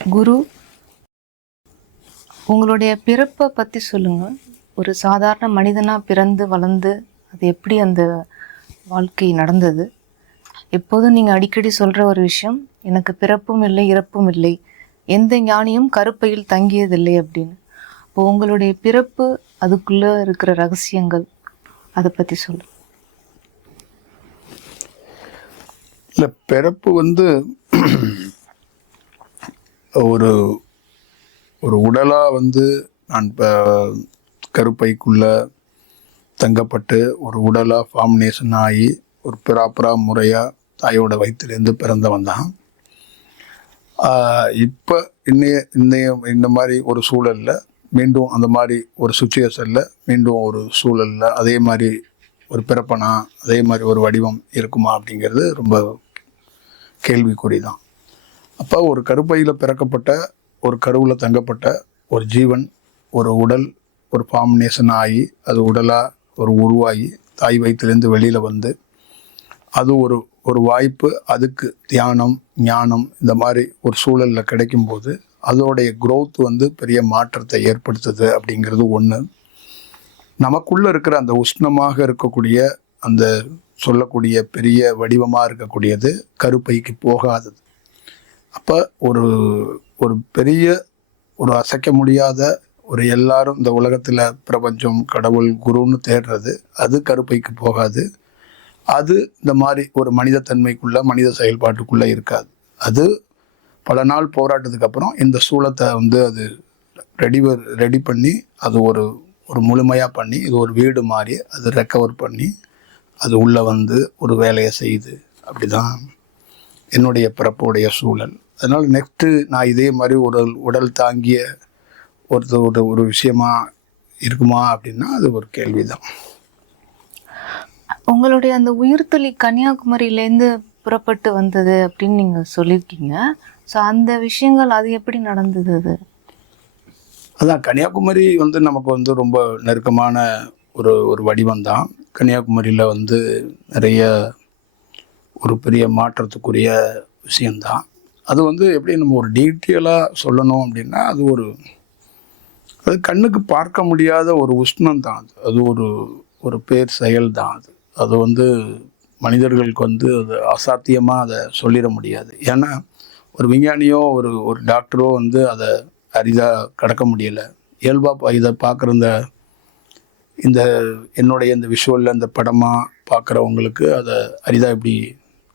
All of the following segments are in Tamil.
குரு, உங்களுடைய பிறப்பை பற்றி சொல்லுங்கள். ஒரு சாதாரண மனிதனாக பிறந்து வளர்ந்து அது எப்படி அந்த வாழ்க்கை நடந்தது? எப்போதும் நீங்கள் அடிக்கடி சொல்கிற ஒரு விஷயம், எனக்கு பிறப்பும் இல்லை இறப்பும் இல்லை, எந்த ஞானியும் கருப்பையில் தங்கியதில்லை அப்படின்னு. இப்போ உங்களுடைய பிறப்பு, அதுக்குள்ளே இருக்கிற ரகசியங்கள், அதை பற்றி சொல்லு. இல்லை, பிறப்பு ஒரு ஒரு உடலாக நான் இப்போ கருப்பைக்குள்ள தங்கப்பட்டு ஒரு உடலாக ஃபார்மினேஷன் ஆகி ஒரு ப்ராப்பராக முறையாக தாயோட வயிற்றுலேருந்து பிறந்தவன் தான். இப்போ இந்த மாதிரி ஒரு சூழலில் மீண்டும் அந்த மாதிரி ஒரு சுச்சுவேஷனில் மீண்டும் ஒரு சூழலில் அதே மாதிரி ஒரு பிறப்பனா அதே மாதிரி ஒரு வடிவம் இருக்குமா அப்படிங்கிறது ரொம்ப கேள்விக்குறி தான். அப்போ ஒரு கருப்பையில் பிறக்கப்பட்ட ஒரு கருவில் தங்கப்பட்ட ஒரு ஜீவன், ஒரு உடல், ஒரு ஃபார்மினேஷன் ஆகி அது உடலாக ஒரு உருவாகி தாய் வயிற்றுலேருந்து வெளியில் வந்து அது ஒரு வாய்ப்பு, அதுக்கு தியானம் ஞானம் இந்த மாதிரி ஒரு சூழலில் கிடைக்கும்போது அதோடைய க்ரோத் பெரிய மாற்றத்தை ஏற்படுத்துது அப்படிங்கிறது ஒன்று. நமக்குள்ளே இருக்கிற அந்த உஷ்ணமாக இருக்கக்கூடிய அந்த சொல்லக்கூடிய பெரிய வடிவமாக இருக்கக்கூடியது கருப்பைக்கு போகாதது. அப்போ ஒரு பெரிய ஒரு அசைக்க முடியாத ஒரு எல்லாரும் இந்த உலகத்தில் பிரபஞ்சம் கடவுள் குருன்னு தேடுறது அது கருப்பைக்கு போகாது. அது இந்த மாதிரி ஒரு மனிதத்தன்மைக்குள்ள மனித செயல்பாட்டுக்குள்ளே இருக்காது. அது பல நாள் போராட்டத்துக்கு அப்புறம் இந்த சூளத்தை அது ரெடி பண்ணி அது ஒரு முழுமையாக பண்ணி இது ஒரு வீடு மாதிரி அது ரெக்கவர் பண்ணி அது உள்ளே ஒரு வேலையை செய்யுது. அப்படி தான் என்னுடைய பிறப்புடைய சூழல். அதனால் நெக்ஸ்ட்டு நான் இதே மாதிரி ஒரு உடல் தாங்கிய ஒரு விஷயமா இருக்குமா அப்படின்னா அது ஒரு கேள்வி தான். உங்களுடைய அந்த உயிர்த்துளி கன்னியாகுமரியிலேருந்து புறப்பட்டு வந்தது அப்படின்னு நீங்கள் சொல்லியிருக்கீங்க. ஸோ அந்த விஷயங்கள் அது எப்படி நடந்தது? அதான் கன்னியாகுமரி நமக்கு ரொம்ப நெருக்கமான ஒரு வடிவம் தான். கன்னியாகுமரியில் நிறைய ஒரு பெரிய மாற்றத்துக்குரிய விஷயந்தான். அது எப்படி நம்ம ஒரு டீட்டெயிலாக சொல்லணும் அப்படின்னா அது கண்ணுக்கு பார்க்க முடியாத ஒரு உஷ்ணம் தான். அது ஒரு பேர் செயல் தான். அது மனிதர்களுக்கு அது அசாத்தியமாக அதை சொல்லிட முடியாது. ஏன்னா ஒரு விஞ்ஞானியோ ஒரு டாக்டரோ அதை அரிதாக கடக்க முடியலை. இயல்பாக இதை பார்க்குற இந்த என்னுடைய இந்த விஷுவலில் இந்த படமாக பார்க்குறவங்களுக்கு அதை அரிதாக இப்படி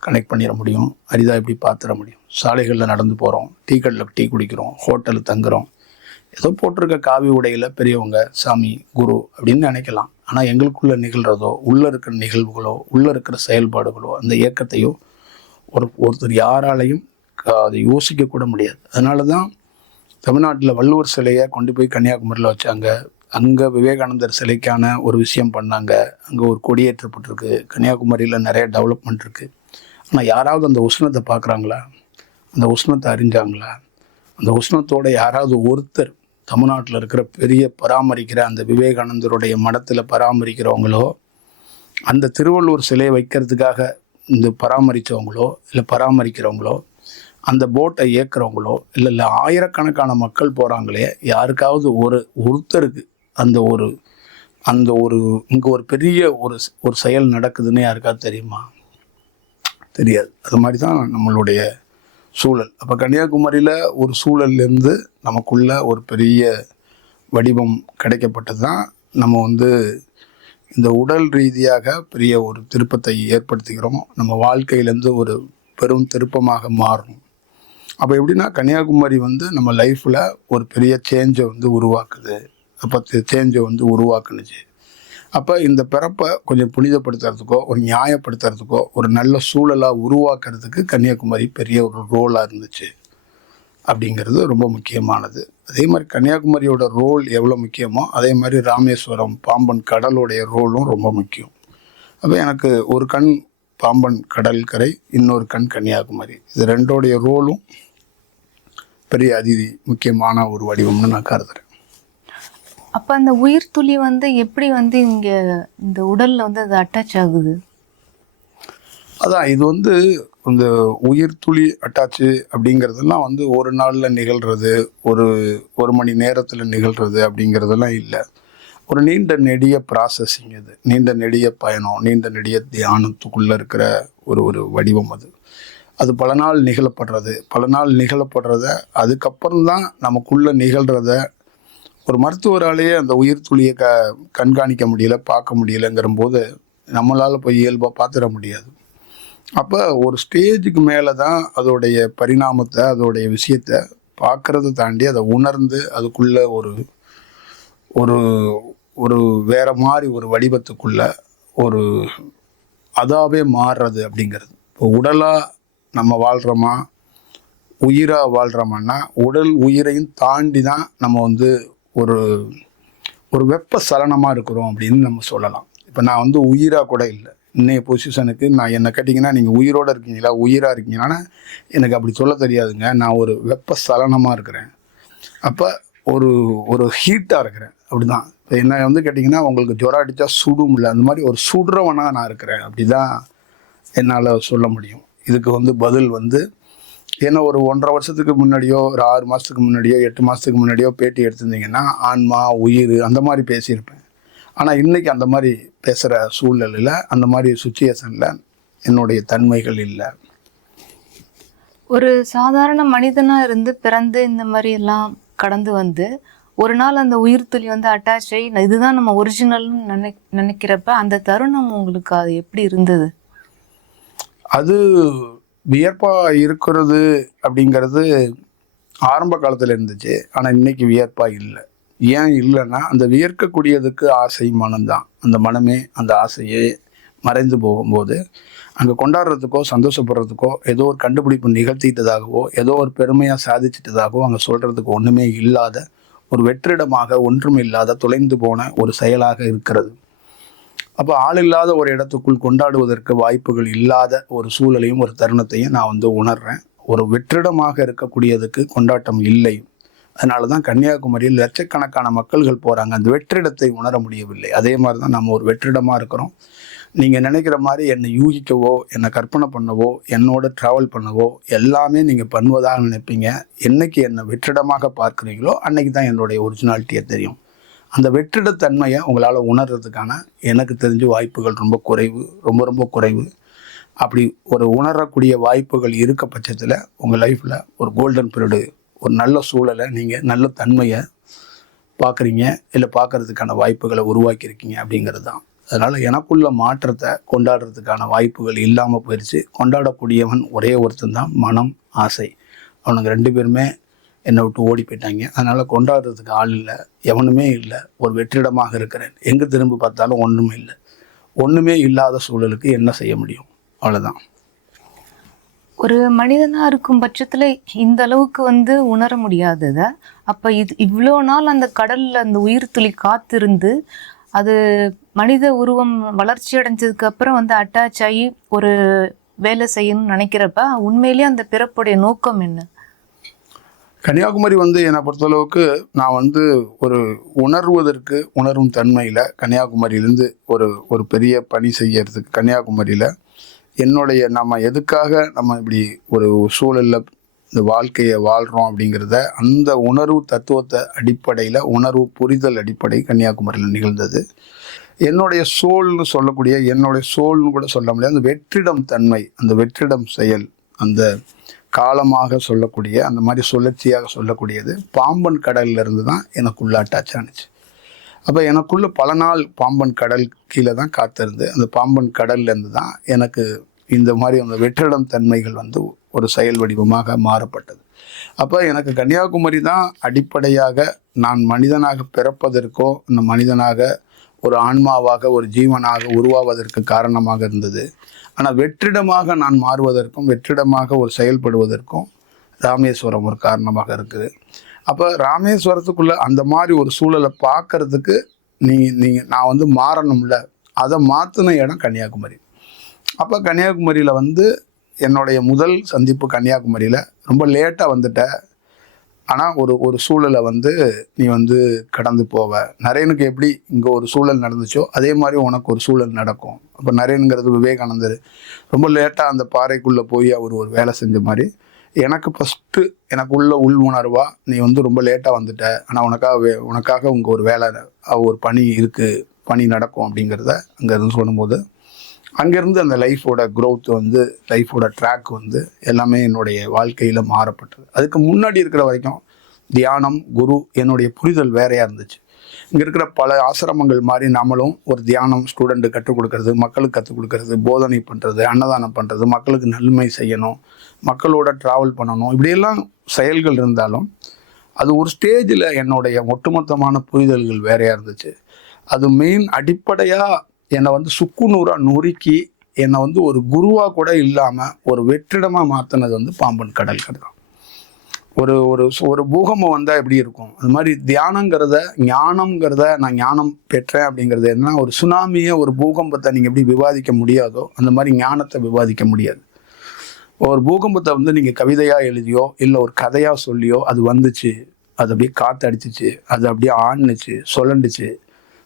கனெக்ட் பண்ணிட முடியும், அரிதாக இப்படி பார்த்துட முடியும். சாலைகளில் நடந்து போகிறோம், டீ கடையில் டீ குடிக்கிறோம், ஹோட்டலில் தங்குறோம், ஏதோ போட்டிருக்க காவி உடையில் பெரியவங்க சாமி குரு அப்படின்னு நினைக்கலாம். ஆனால் எங்களுக்குள்ளே நிகழ்கிறதோ உள்ளே இருக்கிற நிகழ்வுகளோ உள்ளே இருக்கிற செயல்பாடுகளோ அந்த இயக்கத்தையோ ஒருத்தர் யாராலையும் அதை யோசிக்கக்கூட முடியாது. அதனால தான் தமிழ்நாட்டில் வள்ளுவர் சிலையை கொண்டு போய் கன்னியாகுமரியில் வச்சாங்க. அங்கே விவேகானந்தர் சிலைக்கான ஒரு விஷயம் பண்ணாங்க. அங்கே ஒரு கொடியேற்றப்பட்டிருக்கு. கன்னியாகுமரியில் நிறைய டெவலப்மெண்ட் இருக்குது. ஆனால் யாராவது அந்த உஷ்ணத்தை பார்க்குறாங்களா? அந்த உஷ்ணத்தை அறிஞ்சாங்களா? அந்த உஷ்ணத்தோட யாராவது ஒருத்தர் தமிழ்நாட்டில் இருக்கிற பெரிய பராமரிக்கிற அந்த விவேகானந்தருடைய மடத்தில் பராமரிக்கிறவங்களோ, அந்த திருவள்ளுவர் சிலையை வைக்கிறதுக்காக இந்த பராமரித்தவங்களோ இல்லை பராமரிக்கிறவங்களோ, அந்த போட்டை இயக்குறவங்களோ இல்லை ஆயிரக்கணக்கான மக்கள் போகிறாங்களே, யாருக்காவது ஒருத்தருக்கு அந்த ஒரு இங்கே ஒரு பெரிய ஒரு செயல் நடக்குதுன்னு யாருக்காவது தெரியுமா? தெரியாது. அது மாதிரி தான் நம்மளுடைய சூழல். அப்போ கன்னியாகுமரியில் ஒரு சூழல்லேருந்து நமக்குள்ள ஒரு பெரிய வடிவம் கிடைக்கப்பட்டது தான். நம்ம இந்த உடல் ரீதியாக பெரிய ஒரு திருப்பத்தை ஏற்படுத்திக்கிறோம். நம்ம வாழ்க்கையிலேருந்து ஒரு பெரும் திருப்பமாக மாறணும். அப்போ எப்படின்னா கன்னியாகுமரி நம்ம லைஃப்பில் ஒரு பெரிய சேஞ்சை உருவாக்குது. அப்போ சேஞ்சை உருவாக்குனுச்சு. அப்போ இந்த பிறப்பை கொஞ்சம் புனிதப்படுத்துறதுக்கோ ஒரு நியாயப்படுத்துறதுக்கோ ஒரு நல்ல சூழலாக உருவாக்குறதுக்கு கன்னியாகுமரி பெரிய ஒரு ரோலாக இருந்துச்சு அப்படிங்கிறது ரொம்ப முக்கியமானது. அதே மாதிரி கன்னியாகுமரியோட ரோல் எவ்வளோ முக்கியமோ அதே மாதிரி ராமேஸ்வரம் பாம்பன் கடலோடைய ரோலும் ரொம்ப முக்கியம். அப்போ எனக்கு ஒரு கண் பாம்பன் கடற்கரை, இன்னொரு கண் கன்னியாகுமரி, இது ரெண்டோடைய ரோலும் பெரிய முக்கியமான ஒரு வடிவம்னு நான் கருதுறேன். அப்போ அந்த உயிர் துளி எப்படி இங்கே இந்த உடலில் அது அட்டாச் ஆகுது? அதான் இது இந்த உயிர் துளி அட்டாச்சு அப்படிங்கிறதெல்லாம் வந்து ஒரு நாளில் நிகழ்கிறது, ஒரு ஒரு மணி நேரத்தில் நிகழ்கிறது அப்படிங்கிறதெல்லாம் இல்லை. ஒரு நீண்ட நெடிய ப்ராசஸிங், இது நீண்ட நெடிய பயணம், நீண்ட நெடிய தியானத்துக்குள்ளே இருக்கிற ஒரு ஒரு வடிவம் அது. அது பல நாள் நிகழப்படுறத அதுக்கப்புறம்தான் நமக்குள்ளே நிகழ்கிறத ஒரு மருத்துவராலேயே அந்த உயிர் துளியை கண்காணிக்க முடியல, பார்க்க முடியலைங்கிற போது நம்மளால் போய் இயல்பாக பார்த்துட முடியாது. அப்போ ஒரு ஸ்டேஜுக்கு மேலே தான் அதோடைய பரிணாமத்தை, அதோடைய விஷயத்தை பார்க்குறத தாண்டி அதை உணர்ந்து அதுக்குள்ளே ஒரு ஒரு ஒரு வேற மாதிரி ஒரு வடிவத்துக்குள்ள ஒரு அதாவே மாறுறது அப்படிங்கிறது. இப்போ உடலாக நம்ம வாழ்கிறோமா, உயிராக வாழ்கிறோமான்னா உடல் உயிரையும் தாண்டி தான் நம்ம வந்து ஒரு ஒரு வெப்ப சலனமாக இருக்கிறோம் அப்படின்னு நம்ம சொல்லலாம். இப்போ நான் வந்து உயிராக கூட இல்லை, இன்னைய பொசிஷனுக்கு நான் என்ன கேட்டிங்கன்னா நீங்கள் உயிரோடு இருக்கீங்களா, உயிராக இருக்கீங்கன்னா எனக்கு அப்படி சொல்ல தெரியாதுங்க. நான் ஒரு வெப்ப சலனமாக இருக்கிறேன். அப்போ ஒரு ஒரு ஹீட்டாக இருக்கிறேன், அப்படி தான். இப்போ என்ன வந்து கேட்டிங்கன்னா உங்களுக்கு ஜுரம் அடித்தா சுடும்ல, அந்த மாதிரி ஒரு சுடுறவனாக நான் இருக்கிறேன், அப்படி தான் என்னால் சொல்ல முடியும். இதுக்கு வந்து பதில் வந்து ஏன்னா ஒரு 1.5 வருஷத்துக்கு முன்னாடியோ, ஒரு 6 மாதத்துக்கு முன்னாடியோ, 8 மாதத்துக்கு முன்னாடியோ பேட்டி எடுத்திருந்தீங்கன்னா ஆன்மா, உயிர் அந்த மாதிரி பேசியிருப்பேன். ஆனால் இன்றைக்கி அந்த மாதிரி பேசுகிற சூழ்நிலையில், அந்த மாதிரி சுச்சுவேஷனில் என்னுடைய தன்மைகள் இல்லை. ஒரு சாதாரண மனிதனாக இருந்து பிறந்து இந்த மாதிரி எல்லாம் கடந்து வந்து ஒரு நாள் அந்த உயிர் துளி வந்து அட்டாச் ஆகி இதுதான் நம்ம ஒரிஜினல்னு நினைக்கிறப்ப அந்த தருணம் உங்களுக்கு அது எப்படி இருந்தது? அது வியர்ப்பாக இருக்கிறது அப்படிங்கிறது ஆரம்ப காலத்தில் இருந்துச்சு. ஆனால் இன்னைக்கு வியர்ப்பாக இல்லை. ஏன் இல்லைன்னா அந்த வியர்க்கக்கூடியதுக்கு ஆசை மனம்தான். அந்த மனமே அந்த ஆசையே மறைந்து போகும்போது அங்கே கொண்டாடுறதுக்கோ சந்தோஷப்படுறதுக்கோ ஏதோ ஒரு கண்டுபிடிப்பு நிகழ்த்திட்டதாகவோ ஏதோ ஒரு பெருமையாக சாதிச்சிட்டதாகவோ அங்கே சொல்கிறதுக்கு ஒன்றுமே இல்லாத ஒரு வெற்றிடமாக, ஒன்றும் இல்லாத தொலைந்து போன ஒரு செயலாக இருக்கிறது. அப்போ ஆள் இல்லாத ஒரு இடத்துக்குள் கொண்டாடுவதற்கு வாய்ப்புகள் இல்லாத ஒரு சூழலையும் ஒரு தருணத்தையும் நான் வந்து உணர்றேன். ஒரு வெற்றிடமாக இருக்கக்கூடியதுக்கு கொண்டாட்டம் இல்லை. அதனால தான் கன்னியாகுமரியில் லட்சக்கணக்கான மக்கள்கள் போகிறாங்க, அந்த வெற்றிடத்தை உணர முடியவில்லை. அதே மாதிரி தான் நம்ம ஒரு வெற்றிடமாக இருக்கிறோம். நீங்கள் நினைக்கிற மாதிரி என்னை யூகிக்கவோ, என்னை கற்பனை பண்ணவோ, என்னோட ட்ராவல் பண்ணவோ எல்லாமே நீங்கள் பண்ணுவதாக நினைப்பீங்க. என்னைக்கு என்னை வெற்றிடமாக பார்க்குறீங்களோ அன்னைக்கு தான் என்னுடைய ஒரிஜினாலிட்டியை தெரியும். அந்த வெற்றிடத்தன்மையை உங்களால் உணர்றதுக்கான எனக்கு தெரிஞ்ச வாய்ப்புகள் ரொம்ப குறைவு, ரொம்ப ரொம்ப குறைவு. அப்படி ஒரு உணரக்கூடிய வாய்ப்புகள் இருக்க பட்சத்தில் உங்கள் லைஃப்பில் ஒரு கோல்டன் பீரியடு, ஒரு நல்ல சூழலை, நீங்கள் நல்ல தன்மையை பார்க்குறீங்க, இல்லை பார்க்குறதுக்கான வாய்ப்புகளை உருவாக்கியிருக்கீங்க அப்படிங்கிறது தான். அதனால் எனக்குள்ள மாற்றத்தை கொண்டாடுறதுக்கான வாய்ப்புகள் இல்லாமல் போயிடுச்சு. கொண்டாடக்கூடியவன் ஒரே ஒருத்தன் தான், மனம், ஆசை. அவனுங்க 2 பேருமே என்னை விட்டு ஓடி போயிட்டாங்க. அதனால் கொண்டாடுறதுக்கு ஆள் இல்லை, எவனுமே இல்லை. ஒரு வெற்றிடமாக இருக்கிறேன். எங்கே திரும்பி பார்த்தாலும் ஒன்றுமே இல்லை. ஒன்றுமே இல்லாத சூழலுக்கு என்ன செய்ய முடியும்? அவ்வளோதான். ஒரு மனிதனாக இருக்கும் பட்சத்தில் இந்த அளவுக்கு வந்து உணர முடியாததை, அப்போ இவ்வளோ நாள் அந்த கடலில் அந்த உயிர் துளி காத்திருந்து அது மனித உருவம் வளர்ச்சி அடைஞ்சதுக்கு அப்புறம் வந்து அட்டாச் ஆகி ஒரு வேலை செய்யணும்னு நினைக்கிறப்ப உண்மையிலேயே அந்த பிறப்புடைய நோக்கம் என்ன? கன்னியாகுமரி வந்து என்னை பொறுத்தளவுக்கு நான் வந்து ஒரு உணர்வதற்கு, உணரும் தன்மையில் கன்னியாகுமரியிலேருந்து ஒரு பெரிய பணி செய்யறதுக்கு கன்னியாகுமரியில் என்னுடைய நம்ம எதுக்காக நம்ம இப்படி ஒரு சூழலில் இந்த வாழ்க்கையை வாழ்கிறோம் அப்படிங்கிறத அந்த உணர்வு தத்துவத்தை அடிப்படையில், உணர்வு புரிதல் அடிப்படை கன்னியாகுமரியில் நிகழ்ந்தது. என்னுடைய சோல்னு சொல்லக்கூடிய, என்னுடைய சோல்னு கூட சொல்ல முடியாது, அந்த வெற்றிடம் தன்மை, அந்த வெற்றிடம் செயல், அந்த காலமாக சொல்லக்கூடிய, அந்த மாதிரி சுழற்சியாக சொல்லக்கூடியது பாம்பன் கடல்ல இருந்து தான் எனக்குள்ள அட்டாச் ஆனிச்சு. அப்போ எனக்குள்ள பல நாள் பாம்பன் கடல் கீழே தான் காத்திருந்து, அந்த பாம்பன் கடல்லேருந்து தான் எனக்கு இந்த மாதிரி அந்த வெற்றிடம் தன்மைகள் வந்து ஒரு செயல் வடிவமாக மாறப்பட்டது. அப்போ எனக்கு கன்னியாகுமரி தான் அடிப்படையாக நான் மனிதனாக பிறப்பதற்கோ, இந்த மனிதனாக ஒரு ஆன்மாவாக, ஒரு ஜீவனாக உருவாவதற்கு காரணமாக இருந்தது. ஆனால் வெற்றிடமாக நான் மாறுவதற்கும், வெற்றிடமாக ஒரு செயல்படுவதற்கும் ராமேஸ்வரம் ஒரு காரணமாக இருக்குது. அப்போ ராமேஸ்வரத்துக்குள்ளே அந்த மாதிரி ஒரு சூழலை பார்க்கறதுக்கு நீங்கள் நான் வந்து மாறணும்ல, அதை மாற்றின இடம் கன்னியாகுமரி. அப்போ கன்னியாகுமரியில் வந்து என்னுடைய முதல் சந்திப்பு கன்னியாகுமரியில் ரொம்ப லேட்டாக வந்துட்டேன். ஆனால் ஒரு ஒரு சூழலை வந்து நீ வந்து கடந்து போவ. நரேனுக்கு எப்படி இங்கே ஒரு சூழல் நடந்துச்சோ அதே மாதிரி உனக்கு ஒரு சூழல் நடக்கும். அப்போ நரேனுங்கிறது விவேகானந்தர் ரொம்ப லேட்டாக அந்த பாறைக்குள்ளே போய் அவர் ஒரு வேலை செஞ்ச மாதிரி எனக்கு ஃபஸ்ட்டு எனக்கு உள்ள உள் உணர்வா நீ வந்து ரொம்ப லேட்டாக வந்துட்ட, ஆனால் உனக்காக உங்கள் ஒரு வேலை ஒரு பணி இருக்குது, பணி நடக்கும் அப்படிங்கிறத அங்கேருந்து சொல்லும்போது அங்கேருந்து அந்த லைஃபோட க்ரோத் வந்து லைஃபோட ட்ராக் வந்து எல்லாமே என்னுடைய வாழ்க்கையில் மாறப்பட்டது. அதுக்கு முன்னாடி இருக்கிற வரைக்கும் தியானம், குரு, என்னுடைய புரிதல் வேறையாக இருந்துச்சு. இங்கே இருக்கிற பல ஆசிரமங்கள் மாதிரி நம்மளும் ஒரு தியானம் ஸ்டூடெண்ட்டு கற்றுக் கொடுக்கறது, மக்களுக்கு கற்றுக் கொடுக்கறது, போதனை பண்ணுறது, அன்னதானம் பண்ணுறது, மக்களுக்கு நன்மை செய்யணும், மக்களோட ட்ராவல் பண்ணணும், இப்படியெல்லாம் செயல்கள் இருந்தாலும் அது ஒரு ஸ்டேஜில் என்னுடைய ஒட்டுமொத்தமான புரிதல்கள் வேறையாக இருந்துச்சு. அது மெயின் அடிப்படையாக என்னை வந்து சுக்குநூறாக நொறுக்கி என்னை வந்து ஒரு குருவாக கூட இல்லாமல் ஒரு வெற்றிடமாக மாற்றினது வந்து பாம்பன் கடல் தான். ஒரு ஒரு ஒரு பூகம்பம் வந்தால் எப்படி இருக்கும், அது மாதிரி தியானங்கிறத ஞானம்ங்கிறத நான் ஞானம் பெற்றேன் அப்படிங்கிறது என்ன, ஒரு சுனாமியை ஒரு பூகம்பத்தை நீங்கள் எப்படி விவாதிக்க முடியாதோ அந்த மாதிரி ஞானத்தை விவாதிக்க முடியாது. ஒரு பூகம்பத்தை வந்து நீங்கள் கவிதையாக எழுதியோ இல்லை ஒரு கதையாக சொல்லியோ அது வந்துச்சு, அது அப்படியே காற்றடிச்சிச்சு, அது அப்படியே ஆணுச்சு, சுழண்டுச்சு,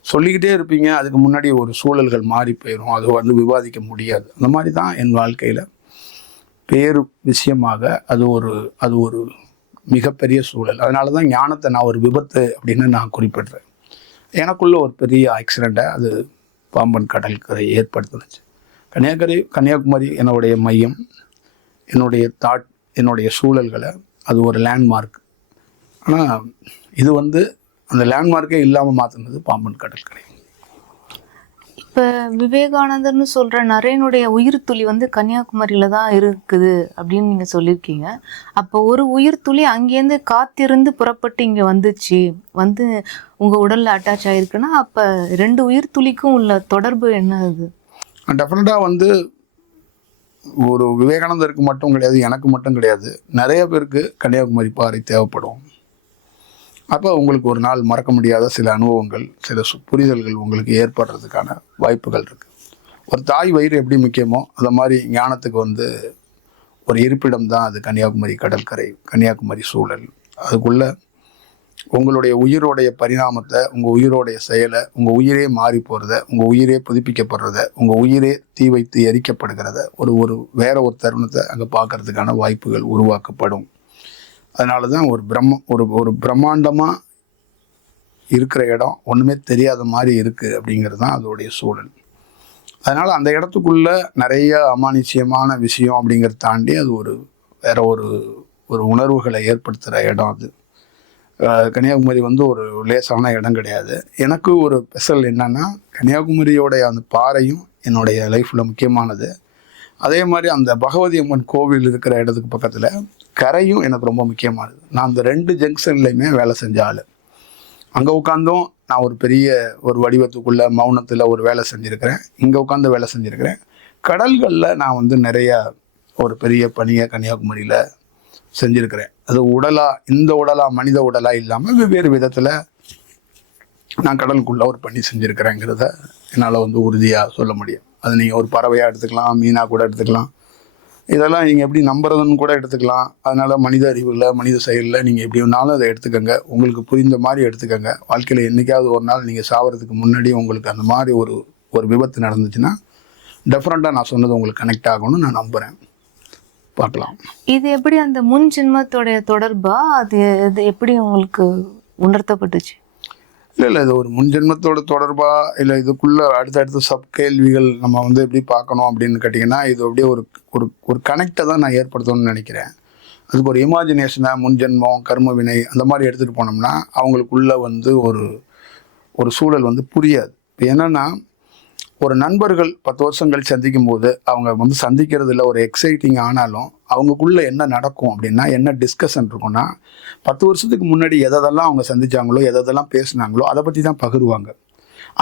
சொல்லிக்கிட்டே இருப்பீங்க. அதுக்கு முன்னாடி ஒரு சூழல்கள் மாறி போயிடும், அது வந்து விவாதிக்க முடியாது. அந்த மாதிரி தான் என் வாழ்க்கையில் பேரு விஷயமாக அது ஒரு மிகப்பெரிய சூழல். அதனால தான் ஞானத்தை நான் ஒரு விபத்து அப்படின்னு நான் குறிப்பிடுறேன். எனக்குள்ள ஒரு பெரிய ஆக்சிடெண்ட்டை அது பாம்பன் கடற்கரை ஏற்படுத்துனுச்சு. கன்னியாகுமரி என்னுடைய மையம், என்னுடைய தாட், என்னுடைய சூழல்களை அது ஒரு லேண்ட்மார்க். ஆனால் இது வந்து அந்த லேண்ட்மார்க்கே இல்லாமல் மாற்றினது பாம்பன் கடற்கரை. இப்போ விவேகானந்தர்னு சொல்கிற நரேனுடைய உயிர் துளி வந்து கன்னியாகுமரியில் தான் இருக்குது அப்படின்னு நீங்கள் சொல்லியிருக்கீங்க. அப்போ ஒரு உயிர் துளி அங்கேருந்து காத்திருந்து புறப்பட்டு இங்கே வந்துச்சு, வந்து உங்கள் உடலில் அட்டாச் ஆகிருக்குன்னா அப்போ 2 உயிர் துளிக்கும் உள்ள தொடர்பு என்ன? அது டெஃபினட்டாக வந்து ஒரு விவேகானந்தருக்கு மட்டும் கிடையாது, எனக்கு மட்டும் கிடையாது, நிறைய பேருக்கு கன்னியாகுமரி பாறை தேவைப்படும். அப்போ உங்களுக்கு ஒரு நாள் மறக்க முடியாத சில அனுபவங்கள், சில புரிதல்கள் உங்களுக்கு ஏற்படுறதுக்கான வாய்ப்புகள் இருக்குது. ஒரு தாய் வயிறு எப்படி முக்கியமோ அந்த மாதிரி ஞானத்துக்கு வந்து ஒரு இருப்பிடம் தான் அது கன்னியாகுமரி கடற்கரை, கன்னியாகுமரி சூழல். அதுக்குள்ள உங்களுடைய உயிரோடைய பரிணாமத்தை, உங்கள் உயிரோடைய செயலை, உங்கள் உயிரே மாறி போகிறத, உங்கள் உயிரே புதுப்பிக்கப்படுறத, உங்கள் உயிரே தீ வைத்து எரிக்கப்படுகிறத ஒரு வேற ஒரு தருணத்தை அங்கே பார்க்கறதுக்கான வாய்ப்புகள் உருவாக்கப்படும். அதனால தான் ஒரு பிரம்மாண்டமாக இருக்கிற இடம் ஒன்றுமே தெரியாத மாதிரி இருக்குது அப்படிங்கிறது தான் அதோடைய சூழல். அதனால் அந்த இடத்துக்குள்ள நிறைய அமானுஷ்யமான விஷயம் அப்படிங்கிறத தாண்டி அது வேற ஒரு உணர்வுகளை ஏற்படுத்துகிற இடம் அது. கன்னியாகுமரி வந்து ஒரு லேசான இடம் கிடையாது. எனக்கு ஒரு ஸ்பெஷல் என்னன்னா, கன்னியாகுமரியோடைய அந்த பாறையும் என்னுடைய லைஃப்பில் முக்கியமானது. அதே மாதிரி அந்த பகவதி அம்மன் கோவில் இருக்கிற இடத்துக்கு பக்கத்தில் கரையும் எனக்கு ரொம்ப முக்கியமானது. நான் அந்த 2 ஜங்ஷன்லையுமே வேலை செஞ்ச ஆள். அங்கே உட்காந்தும் நான் ஒரு பெரிய ஒரு வடிவத்துக்குள்ள மௌனத்தில் ஒரு வேலை செஞ்சுருக்கிறேன், இங்கே உட்காந்து வேலை செஞ்சுருக்கிறேன். கடல்களில் நான் வந்து நிறைய ஒரு பெரிய பணியை கன்னியாகுமரியில் செஞ்சுருக்கிறேன். அது இந்த உடலாக மனித உடலாக இல்லாமல் வெவ்வேறு விதத்தில் நான் கடலுக்குள்ளே ஒரு பணி செஞ்சுருக்கிறேங்கிறத என்னால் வந்து உறுதியாக சொல்ல முடியும். அது நீங்கள் ஒரு பறவையாக எடுத்துக்கலாம், மீனாக கூட எடுத்துக்கலாம், இதெல்லாம் நீங்கள் எப்படி நம்புறதுன்னு கூட எடுத்துக்கலாம். அதனால் மனித அறிவில், மனித செயலில் நீங்கள் எப்படி வேணாலும் அதை எடுத்துக்கோங்க, உங்களுக்கு புரிந்த மாதிரி எடுத்துக்கோங்க. வாழ்க்கையில் என்றைக்காவது ஒரு நாள் நீங்கள் சாவறதுக்கு முன்னாடி உங்களுக்கு அந்த மாதிரி ஒரு விபத்து நடந்துச்சுன்னா டெஃபரெண்ட்டாக நான் சொன்னது உங்களுக்கு கனெக்ட் ஆகணும்னு நான் நம்புகிறேன். பார்க்கலாம். இது எப்படி அந்த முன் ஜென்மத்தோடைய தொடர்பா, அது எப்படி உங்களுக்கு உணர்த்தப்பட்டுச்சு? இல்லை இது ஒரு முன்ஜென்மத்தோட தொடர்பா, இல்லை இதுக்குள்ள அடுத்தடுத்த சப் கேள்விகள் நம்ம வந்து எப்படி பார்க்கணும் அப்படின்னு கேட்டிங்கன்னா, இது அப்படியே ஒரு கனெக்டை தான் நான் ஏற்படுத்தணும்னு நினைக்கிறேன். அதுக்கு ஒரு இமேஜினேஷனை, முன்ஜென்மம், கர்ம வினை அந்த மாதிரி எடுத்துகிட்டு போனோம்னா அவங்களுக்குள்ள வந்து ஒரு சூழல் வந்து புரியாது. இப்போ என்னென்னா, ஒரு நண்பர்கள் 10 வருஷங்கள் சந்திக்கும் போது அவங்க வந்து சந்திக்கிறதுல ஒரு எக்ஸைட்டிங் ஆனாலும் அவங்களுக்குள்ள என்ன நடக்கும் அப்படின்னா, என்ன டிஸ்கஷன் இருக்குன்னா, 10 வருஷத்துக்கு முன்னாடி எதெல்லாம் அவங்க சந்திச்சாங்களோ, எதெல்லாம் பேசினாங்களோ அதை பற்றி தான் பகிர்வாங்க.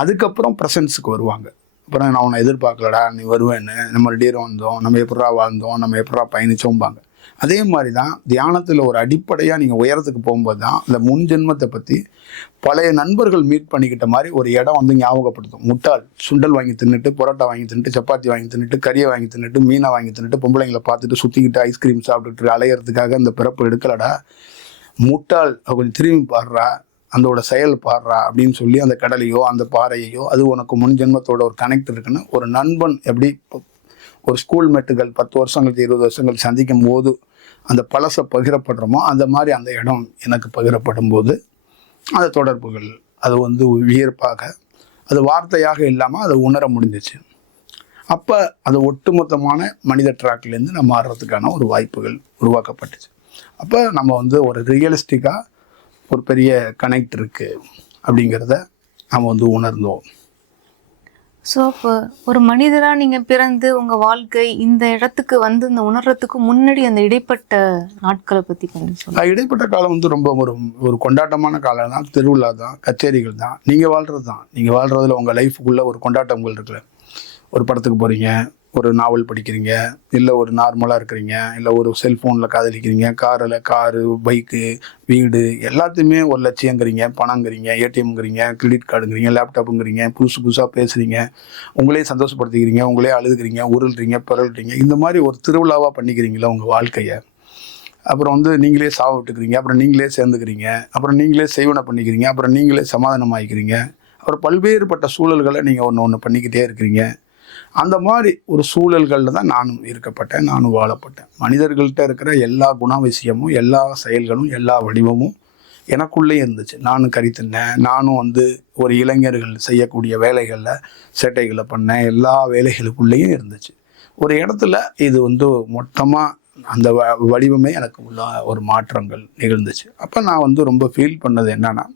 அதுக்கப்புறம் ப்ரெசன்ஸுக்கு வருவாங்க. அப்புறம் நான் உன்னை எதிர்பார்க்கலடா, நீ வருவேன்னு, நம்ம ரெடியரும் வந்தோம், நம்ம எப்படா வாழ்ந்தோம், நம்ம எப்படா பயணிச்சோம்பாங்க. அதே மாதிரி தான் தியானத்தில் ஒரு அடிப்படையாக நீங்கள் உயரத்துக்கு போகும்போது தான் இந்த முன் ஜென்மத்தை பற்றி பழைய நண்பர்கள் மீட் பண்ணிக்கிட்ட மாதிரி ஒரு இடம் வந்து ஞாபகப்படுத்தும். முட்டாள் சுண்டல் வாங்கி தின்னுட்டு, பரோட்டா வாங்கி தின்னுட்டு, சப்பாத்தி வாங்கி தின்னுட்டு, கறியை வாங்கி தின்னுட்டு, மீனை வாங்கி தின்னுட்டு, பொம்பளைங்களை பார்த்துட்டு சுற்றிக்கிட்டு ஐஸ்கிரீம் சாப்பிட்டுட்டு அலையிறதுக்காக இந்த பிறப்பு எடுக்கலடா. முட்டாள் கொஞ்சம் திரும்பி பாடுறா, அதோட செயல் பாடுறா அப்படின்னு சொல்லி அந்த கடலையோ அந்த பாறையையோ அது உனக்கு முன் ஜென்மத்தோட ஒரு கனெக்ட் இருக்குன்னு ஒரு நண்பன் எப்படி ஒரு ஸ்கூல் மேட்டுகள் 10 வருஷங்களுக்கு 20 வருஷங்கள் சந்திக்கும் போது அந்த பழசை பகிரப்படுறோமோ அந்த மாதிரி அந்த இடம் எனக்கு பகிரப்படும் போது அந்த தொடர்புகள் அது வந்து வியர்ப்பாக அது வார்த்தையாக இல்லாமல் அதை உணர முடிஞ்சிச்சு. அப்போ அது ஒட்டுமொத்தமான மனித ட்ராக்லேருந்து நம்ம மாறுறதுக்கான ஒரு வாய்ப்புகள் உருவாக்கப்பட்டுச்சு. அப்போ நம்ம வந்து ஒரு ரியலிஸ்டிக்காக ஒரு பெரிய கனெக்ட் இருக்குது அப்படிங்கிறத நம்ம வந்து உணர்ந்தோம். ஸோ இப்போ ஒரு மனிதராக நீங்கள் பிறந்து உங்கள் வாழ்க்கை இந்த இடத்துக்கு வந்து இந்த உணர்றதுக்கு முன்னாடி அந்த இடைப்பட்ட நாட்களை பற்றி கொஞ்சம் சொல்லுங்கள். இடைப்பட்ட காலம் வந்து ரொம்ப ஒரு கொண்டாட்டமான காலம் தான். திருவிழா தான், கச்சேரிகள் தான், நீங்கள் வாழ்கிறது தான். நீங்கள் வாழ்கிறதுல உங்கள் லைஃபுக்குள்ளே ஒரு கொண்டாட்டங்கள் இருக்குல்ல. ஒரு படத்துக்கு போகிறீங்க, ஒரு நாவல் படிக்கிறீங்க, இல்லை ஒரு நார்மலாக இருக்கிறீங்க, இல்லை ஒரு செல்ஃபோனில் காதலிக்கிறீங்க, காரு, பைக்கு, வீடு எல்லாத்தையுமே ஒரு லட்சியங்கிறீங்க, பணங்கிறீங்க, ஏடிஎம்ங்கிறீங்க, கிரெடிட் கார்டுங்கிறீங்க, லேப்டாப்புங்கிறீங்க, புதுசாக பேசுகிறீங்க, உங்களே சந்தோஷப்படுத்திக்கிறீங்க, உங்களே அழுதுகிறீங்க, உருள்றீங்க, பிறல்றீங்க. இந்த மாதிரி ஒரு திருவிழாவாக பண்ணிக்கிறீங்களா உங்கள் வாழ்க்கையை. அப்புறம் வந்து நீங்களே சாவ விட்டுக்கிறீங்க, அப்புறம் நீங்களே சேர்ந்துக்கிறீங்க, அப்புறம் நீங்களே செய்வனை பண்ணிக்கிறீங்க, அப்புறம் நீங்களே சமாதானம் ஆகிக்கிறீங்க, அப்புறம் பல்வேறுபட்ட சூழல்களை நீங்கள் ஒன்று பண்ணிக்கிட்டே இருக்கிறீங்க. அந்த மாதிரி ஒரு சூழல்களில் தான் நானும் இருக்கப்பட்டேன், நானும் வாழப்பட்டேன். மனிதர்கள்ட்ட இருக்கிற எல்லா குணாதிசயமும், எல்லா செயல்களும், எல்லா வடிவமும் எனக்குள்ளே இருந்துச்சு. நானும் கறி தின்னேன், நானும் வந்து ஒரு இளைஞர்கள் செய்யக்கூடிய வேலைகளில் சேட்டைகளை பண்ணேன், எல்லா வேலைகளுக்குள்ளேயும் இருந்துச்சு. ஒரு இடத்துல இது வந்து மொத்தமாக அந்த வடிவமே எனக்கு உள்ள ஒரு மாற்றங்கள் நிகழ்ந்துச்சு. அப்போ நான் வந்து ரொம்ப ஃபீல் பண்ணது என்னன்னா,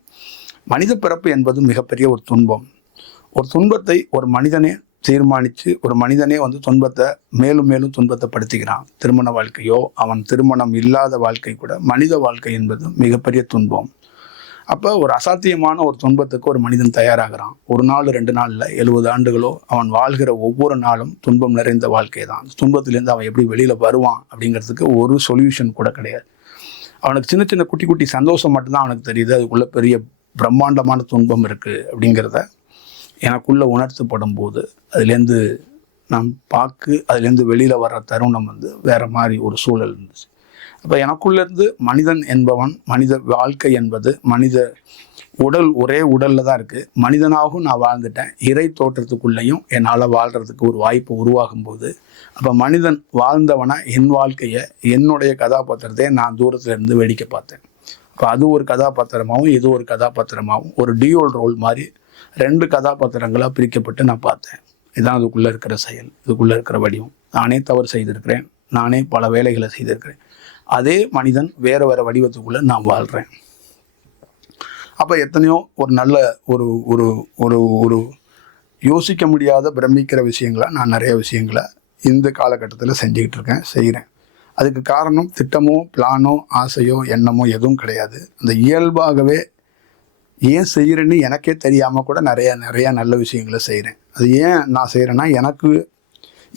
மனித பிறப்பு என்பது மிகப்பெரிய ஒரு துன்பம். ஒரு துன்பத்தை ஒரு மனிதனே தீர்மானித்து ஒரு மனிதனே வந்து துன்பத்தை மேலும் மேலும் துன்பத்தை படுத்திக்கிறான். திருமண வாழ்க்கையோ அவன் திருமணம் இல்லாத வாழ்க்கை கூட மனித வாழ்க்கை என்பது மிகப்பெரிய துன்பம். அப்போ ஒரு அசாத்தியமான ஒரு துன்பத்துக்கு ஒரு மனிதன் தயாராகிறான். ஒரு நாள் 2 நாளில் 70 ஆண்டுகளோ அவன் வாழ்கிற ஒவ்வொரு நாளும் துன்பம் நிறைந்த வாழ்க்கை தான். துன்பத்திலேருந்து அவன் எப்படி வெளியில் வருவான் அப்படிங்கிறதுக்கு ஒரு சொல்யூஷன் கூட கிடையாது. அவனுக்கு சின்ன சின்ன குட்டி குட்டி சந்தோஷம் மட்டும்தான் அவனுக்கு தெரியுது. அதுக்குள்ளே பெரிய பிரம்மாண்டமான துன்பம் இருக்குது அப்படிங்கிறத எனக்குள்ளே உணர்த்தப்படும் போது அதுலேருந்து நான் அதுலேருந்து வெளியில் வர்ற தருணம் வந்து வேறு மாதிரி ஒரு சூழல் இருந்துச்சு. அப்போ எனக்குள்ளேருந்து மனிதன் என்பவன், மனித வாழ்க்கை என்பது மனித உடல் ஒரே உடலில் தான் இருக்குது. மனிதனாகவும் நான் வாழ்ந்துட்டேன். இறை தோற்றத்துக்குள்ளேயும் என்னால் வாழ்கிறதுக்கு ஒரு வாய்ப்பு உருவாகும் போது அப்போ மனிதன் வாழ்ந்தவனா என் வாழ்க்கையை, என்னுடைய கதாபாத்திரத்தை நான் தூரத்தில் இருந்து வேடிக்கை பார்த்தேன். அப்போ அது ஒரு கதாபாத்திரமாகவும் இது ஒரு கதாபாத்திரமாகவும் ஒரு டியூல் ரோல் மாதிரி 2 கதாபாத்திரங்களாக பிரிக்கப்பட்டு நான் பார்த்தேன். இதுதான் அதுக்குள்ளே இருக்கிற செயல், இதுக்குள்ளே இருக்கிற வடிவம். நானே தவறு செய்திருக்கிறேன், நானே பல வேலைகளை செய்திருக்கிறேன். அதே மனிதன் வேறு வடிவத்துக்குள்ளே நான் வாழ்கிறேன். அப்போ எத்தனையோ ஒரு நல்ல ஒரு ஒரு ஒரு ஒரு யோசிக்க முடியாத பிரமிக்கிற விஷயங்களை நான் நிறைய விஷயங்களை இந்த காலகட்டத்தில் செஞ்சுக்கிட்டு இருக்கேன், செய்கிறேன். அதுக்கு காரணம் திட்டமோ பிளானோ ஆசையோ எண்ணமோ எதுவும் கிடையாது. அந்த இயல்பாகவே ஏன் செய்கிறேன்னு எனக்கே தெரியாமல் கூட நிறையா நல்ல விஷயங்களை செய்கிறேன். அது ஏன் நான் செய்கிறேன்னா எனக்கு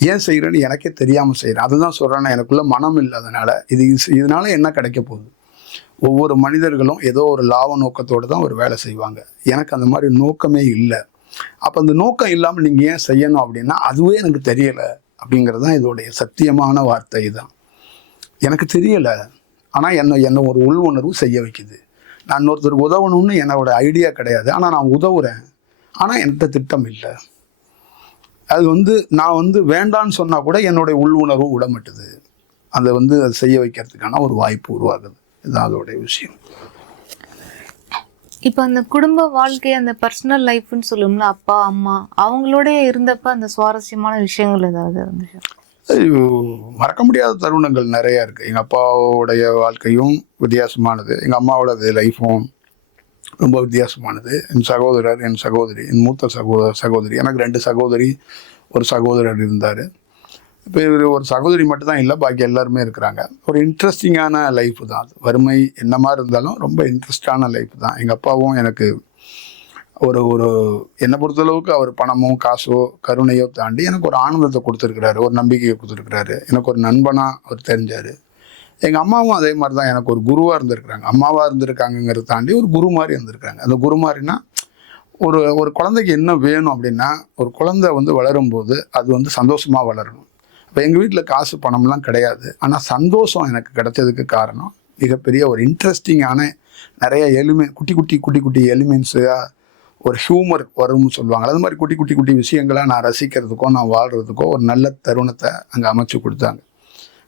ஏன் செய்கிறேன்னு எனக்கே தெரியாமல் செய்கிறேன். அதுதான் சொல்கிறேன்னா எனக்குள்ளே மனம் இல்லாதனால இதனால என்ன கிடைக்க போகுது. ஒவ்வொரு மனிதர்களும் ஏதோ ஒரு லாப நோக்கத்தோடு தான் ஒரு வேலை செய்வாங்க. எனக்கு அந்த மாதிரி நோக்கமே இல்லை. அப்போ அந்த நோக்கம் இல்லாமல் நீங்கள் ஏன் செய்யணும் அப்படின்னா அதுவே எனக்கு தெரியலை அப்படிங்கிறது தான் இதோடைய சத்தியமான வார்த்தை. தான் எனக்கு தெரியலை, ஆனால் என்னை ஒரு உள் உணர்வு செய்ய வைக்குது. நான் இன்னொருத்தருக்கு உதவணும்னு என்னோட ஐடியா கிடையாது, ஆனால் நான் உதவுறேன். ஆனால் என்கிட்ட திட்டம் இல்லை. அது வந்து நான் வந்து வேண்டான்னு சொன்னால் கூட என்னுடைய உள் உணர்வு விடமாட்டுது. அதை வந்து அது செய்ய வைக்கிறதுக்கான ஒரு வாய்ப்பு உருவாகுது. இதுதான் அதோடைய விஷயம். இப்போ அந்த குடும்ப வாழ்க்கை, அந்த பர்சனல் லைஃப்னு சொல்லுவோம்ல, அப்பா அம்மா அவங்களோட இருந்தப்ப அந்த சுவாரஸ்யமான விஷயங்கள் ஏதாவது இருந்துச்சு? மறக்க முடியாத தருணங்கள் நிறையா இருக்குது. எங்கள் அப்பாவுடைய வாழ்க்கையும் வித்தியாசமானது, எங்கள் அம்மாவோட லைஃப்பும் ரொம்ப வித்தியாசமானது. என் சகோதரர், என் சகோதரி, என் மூத்த சகோதரி, எனக்கு 2 சகோதரி, ஒரு சகோதரர் இருந்தார். இப்போ இவர் ஒரு சகோதரி மட்டும்தான் இல்லை, பாக்கி எல்லாருமே இருக்கிறாங்க. ஒரு இன்ட்ரெஸ்டிங்கான லைஃப் தான் அது. வறுமை என்ன மாதிரி இருந்தாலும் ரொம்ப இன்ட்ரெஸ்டான லைஃப் தான். எங்கள் அப்பாவும் எனக்கு ஒரு ஒரு என்னை பொறுத்தளவுக்கு அவர் பணமோ காசோ கருணையோ தாண்டி எனக்கு ஒரு ஆனந்தத்தை கொடுத்துருக்கிறாரு, ஒரு நம்பிக்கையை கொடுத்துருக்கிறாரு. எனக்கு ஒரு நண்பனாக அவர் தெரிஞ்சார். எங்கள் அம்மாவும் அதே மாதிரி தான் எனக்கு ஒரு குருவாக இருந்திருக்கிறாங்க. அம்மாவாக இருந்திருக்காங்கிறத தாண்டி ஒரு குரு மாதிரி இருந்திருக்காங்க. அந்த குரு மாதிரினா ஒரு குழந்தைக்கு என்ன வேணும் அப்படின்னா, ஒரு குழந்தை வந்து வளரும்போது அது வந்து சந்தோஷமாக வளரணும். இப்போ எங்கள் வீட்டில் காசு பணம்லாம் கிடையாது, ஆனால் சந்தோஷம் எனக்கு கிடைச்சதுக்கு காரணம் மிகப்பெரிய ஒரு இன்ட்ரெஸ்டிங்கான நிறைய குட்டி குட்டி குட்டி குட்டி எலிமெண்ட்ஸாக ஒரு ஹியூமர் வரும்னு சொல்லுவாங்க. அது மாதிரி குட்டி குட்டி குட்டி விஷயங்களை நான் ரசிக்கிறதுக்கோ நான் வாழ்கிறதுக்கோ ஒரு நல்ல தருணத்தை அங்கே அமைச்சு கொடுத்தாங்க.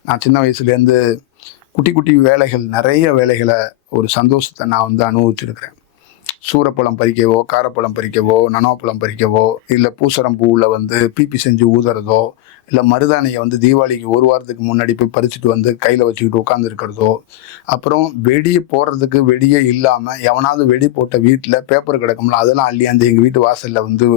நான் சின்ன வயசுலேருந்து குட்டி குட்டி வேலைகள், நிறைய வேலைகளை, ஒரு சந்தோஷத்தை நான் வந்து அனுபவிச்சிருக்கிறேன். சூரப்பழம் பறிக்கவோ, காரப்பழம் பறிக்கவோ, நனோப்பழம் பறிக்கவோ, இல்லை பூசரம் பூவில் வந்து பீப்பி செஞ்சு ஊதுறதோ, இல்லை மருதாணியை வந்து தீபாவளிக்கு ஒரு வாரத்துக்கு முன்னாடி போய் பறிச்சுட்டு வந்து கையில் வச்சுக்கிட்டு உட்காந்துருக்கிறதோ, அப்புறம் வெடியை போடுறதுக்கு வெடியே இல்லாமல் எவனாவது வெடி போட்ட வீட்டில் பேப்பர் கிடக்கும்ல அதெல்லாம் அள்ளியாந்து எங்கள் வீட்டு வாசலில் வந்து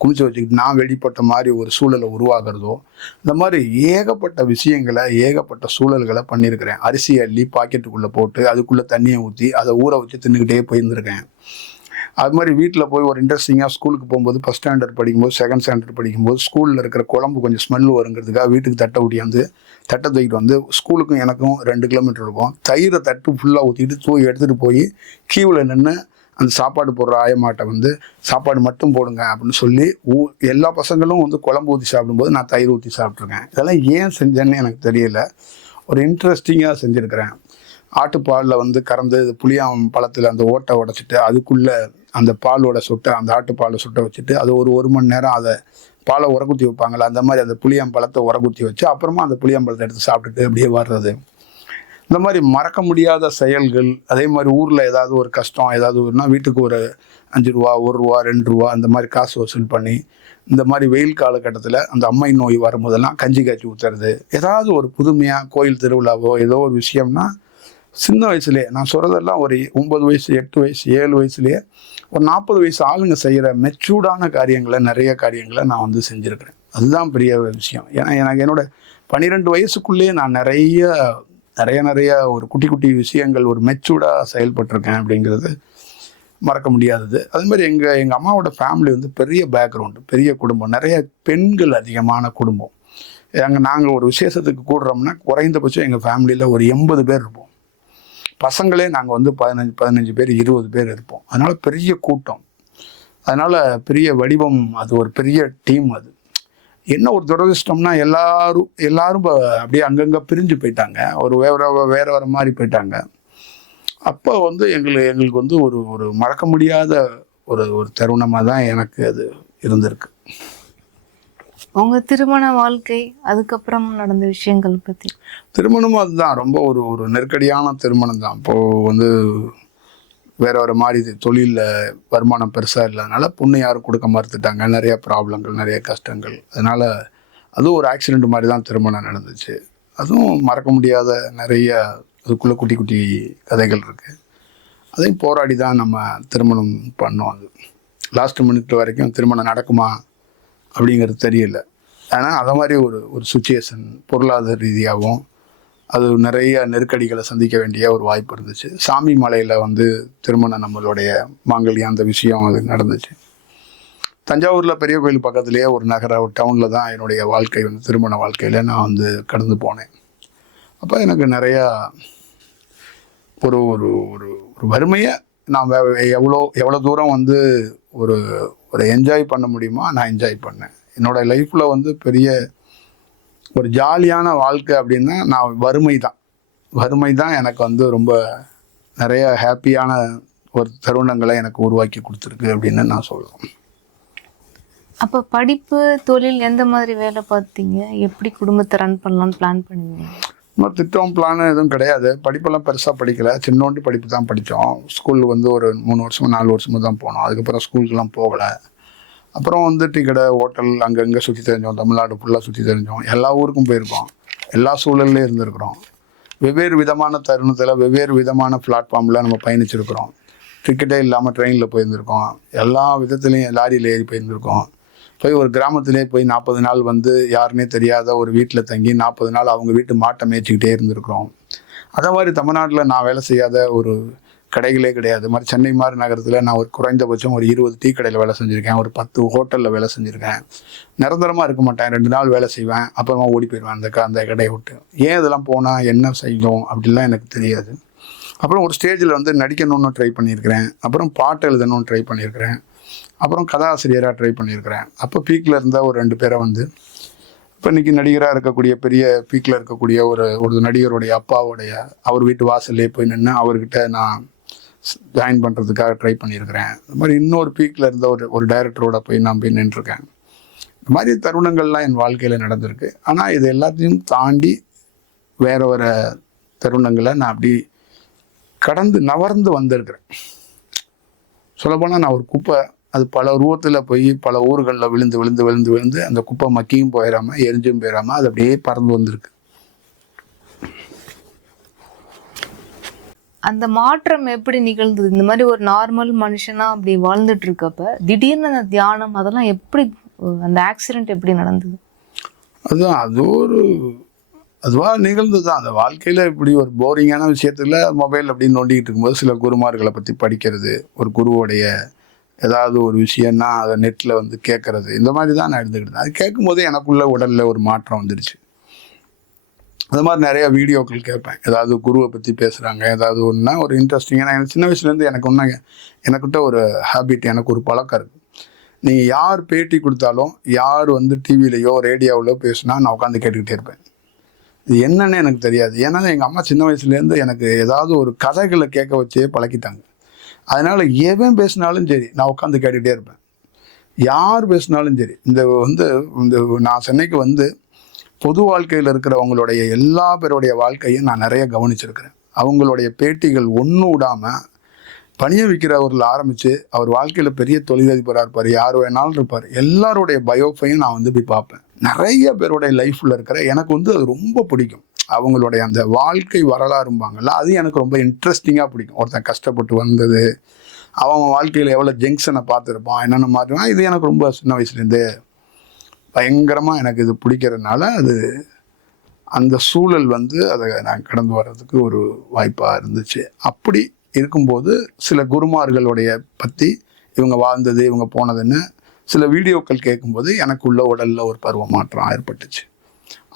குமிச்சு வச்சுக்கிட்டு நான் வெடி போட்ட மாதிரி ஒரு சூழலை உருவாக்குறதோ, இந்த மாதிரி ஏகப்பட்ட விஷயங்களை, ஏகப்பட்ட சூழல்களை பண்ணியிருக்கிறேன். அரிசி அள்ளி பாக்கெட்டுக்குள்ளே போட்டு அதுக்குள்ளே தண்ணியை ஊற்றி அதை ஊற வச்சு தின்னுக்கிட்டே போயிருந்திருக்கேன். அது மாதிரி வீட்டில் போய் ஒரு இன்ட்ரெஸ்டிங்காக ஸ்கூலுக்கு போகும்போது ஃபஸ்ட் ஸ்டாண்டர்ட் படிக்கும்போது, செகண்ட் ஸ்டாண்டர்ட் படிக்கும்போது ஸ்கூலில் இருக்கிற குழம்பு கொஞ்சம் ஸ்மெல் வருங்கிறதுக்காக வீட்டுக்கு தட்டை தூக்கிட்டு வந்து ஸ்கூலுக்கும் எனக்கும் 2 கிலோமீட்டர் இருக்கும். தயிரை தட்டு ஃபுல்லாக ஊற்றிட்டு எடுத்துகிட்டு போய் கீவில் நின்று அந்த சாப்பாடு போடுற ஆயமாட்டை வந்து சாப்பாடு மட்டும் போடுங்க அப்படின்னு சொல்லி எல்லா பசங்களும் வந்து குழம்பு ஊற்றி சாப்பிடும்போது நான் தயிர் ஊற்றி சாப்பிட்ருக்கேன். இதெல்லாம் ஏன் செஞ்சேன்னு எனக்கு தெரியல. ஒரு இன்ட்ரெஸ்டிங்காக செஞ்சுருக்கிறேன். ஆட்டுப்பாலில் வந்து கறந்து புளியாம் பழத்தில் அந்த ஓட்டை உடைச்சிட்டு அதுக்குள்ளே அந்த பாலோட சுட்டை, அந்த ஆட்டுப்பாலை சுட்ட வச்சுட்டு அது ஒரு மணி நேரம் அதை பாலை உரக்குத்தி வைப்பாங்களா, அந்த மாதிரி அந்த புளியாம் பழத்தை உரக்குத்தி வச்சு அப்புறமா அந்த புளியாம் பழத்தை எடுத்து சாப்பிட்டுட்டு அப்படியே வர்றது. இந்த மாதிரி மறக்க முடியாத செயல்கள். அதே மாதிரி ஊரில் ஏதாவது ஒரு கஷ்டம் ஏதாவது ஒருனா வீட்டுக்கு ஒரு 5 ரூபா, 1 ரூபா, 2 ரூபா அந்த மாதிரி காசு வசூல் பண்ணி இந்த மாதிரி வெயில் காலகட்டத்தில் அந்த அம்மை நோய் வரும்போதெல்லாம் கஞ்சி காய்ச்சி ஊற்றுறது. ஏதாவது ஒரு புதுமையாக கோயில் திருவிழாவோ ஏதோ ஒரு விஷயம்னா சின்ன வயசுலேயே, நான் சொல்கிறதெல்லாம் ஒரு 9 வயசு, 8 வயசு, 7 வயசுலேயே ஒரு 40 வயசு ஆளுங்க செய்கிற மெச்சூர்டான காரியங்களை, நிறைய காரியங்களை நான் வந்து செஞ்சுருக்கிறேன். அதுதான் பெரிய விஷயம். ஏன்னா எனக்கு என்னோட 12 வயசுக்குள்ளேயே நான் நிறைய ஒரு குட்டி குட்டி விஷயங்கள் ஒரு மெச்சூர்டாக செயல்பட்டிருக்கேன் அப்படிங்கிறது மறக்க முடியாதது. அதுமாதிரி எங்கள் அம்மாவோட ஃபேமிலி வந்து பெரிய பேக்ரவுண்டு, பெரிய குடும்பம், நிறைய பெண்கள் அதிகமான குடும்பம். நாங்கள் ஒரு விசேஷத்துக்கு கூடுறோம்னா குறைந்தபட்சம் எங்கள் ஃபேமிலியில் ஒரு 80 பேர் இருப்போம். பசங்களே நாங்கள் வந்து 15 பேர் 20 பேர் இருப்போம். அதனால் பெரிய கூட்டம், அதனால் பெரிய வடிவம், அது ஒரு பெரிய டீம். அது என்ன ஒரு துரதிர்ஷ்டம்னா எல்லாரும் அப்படியே அங்கங்கே பிரிஞ்சு போயிட்டாங்க, ஒரு வேற மாதிரி போயிட்டாங்க. அப்போ வந்து எங்களுக்கு வந்து ஒரு மறக்க முடியாத ஒரு தருணமாக தான் எனக்கு அது இருந்திருக்கு. உங்க திருமண வாழ்க்கை அதுக்கப்புறம் நடந்த விஷயங்கள் பற்றி? திருமணமும் அதுதான் ரொம்ப ஒரு நெருக்கடியான திருமணம் தான். இப்போது வந்து வேற மாதிரி தொழிலில் வருமானம் பெருசாக இல்லாதனால பொண்ணு யாரும் கொடுக்க மறுத்துட்டாங்க. நிறைய ப்ராப்ளங்கள், நிறைய கஷ்டங்கள். அதனால் அதுவும் ஒரு ஆக்சிடெண்ட் மாதிரி தான் திருமணம் நடந்துச்சு. அதுவும் மறக்க முடியாத நிறைய அதுக்குள்ளே குட்டி குட்டி கதைகள் இருக்குது. அதையும் போராடி தான் நம்ம திருமணம் பண்ணோம். அது லாஸ்ட் மினிட் வரைக்கும் திருமணம் நடக்குமா அப்படிங்கிறது தெரியல. ஆனால் அதை மாதிரி ஒரு சுச்சுவேஷன் பொருளாதார ரீதியாகவும் அது நிறைய நெருக்கடிகளை சந்திக்க வேண்டிய ஒரு வாய்ப்பு இருந்துச்சு. சாமி மலையில் வந்து திருமணம் நம்மளுடைய மாங்கல்யம் அந்த விஷயம் அது நடந்துச்சு. தஞ்சாவூரில் பெரிய கோயில் பக்கத்துலேயே ஒரு டவுனில் தான் என்னுடைய வாழ்க்கை வந்து திருமண வாழ்க்கையில் நான் வந்து கடந்து போனேன். அப்போ எனக்கு நிறையா ஒரு ஒரு ஒரு வறுமையை நான் எவ்வளோ தூரம் வந்து ஒரு என்ஜாய் பண்ண முடியுமோ நான் என்ஜாய் பண்ணேன். என்னோடய லைஃப்பில் வந்து பெரிய ஒரு ஜாலியான வாழ்க்கை அப்படின்னா நான் வறுமை தான் எனக்கு வந்து ரொம்ப நிறைய ஹாப்பியான ஒரு தருணங்களை எனக்கு உருவாக்கி கொடுத்துருக்கு அப்படின்னு நான் சொல்லுவேன். அப்போ படிப்பு, தொழில் எந்த மாதிரி வேலை பார்த்தீங்க? எப்படி குடும்பத்தை ரன் பண்ணலான்னு பிளான் பண்ணுவீங்க? இன்னும் திட்டம் பிளான் எதுவும் கிடையாது. படிப்பெல்லாம் பெருசாக படிக்கலை, சின்னோண்டு படிப்பு தான் படித்தோம். ஸ்கூல் வந்து ஒரு 3 வருஷமோ 4 வருஷமோ தான் போனோம். அதுக்கப்புறம் ஸ்கூலுக்கெலாம் போகலை. அப்புறம் வந்து டீ கடை, ஹோட்டல் அங்கங்கே சுற்றி தெரிஞ்சோம். தமிழ்நாடு ஃபுல்லாக சுற்றி தெரிஞ்சோம். எல்லா ஊருக்கும் போயிருக்கோம். எல்லா சூழல்லையும் இருந்திருக்கிறோம். வெவ்வேறு விதமான தருணத்தில் வெவ்வேறு விதமான பிளாட்ஃபார்மில் நம்ம பயணிச்சிருக்கிறோம். டிக்கெட்டே இல்லாமல் ட்ரெயினில் போயிருந்திருக்கோம். எல்லா விதத்துலேயும் லாரியில் ஏறி போயிருந்திருக்கோம். போய் ஒரு கிராமத்திலே போய் 40 நாள் வந்து யாருன்னே தெரியாத ஒரு வீட்டில் தங்கி 40 நாள் அவங்க வீட்டு மாட்டை மேய்ச்சிக்கிட்டே இருந்திருக்கிறோம். அதே மாதிரி தமிழ்நாட்டில் நான் வேலை செய்யாத ஒரு கடைகளே கிடையாது. மாதிரி சென்னை மாதிரி நகரத்தில் நான் ஒரு குறைந்தபட்சம் ஒரு 20 டீ கடையில் வேலை செஞ்சுருக்கேன், ஒரு 10 ஹோட்டலில் வேலை செஞ்சுருக்கேன். நிரந்தரமாக இருக்க மாட்டேன், 2 நாள் வேலை செய்வேன், அப்புறமா ஓடி போயிடுவேன் அந்த கடையை விட்டு. ஏன் இதெல்லாம் போனால் என்ன செய்யும் அப்படிலாம் எனக்கு தெரியாது. அப்புறம் ஒரு ஸ்டேஜில் வந்து நடிக்கணும்னு ட்ரை பண்ணியிருக்கிறேன். அப்புறம் பாட்டு எழுதணும்னு ட்ரை பண்ணியிருக்கிறேன். அப்புறம் கதாசிரியராக ட்ரை பண்ணியிருக்கிறேன். அப்போ பீக்கில் இருந்த ஒரு 2 பேரை வந்து இப்போ இன்னைக்கு நடிகராக இருக்கக்கூடிய பெரிய பீக்கில் இருக்கக்கூடிய ஒரு நடிகருடைய அப்பாவுடைய அவர் வீட்டு வாசல்லே போய் நின்று அவர்கிட்ட நான் ஜாயின் பண்ணுறதுக்காக ட்ரை பண்ணியிருக்கிறேன். இந்த மாதிரி இன்னொரு பீக்கில் இருந்த ஒரு டைரக்டரோட போய் நான் போய் நின்றுருக்கேன். இந்த மாதிரி தருணங்கள்லாம் என் வாழ்க்கையில் நடந்திருக்கு. ஆனால் இது எல்லாத்தையும் தாண்டி வேற தருணங்களை நான் அப்படி கடந்து நவர்ந்து வந்திருக்கிறேன். சொல்லப்போனால் நான் ஒரு குப்பை, அது பல உருவத்தில் போய் பல ஊர்களில் விழுந்து விழுந்து விழுந்து விழுந்து அந்த குப்பை மக்கியும் போயிடாமல் எரிஞ்சும் போயிடாமல் அது அப்படியே பறந்து வந்திருக்கு. அந்த மாற்றம் எப்படி நிகழ்ந்தது? இந்த மாதிரி ஒரு நார்மல் மனுஷனா அப்படி வாழ்ந்துட்டு இருக்கப்ப திடீர்னு அந்த தியானம் அதெல்லாம் எப்படி, அந்த ஆக்சிடென்ட் எப்படி நடந்தது? அதுதான் அதுவாக நிகழ்ந்தது தான். அந்த வாழ்க்கையில் இப்படி ஒரு போரிங்கான விஷயத்தில் மொபைல் அப்படின்னு நோண்டிக்கிட்டு இருக்கும்போது சில குருமார்களை பற்றி படிக்கிறது, ஒரு குருவோடைய ஏதாவது ஒரு விஷயம்னா அதை நெட்டில் வந்து கேட்கறது, இந்த மாதிரி தான் நான் எடுத்துக்கிட்டேன். அது கேட்கும்போது எனக்குள்ள உடலில் ஒரு மாற்றம் வந்துடுச்சு. அது மாதிரி நிறைய வீடியோக்கள் கேட்பேன். ஏதாவது குருவை பற்றி பேசுகிறாங்க, ஏதாவது ஒன்றா ஒரு இன்ட்ரெஸ்டிங்காக. எனக்கு சின்ன வயசுலேருந்து எனக்கிட்ட ஒரு ஹேபிட், எனக்கு ஒரு பழக்கம் இருக்குது. நீங்கள் யார் பேட்டி கொடுத்தாலும், யார் வந்து டிவிலையோ ரேடியோவிலோ பேசுனா நான் உட்காந்து கேட்டுக்கிட்டே இருப்பேன். இது என்னன்னு எனக்கு தெரியாது. ஏன்னா எங்கள் அம்மா சின்ன வயசுலேருந்து எனக்கு ஏதாவது ஒரு கதைகளை கேட்க வச்சே பழக்கிட்டாங்க. அதனால் எவன் பேசினாலும் சரி நான் உட்காந்து கேட்டுக்கிட்டே இருப்பேன். யார் பேசினாலும் சரி. இந்த நான் சென்னைக்கு வந்து பொது வாழ்க்கையில் இருக்கிறவங்களுடைய எல்லா பேருடைய வாழ்க்கையும் நான் நிறைய கவனிச்சிருக்கிறேன். அவங்களுடைய பேட்டிகள் ஒன்றும் விடாமல் பணிய விற்கிறவர்கள் ஆரம்பித்து அவர் வாழ்க்கையில் பெரிய தொழிலதிபராக இருப்பார், யார் வேணாலும் இருப்பார், எல்லாருடைய பயோஃபையும் நான் வந்து போய் பார்ப்பேன். நிறைய பேருடைய லைஃப்பில் இருக்கிற எனக்கு வந்து அது ரொம்ப பிடிக்கும். அவங்களுடைய அந்த வாழ்க்கை வரலாறும்பாங்கள்ல, அது எனக்கு ரொம்ப இன்ட்ரெஸ்டிங்காக பிடிக்கும். ஒருத்தன் கஷ்டப்பட்டு வந்தது, அவன் வாழ்க்கையில் எவ்வளோ ஜங்ஷனை பார்த்துருப்பான், என்னென்ன மாற்றுவான், இது எனக்கு ரொம்ப சின்ன வயசுலேருந்தே பயங்கரமாக எனக்கு இது பிடிக்கிறதுனால அந்த சூழல் வந்து அதை நான் கடந்து வர்றதுக்கு ஒரு வாய்ப்பாக இருந்துச்சு. அப்படி இருக்கும்போது சில குருமார்களுடைய பற்றி இவங்க வாழ்ந்தது இவங்க போனதுன்னு சில வீடியோக்கள் கேட்கும்போது எனக்குள்ள உடலில் ஒரு பருவ மாற்றம் ஏற்பட்டுச்சு.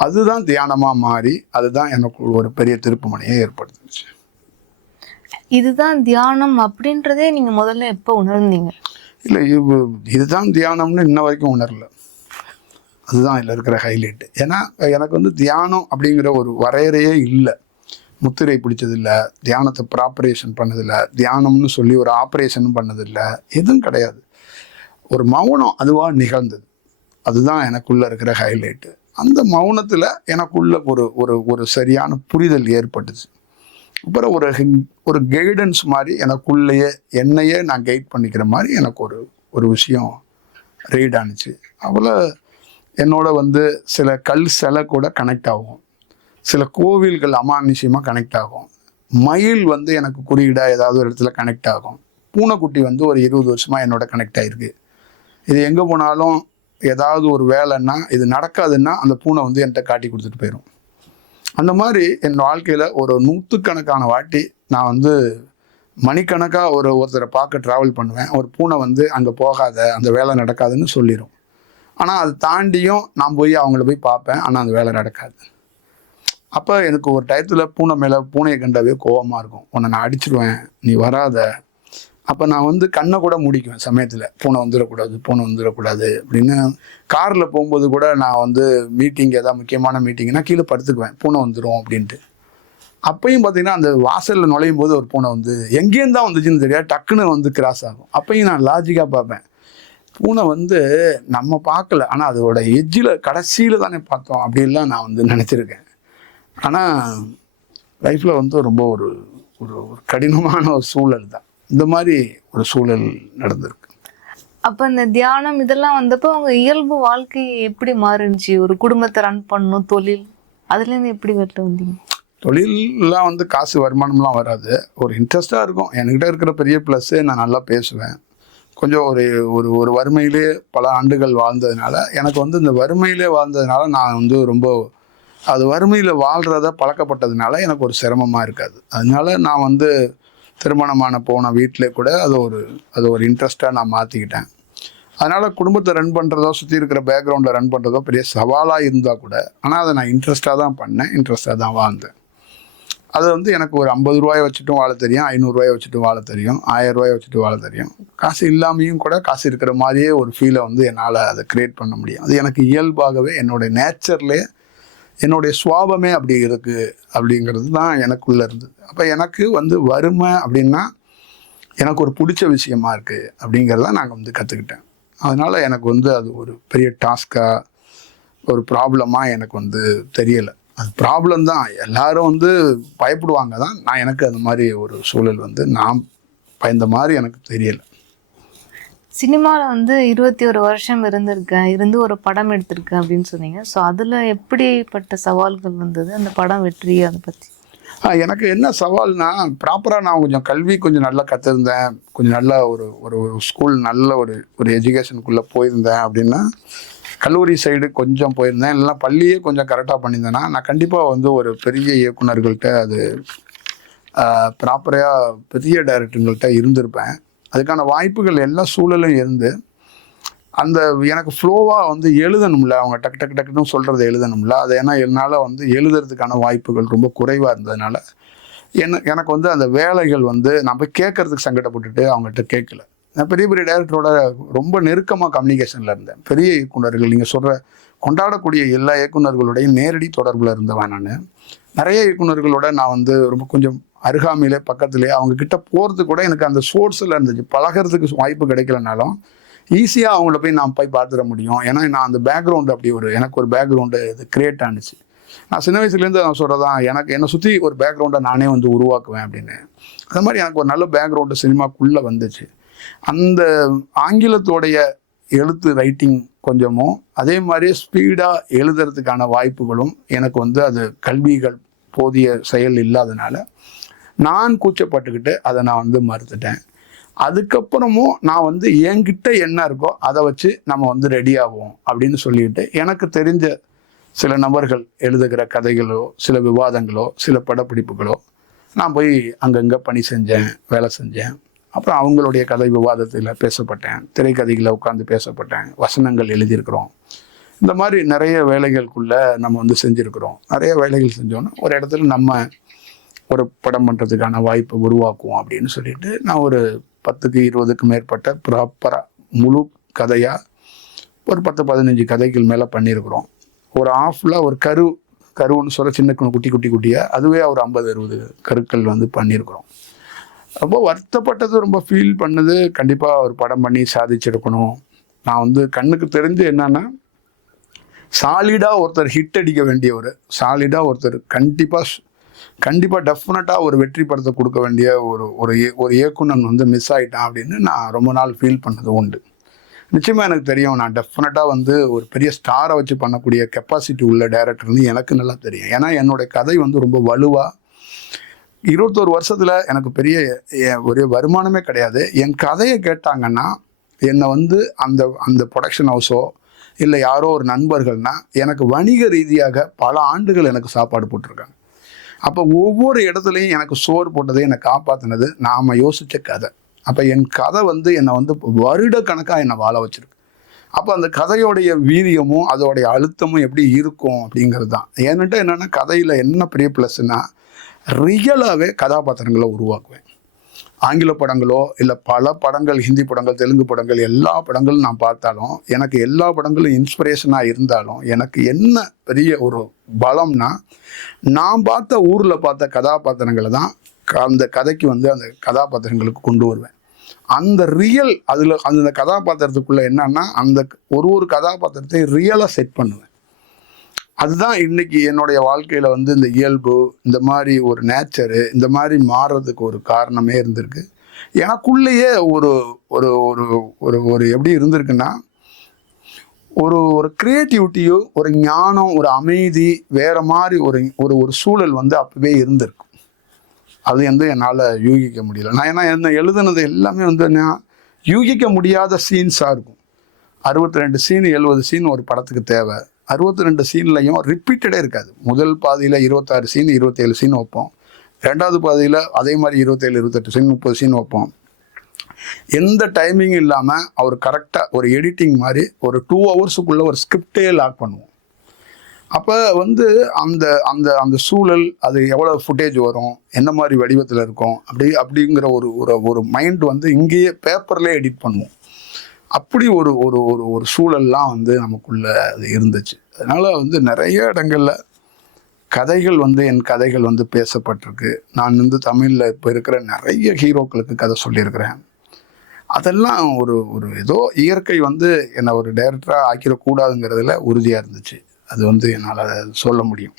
அதுதான் தியானமாக மாறி அதுதான் எனக்கு ஒரு பெரிய திருப்புமுனையை ஏற்படுத்துச்சு. இதுதான் தியானம் அப்படின்றதே நீங்கள் முதல்ல எப்போ உணர்ந்தீங்க? இல்லை, இதுதான் தியானம்னு இன்ன வரைக்கும் உணரல. அதுதான் இதில் இருக்கிற ஹைலைட்டு. ஏன்னா எனக்கு வந்து தியானம் அப்படிங்கிற ஒரு வரையறையே இல்லை. முத்திரை பிடிச்சதில்லை, தியானத்தை ப்ராப்பரேஷன் பண்ணதில்லை, தியானம்னு சொல்லி ஒரு ஆப்ரேஷனும் பண்ணதில்லை, எதுவும் கிடையாது. ஒரு மௌனம் அதுவாக நிகழ்ந்தது. அதுதான் எனக்குள்ளே இருக்கிற ஹைலைட்டு. அந்த மௌனத்தில் எனக்குள்ள ஒரு சரியான புரிதல் ஏற்பட்டுச்சு. அப்புறம் ஒரு கைடன்ஸ் மாதிரி எனக்குள்ளேயே என்னையே நான் கைட் பண்ணிக்கிற மாதிரி எனக்கு ஒரு விஷயம் ரீட் ஆனிச்சு. அவ்வளோ என்னோட வந்து சில கல் சிலை கூட கனெக்ட் ஆகும், சில கோவில்கள் அமானுஷ்யமாக கனெக்ட் ஆகும், மயில் வந்து எனக்கு குறியீடாக ஏதாவது ஒரு இடத்துல கனெக்ட் ஆகும், பூனைக்குட்டி வந்து ஒரு 20 வருஷமாக என்னோட கனெக்ட் ஆகிருக்கு. இது எங்கே போனாலும் ஏதாவது ஒரு வேலைன்னா இது நடக்காதுன்னா அந்த பூனை வந்து என்கிட்ட காட்டி கொடுத்துட்டு போயிடும். அந்த மாதிரி என் வாழ்க்கையில் ஒரு 100கணக்கான வாட்டி நான் வந்து மணிக்கணக்காக ஒருத்தரை பார்க்க ட்ராவல் பண்ணுவேன். ஒரு பூனை வந்து அங்கே போகாத, அந்த வேலை நடக்காதுன்னு சொல்லிடும். ஆனால் அது தாண்டியும் நான் போய் அவங்கள போய் பார்ப்பேன், ஆனால் அந்த வேலை நடக்காது. அப்போ எனக்கு ஒரு டயத்தில் பூனையை கண்டாவே கோபமாக இருக்கும். உன்னை நான் அடிச்சிடுவேன், நீ வராத. அப்போ நான் வந்து கண்ணை கூட முடிக்குவேன் சமயத்தில், பூனை வந்துடக்கூடாது அப்படின்னு. காரில் போகும்போது கூட நான் வந்து மீட்டிங், ஏதாவது முக்கியமான மீட்டிங்னா கீழே படுத்துக்குவேன், பூனை வந்துடும் அப்படின்ட்டு. அப்பையும் பார்த்தீங்கன்னா அந்த வாசலில் நுழையும் போது ஒரு பூனை வந்து எங்கேயும் தான் வந்துச்சுன்னு தெரியாது, டக்குன்னு வந்து கிராஸ் ஆகும். அப்பையும் நான் லாஜிக்காக பார்ப்பேன், பூனை வந்து நம்ம பார்க்கல, ஆனால் அதோட எஜ்ஜில் கடைசியில் தானே பார்த்தோம் அப்படின்லாம் நான் வந்து நினச்சிருக்கேன். ஆனால் லைஃப்பில் வந்து ரொம்ப ஒரு கடினமான ஒரு சூழல் தான். இந்த மாதிரி ஒரு சூழல் நடந்திருக்கு. அப்போ இந்த தியானம் இதெல்லாம் வந்தப்போ அவங்க இயல்பு வாழ்க்கை எப்படி மாறுச்சு? ஒரு குடும்பத்தை ரன் பண்ணணும், தொழில், அதுலேருந்து எப்படி வெளில வந்தீங்க? தொழிலெலாம் வந்து காசு வருமானம்லாம் வராது, ஒரு இன்ட்ரெஸ்டாக இருக்கும். என்கிட்ட இருக்கிற பெரிய ப்ளஸ்ஸு நான் நல்லா பேசுவேன். கொஞ்சம் ஒரு வறுமையிலே பல ஆண்டுகள் வாழ்ந்ததுனால எனக்கு வந்து இந்த வறுமையிலே வாழ்ந்ததுனால நான் வந்து ரொம்ப அது வறுமையில் வாழ்கிறத பழக்கப்பட்டதுனால எனக்கு ஒரு சிரமமாக இருக்காது. அதனால நான் வந்து திருமணமான போன வீட்டிலே கூட அது ஒரு இன்ட்ரெஸ்ட்டாக நான் மாற்றிக்கிட்டேன். அதனால் குடும்பத்தை ரன் பண்ணுறதோ சுற்றி இருக்கிற பேக்ரவுண்டில் ரன் பண்ணுறதோ பெரிய சவாலாக இருந்தால் கூட, ஆனால் அதை நான் இன்ட்ரெஸ்ட்டாக தான் பண்ணேன், இன்ட்ரெஸ்ட்டாக தான் வாழ்ந்தேன். அது வந்து எனக்கு ஒரு 50 ரூபாயை வச்சுட்டும் வாழ தெரியும், 500 ரூபாயை வச்சுட்டும் வாழ தெரியும், 1000 ரூபாயை வச்சுட்டு வாழ தெரியும். காசு இல்லாமையும் கூட காசு இருக்கிற மாதிரியே ஒரு ஃபீலை வந்து என்னால் அதை க்ரியேட் பண்ண முடியும். அது எனக்கு இயல்பாகவே என்னுடைய நேச்சர்லேயே என்னுடைய சுவாபமே அப்படி இருக்குது அப்படிங்கிறது தான் எனக்குள்ளே இருந்தது. அப்போ எனக்கு வந்து வறுமை அப்படின்னா எனக்கு ஒரு பிடிச்ச விஷயமா இருக்குது அப்படிங்கிறத நாங்கள் வந்து கற்றுக்கிட்டேன். அதனால் எனக்கு வந்து அது ஒரு பெரிய டாஸ்காக ஒரு ப்ராப்ளமாக எனக்கு வந்து தெரியலை. அது ப்ராப்ளம் தான், எல்லாரும் வந்து பயப்படுவாங்க தான். எனக்கு அது மாதிரி ஒரு சூழல் வந்து நான் பயந்த மாதிரி எனக்கு தெரியலை. சினிமாவில் வந்து 21 வருஷம் இருந்து ஒரு படம் எடுத்திருக்கேன் அப்படின்னு சொன்னீங்க. ஸோ அதில் எப்படிப்பட்ட சவால்கள் வந்தது, அந்த படம் வெற்றி, அதை பற்றி? எனக்கு என்ன சவால்னா, ப்ராப்பராக நான் கொஞ்சம் கல்வி கொஞ்சம் நல்லா கற்றுருந்தேன், கொஞ்சம் நல்ல ஒரு ஒரு ஸ்கூல் நல்ல ஒரு எஜுகேஷனுக்குள்ளே போயிருந்தேன் அப்படின்னா, கல்லூரி சைடு கொஞ்சம் போயிருந்தேன், இல்லைனா பள்ளியே கொஞ்சம் கரெக்டாக பண்ணியிருந்தேன்னா நான் கண்டிப்பாக வந்து ஒரு பெரிய இயக்குனர்கள்ட்ட அது ப்ராப்பராக பெரிய டைரக்டருங்கள்கிட்ட இருந்திருப்பேன். அதுக்கான வாய்ப்புகள் எல்லா சூழலும் இருந்து அந்த எனக்கு ஃப்ளோவாக வந்து எழுதணும்ல, அவங்க டக்கு டக்கு டக்குன்னு சொல்கிறத எழுதணும்ல, அது ஏன்னா என்னால் வந்து எழுதுறதுக்கான வாய்ப்புகள் ரொம்ப குறைவாக இருந்ததுனால எனக்கு வந்து அந்த வேலைகள் வந்து நான் போய் கேட்கறதுக்கு சங்கடப்பட்டுட்டு அவங்ககிட்ட கேட்கல. நான் பெரிய பெரிய டைரக்டரோட ரொம்ப நெருக்கமாக கம்யூனிகேஷனில் இருந்தேன். பெரிய இயக்குனர்கள் நீங்கள் சொல்கிற கொண்டாடக்கூடிய எல்லா இயக்குனர்களுடையும் நேரடி தொடர்பில் இருந்தவன் நான். நிறைய இயக்குனர்களோட நான் வந்து ரொம்ப கொஞ்சம் அருகாமையிலே பக்கத்துலேயே அவங்கக்கிட்ட போகிறது கூட எனக்கு அந்த சோர்ஸில் இருந்துச்சு. பழகிறதுக்கு வாய்ப்பு கிடைக்கலனாலும் ஈஸியாக அவங்கள போய் நான் போய் பார்த்துட முடியும். ஏன்னா நான் அந்த பேக்ரவுண்டு அப்படி எனக்கு ஒரு பேக்ரவுண்டு இது க்ரியேட் ஆனிச்சு. நான் சின்ன வயசுலேருந்து நான் சொல்கிறதான், என்னை சுற்றி ஒரு பேக்ரவுண்டை நானே வந்து உருவாக்குவேன் அப்படின்னு. அது மாதிரி எனக்கு ஒரு நல்ல பேக்ரவுண்டு சினிமாக்குள்ளே வந்துச்சு. அந்த ஆங்கிலத்தோடைய எழுத்து ரைட்டிங் கொஞ்சமும் அதே மாதிரி ஸ்பீடாக எழுதுறதுக்கான வாய்ப்புகளும் எனக்கு வந்து அது கல்விகள் போதிய செயல் இல்லாதனால நான் கூச்சப்பட்டுக்கிட்டு அதை நான் வந்து மறுத்துட்டேன். அதுக்கப்புறமும் நான் வந்து என்கிட்ட என்ன இருக்கோ அதை வச்சு நம்ம வந்து ரெடி ஆகும் அப்படின்னு சொல்லிட்டு எனக்கு தெரிஞ்ச சில நபர்கள் எழுதுகிற கதைகளோ சில விவாதங்களோ சில படப்பிடிப்புகளோ நான் போய் அங்கங்கே பணி செஞ்சேன், வேலை செஞ்சேன். அப்புறம் அவங்களுடைய கதை விவாதத்தில் பேசப்பட்டேன், திரைக்கதைகளை உட்காந்து பேசப்பட்டேன், வசனங்கள் எழுதியிருக்கிறோம். இந்த மாதிரி நிறைய வேலைகளுக்குள்ளே நம்ம வந்து செஞ்சுருக்கிறோம். நிறைய வேலைகள் செஞ்சோன்னா ஒரு இடத்துல நம்ம ஒரு படம் பண்ணுறதுக்கான வாய்ப்பை உருவாக்குவோம் அப்படின்னு சொல்லிட்டு நான் ஒரு 10க்கு 20க்கு மேற்பட்ட ப்ராப்பராக முழு கதையாக ஒரு 10-15 கதைகள் மேலே பண்ணியிருக்கிறோம். ஒரு ஆஃபில் ஒரு கருவுன்னு சொல்ல சின்ன குட்டியாக அதுவே ஒரு 50-60 கருக்கள் வந்து பண்ணியிருக்கிறோம். ரொம்ப வருத்தப்பட்டது, ரொம்ப ஃபீல் பண்ணது, கண்டிப்பாக ஒரு படம் பண்ணி சாதிச்சிருக்கணும். நான் வந்து கண்ணுக்கு தெரிஞ்சு என்னன்னா, சாலிடாக ஒருத்தர் ஹிட் அடிக்க வேண்டியவர், சாலிடாக ஒருத்தர் கண்டிப்பாக டெஃபினட்டாக ஒரு வெற்றி படத்தை கொடுக்க வேண்டிய ஒரு இயக்குனன் வந்து மிஸ் ஆகிட்டான் அப்படின்னு நான் ரொம்ப நாள் ஃபீல் பண்ணது உண்டு. நிச்சயமாக எனக்கு தெரியும், நான் டெஃபினட்டாக வந்து ஒரு பெரிய ஸ்டாரை வச்சு பண்ணக்கூடிய கெப்பாசிட்டி உள்ள டைரக்டர்னு எனக்கு நல்லா தெரியும். ஏன்னா என்னுடைய கதை வந்து ரொம்ப வலுவாக 21 வருஷத்தில் எனக்கு பெரிய ஒரு வருமானமே கிடையாது. என் கதையை கேட்டாங்கன்னா என்னை வந்து அந்த ப்ரொடக்ஷன் ஹவுஸோ இல்லை யாரோ ஒரு நண்பர்கள்னா எனக்கு வணிக ரீதியாக பல ஆண்டுகள் எனக்கு சாப்பாடு போட்டிருக்காங்க. அப்போ ஒவ்வொரு இடத்துலையும் எனக்கு சோறு போட்டதை என்னை காப்பாற்றினது நாம் யோசித்த கதை. அப்போ என் கதை வந்து என்னை வந்து வருடக்கணக்காக என்னை வாழ வச்சுருக்கு. அப்போ அந்த கதையோடைய வீரியமும் அதோடைய அழுத்தமும் எப்படி இருக்கும் அப்படிங்கிறது தான். ஏன்னுட்டு என்னென்னா கதையில் என்ன பெரிய ப்ளஸ்ன்னா ரியலாகவே கதாபாத்திரங்களை உருவாக்குவேன். ஆங்கில படங்களோ இல்லை பல படங்கள், ஹிந்தி படங்கள், தெலுங்கு படங்கள், எல்லா படங்களும் நான் பார்த்தாலும் எனக்கு எல்லா படங்களும் இன்ஸ்பிரேஷனாக இருந்தாலும் எனக்கு என்ன பெரிய ஒரு பலம்னா நான் பார்த்த ஊரில் பார்த்த கதாபாத்திரங்களை தான் அந்த கதைக்கு வந்து அந்த கதாபாத்திரங்களுக்கு கொண்டு வருவேன். அந்த ரியல் அந்த கதாபாத்திரத்துக்குள்ளே என்னன்னா அந்த ஒரு கதாபாத்திரத்தை ரியலாக செட் பண்ணுவேன். அதுதான் இன்னைக்கு என்னுடைய வாழ்க்கையில் வந்து இந்த இயல்பு, இந்த மாதிரி ஒரு நேச்சரு, இந்த மாதிரி மாறுறதுக்கு ஒரு காரணமே இருந்திருக்கு. எனக்குள்ளேயே ஒரு ஒரு ஒரு ஒரு ஒரு எப்படி இருந்திருக்குன்னா ஒரு கிரியேட்டிவிட்டியோ ஒரு ஞானம், ஒரு அமைதி, வேறு மாதிரி ஒரு சூழல் வந்து அப்பவே இருந்திருக்கு. அது வந்து என்னால் யூகிக்க முடியல. நான் என்ன எழுதுனது எல்லாமே வந்து நான் யூகிக்க முடியாத சீன்ஸாக இருக்கும். 62 சீன் 70 சீன் ஒரு படத்துக்கு தேவை. 62 சீன்லையும் ரிப்பீட்டடே இருக்காது. முதல் பாதியில் 26 சீன் 27 சீன் வைப்போம். ரெண்டாவது பாதியில் அதே மாதிரி 27 28 சீன் 30 சீன் வைப்போம். எந்த டைமிங்கும் இல்லாமல் அவர் கரெக்டாக ஒரு எடிட்டிங் மாதிரி ஒரு 2 ஹவர்ஸுக்குள்ளே ஒரு ஸ்கிரிப்டே லாக் பண்ணுவோம். அப்போ வந்து அந்த அந்த அந்த சூழல் அது எவ்வளோ ஃபுட்டேஜ் வரும், என்ன மாதிரி வடிவத்தில் இருக்கும், அப்படிங்கிற ஒரு ஒரு ஒரு மைண்ட் வந்து இங்கேயே பேப்பர்லேயே எடிட் பண்ணுவோம். அப்படி ஒரு ஒரு ஒரு ஒரு சூழல்லாம் வந்து நமக்குள்ள அது இருந்துச்சு. அதனால வந்து நிறைய இடங்கள்ல கதைகள் வந்து என் கதைகள் வந்து பேசப்பட்டிருக்கு. நான் வந்து தமிழில் இப்போ இருக்கிற நிறைய ஹீரோக்களுக்கு கதை சொல்லியிருக்கிறேன். அதெல்லாம் ஒரு ஒரு ஏதோ இயற்கை வந்து என்னை ஒரு டைரக்டராக ஆக்கிடக்கூடாதுங்கிறதுல உறுதியாக இருந்துச்சு. அது வந்து என்னால் சொல்ல முடியும்.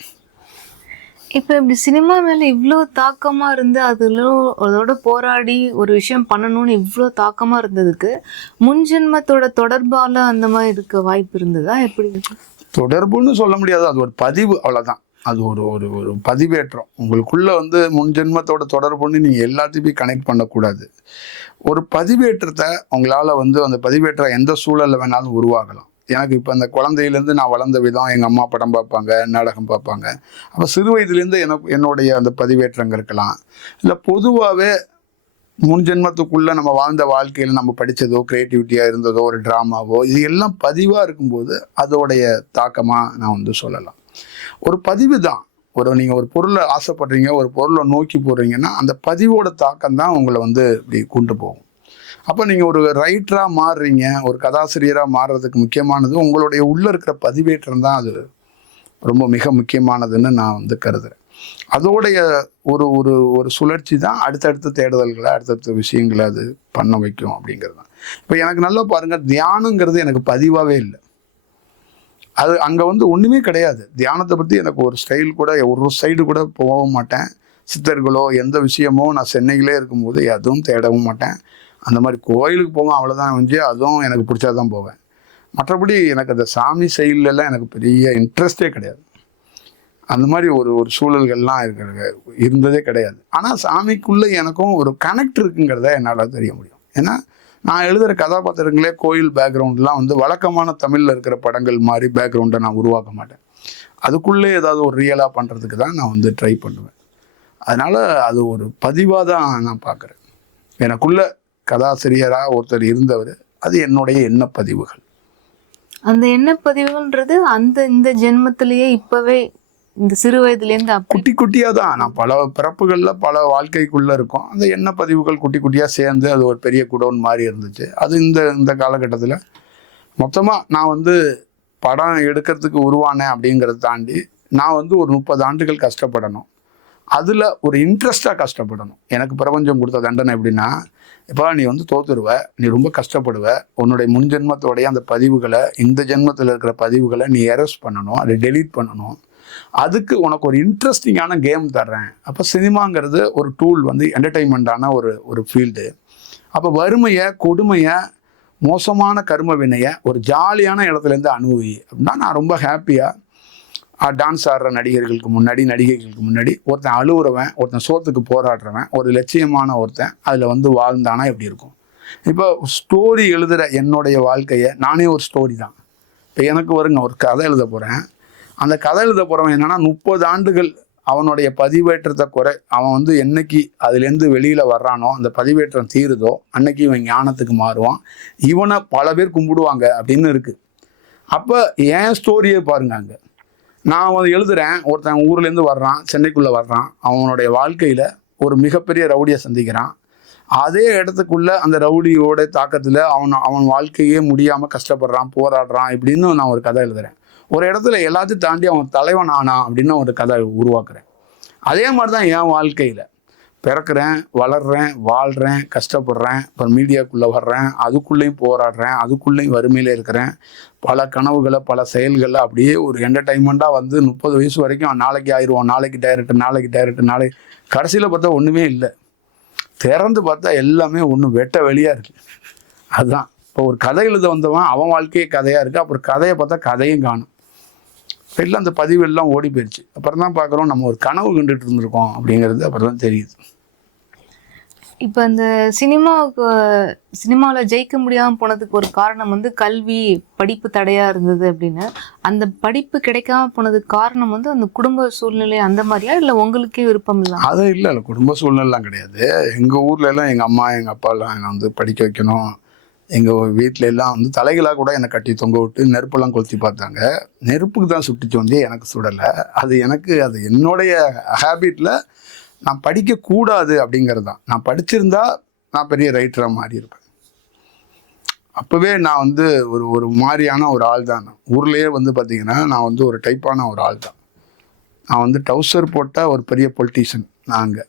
இப்போ இப்படி சினிமா மேல இவ்வளோ தாக்கமா இருந்து அதோட போராடி ஒரு விஷயம் பண்ணணும்னு இவ்வளோ தாக்கமா இருந்ததுக்கு முன்ஜென்மத்தோட தொடர்பால அந்த மாதிரி இருக்க வாய்ப்பு இருந்ததா? எப்படி இருக்கு? தொடர்புன்னு சொல்ல முடியாது, அது ஒரு பதிவு, அவ்வளோதான். அது ஒரு ஒரு ஒரு பதிவேற்றம். உங்களுக்குள்ள வந்து முன்ஜென்மத்தோட தொடர்புன்னு நீங்கள் எல்லாத்தையும் கனெக்ட் பண்ணக்கூடாது. ஒரு பதிவேற்றத்தை உங்களால் வந்து அந்த பதிவேற்றம் எந்த சூழலில் வேணாலும் உருவாகலாம். எனக்கு இப்போ அந்த குழந்தையிலேருந்து நான் வளர்ந்த விதம், எங்கள் அம்மா படம் பார்ப்பாங்க, நாடகம் பார்ப்பாங்க. அப்போ சிறு வயதுலேருந்து என்னுடைய அந்த பதிவேற்றங்கள் இருக்கலாம். இல்லை பொதுவாகவே முன்ஜென்மத்துக்குள்ளே நம்ம வாழ்ந்த வாழ்க்கையில் நம்ம படித்ததோ, க்ரியேட்டிவிட்டியாக இருந்ததோ, ஒரு ட்ராமாவோ, இது எல்லாம் பதிவாக இருக்கும்போது அதோடைய தாக்கமாக நான் வந்து சொல்லலாம். ஒரு பதிவு தான். நீங்கள் ஒரு பொருளை ஆசைப்படுறீங்க, ஒரு பொருளை நோக்கி போடுறீங்கன்னா அந்த பதிவோட தாக்கம் தான் உங்களை வந்து இப்படி கொண்டு போகும். அப்போ நீங்கள் ஒரு ரைட்டராக மாறுறீங்க, ஒரு கதாசிரியராக மாறுறதுக்கு முக்கியமானது உங்களுடைய உள்ளே இருக்கிற பதிவேற்றம் தான். அது ரொம்ப மிக முக்கியமானதுன்னு நான் வந்து கருதுகிறேன். அதோடைய ஒரு ஒரு ஒரு சுழற்சி தான் அடுத்தடுத்த தேடுதல்களை, அடுத்தடுத்த விஷயங்களை அது பண்ண வைக்கும் அப்படிங்கிறது தான். இப்போ எனக்கு நல்லா பாருங்கள், தியானங்கிறது எனக்கு பதிவாகவே இல்லை. அது அங்கே வந்து ஒன்றுமே கிடையாது. தியானத்தை பற்றி எனக்கு ஒரு ஸ்டைல் கூட, ஒரு சைடு கூட போக மாட்டேன். சித்தர்களோ எந்த விஷயமோ நான் சென்னையிலே இருக்கும்போது எதுவும் தேடவும் மாட்டேன். அந்த மாதிரி கோயிலுக்கு போவேன், அவ்வளோதான் வந்து. அதுவும் எனக்கு பிடிச்சா தான் போவேன். மற்றபடி எனக்கு அந்த சாமி செயலெல்லாம் எனக்கு பெரிய இன்ட்ரெஸ்டே கிடையாது. அந்த மாதிரி ஒரு ஒரு சூழல்கள்லாம் இருந்ததே கிடையாது. ஆனால் சாமிக்குள்ளே எனக்கும் ஒரு கனெக்ட் இருக்குங்கிறத என்னால் தெரிய முடியும். ஏன்னா நான் எழுதுகிற கதாபாத்திரங்களே கோயில் பேக்ரவுண்ட்லாம் வந்து வழக்கமான தமிழில் இருக்கிற படங்கள் மாதிரி பேக்ரவுண்டை நான் உருவாக்க மாட்டேன். அதுக்குள்ளே ஏதாவது ஒரு ரியலாக பண்ணுறதுக்கு தான் நான் வந்து ட்ரை பண்ணுவேன். அதனால் அது ஒரு பதிவாக தான் நான் பார்க்குறேன். எனக்குள்ள கதாசிரியராக ஒருத்தர் இருந்தவர், அது என்னுடைய எண்ணப்பதிவுகள். அந்த எண்ணப்பதிவுன்றது இந்த ஜென்மத்திலேயே இப்போவே இந்த சிறு வயதுலேருந்து குட்டி குட்டியாக தான். நான் பல பிறப்புகளில் பல வாழ்க்கைக்குள்ளே இருக்கும். அந்த எண்ணப்பதிவுகள் குட்டி குட்டியாக சேர்ந்து அது ஒரு பெரிய குடோன் மாதிரி இருந்துச்சு. அது இந்த காலகட்டத்தில் மொத்தமாக நான் வந்து படம் எடுக்கிறதுக்கு உருவானேன் அப்படிங்கிறத தாண்டி நான் வந்து ஒரு 30 ஆண்டுகள் கஷ்டப்படணும். அதில் ஒரு இன்ட்ரெஸ்டாக கஷ்டப்படணும். எனக்கு பிரபஞ்சம் கொடுத்த தண்டனை எப்படின்னா, இப்போ நீ வந்து தோத்துருவ, நீ ரொம்ப கஷ்டப்படுவ, உன்னுடைய முன்ஜென்மத்தோடைய அந்த பதிவுகளை, இந்த ஜென்மத்தில் இருக்கிற பதிவுகளை நீ எரஸ் பண்ணணும், அதை டெலீட் பண்ணணும். அதுக்கு உனக்கு ஒரு இன்ட்ரெஸ்டிங்கான கேம் தர்றேன். அப்போ சினிமாங்கிறது ஒரு டூல், வந்து என்டர்டெயின்மெண்ட்டான ஒரு ஃபீல்டு. அப்போ வறுமையை, கொடுமையை, மோசமான கர்ம வினையை ஒரு ஜாலியான இடத்துலேருந்து அனுபவி அப்படின்னா நான் ரொம்ப ஹாப்பியாக டான்ஸ் ஆடுற நடிகர்களுக்கு முன்னாடி, நடிகைகளுக்கு முன்னாடி ஒருத்தன் அழுகுறவன், ஒருத்தன் சோத்துக்கு போராடுறவன், ஒரு லட்சியமான ஒருத்தன் அதில் வந்து வாழ்ந்தானா எப்படி இருக்கும்? இப்போ ஸ்டோரி எழுதுகிற என்னுடைய வாழ்க்கையை நானே ஒரு ஸ்டோரி தான். இப்போ எனக்கு ஒரு கதை எழுத போகிறேன். அந்த கதை எழுத போகிறவன் என்னென்னா 30 ஆண்டுகள் அவனுடைய பதிவேற்றத்தை அவன் வந்து என்னைக்கு அதுலேருந்து வெளியில் வர்றானோ, அந்த பதிவேற்றம் தீருதோ, அன்னைக்கு இவன் ஞானத்துக்கு மாறுவான். இவனை பல பேர் கும்பிடுவாங்க அப்படின்னு இருக்குது. அப்போ என் ஸ்டோரியை பாருங்க. அங்கே நான் வந்து எழுதுகிறேன், ஒருத்தன் ஊர்லேருந்து வர்றான், சென்னைக்குள்ளே வர்றான், அவனுடைய வாழ்க்கையில் ஒரு மிகப்பெரிய ரவுடியை சந்திக்கிறான். அதே இடத்துக்குள்ளே அந்த ரவுடியோட தாக்கத்தில் அவன் வாழ்க்கையே முடியாமல் கஷ்டப்படுறான், போராடுறான், இப்படின்னு நான் ஒரு கதை எழுதுகிறேன். ஒரு இடத்துல எல்லாத்தையும் தாண்டி அவன் தலைவன் ஆனா அப்படின்னு ஒரு கதை உருவாக்குறேன். அதே மாதிரி தான் என் வாழ்க்கையில் பிறக்கிறேன், வளர்கிறேன், வாழ்கிறேன், கஷ்டப்படுறேன், அப்புறம் மீடியாக்குள்ளே வர்றேன், அதுக்குள்ளேயும் போராடுறேன், அதுக்குள்ளேயும் வறுமையில் இருக்கிறேன். பல கனவுகளை, பல செயல்களை அப்படியே ஒரு என்டர்டைன்மெண்ட்டாக வந்து 30 வயசு வரைக்கும் நாளைக்கு ஆயிடுவோம், நாளைக்கு டைரக்டர், கடைசியில் பார்த்தா ஒன்றுமே இல்லை. திறந்து பார்த்தா எல்லாமே ஒன்று வெட்ட வெளியாக இருக்குது. அதுதான் இப்போ ஒரு கதை எழுத வந்தவன் அவன் வாழ்க்கையே கதையாக இருக்குது. அப்புறம் கதையை பார்த்தா கதையும் காணும். எல்லாம் அந்த பதிவு எல்லாம் ஓடி போயிடுச்சு. அப்புறம் தான் பார்க்குறோம் நம்ம ஒரு கனவு கண்டுட்டு இருந்திருக்கோம் அப்படிங்கிறது அப்புறம் தான் தெரியுது. இப்போ அந்த சினிமாவில் ஜெயிக்க முடியாமல் போனதுக்கு ஒரு காரணம் வந்து கல்வி, படிப்பு தடையாக இருந்தது அப்படின்னு. அந்த படிப்பு கிடைக்காம போனதுக்கு காரணம் வந்து அந்த குடும்ப சூழ்நிலை அந்த மாதிரியா, இல்லை உங்களுக்கே விருப்பம் இல்லை? அது இல்லை, குடும்ப சூழ்நிலாம் கிடையாது. எங்கள் ஊர்ல எல்லாம் எங்கள் அம்மா, எங்கள் அப்பாலாம் என்னை வந்து படிக்க வைக்கணும், எங்கள் வீட்டில எல்லாம் வந்து தலைகளாக கூட என்னை கட்டி தொங்க விட்டு நெருப்பெல்லாம் கொளுத்தி பார்த்தாங்க. நெருப்புக்கு தான் சுட்டுச்சு வந்து எனக்கு சுடலை. அது என்னுடைய ஹேபிட்டில் நான் படிக்கக்கூடாது அப்படிங்கிறது தான். நான் படிச்சிருந்தா நான் பெரிய ரைட்டராக மாறி இருப்பேன். அப்போவே நான் வந்து ஒரு மாதிரியான ஒரு ஆள் தான். ஊர்லேயே வந்து பார்த்திங்கன்னா நான் வந்து ஒரு டைப்பான ஒரு ஆள் தான். நான் வந்து டவுசர் போட்ட ஒரு பெரிய பொலிட்டீஷியன் நாங்கள்,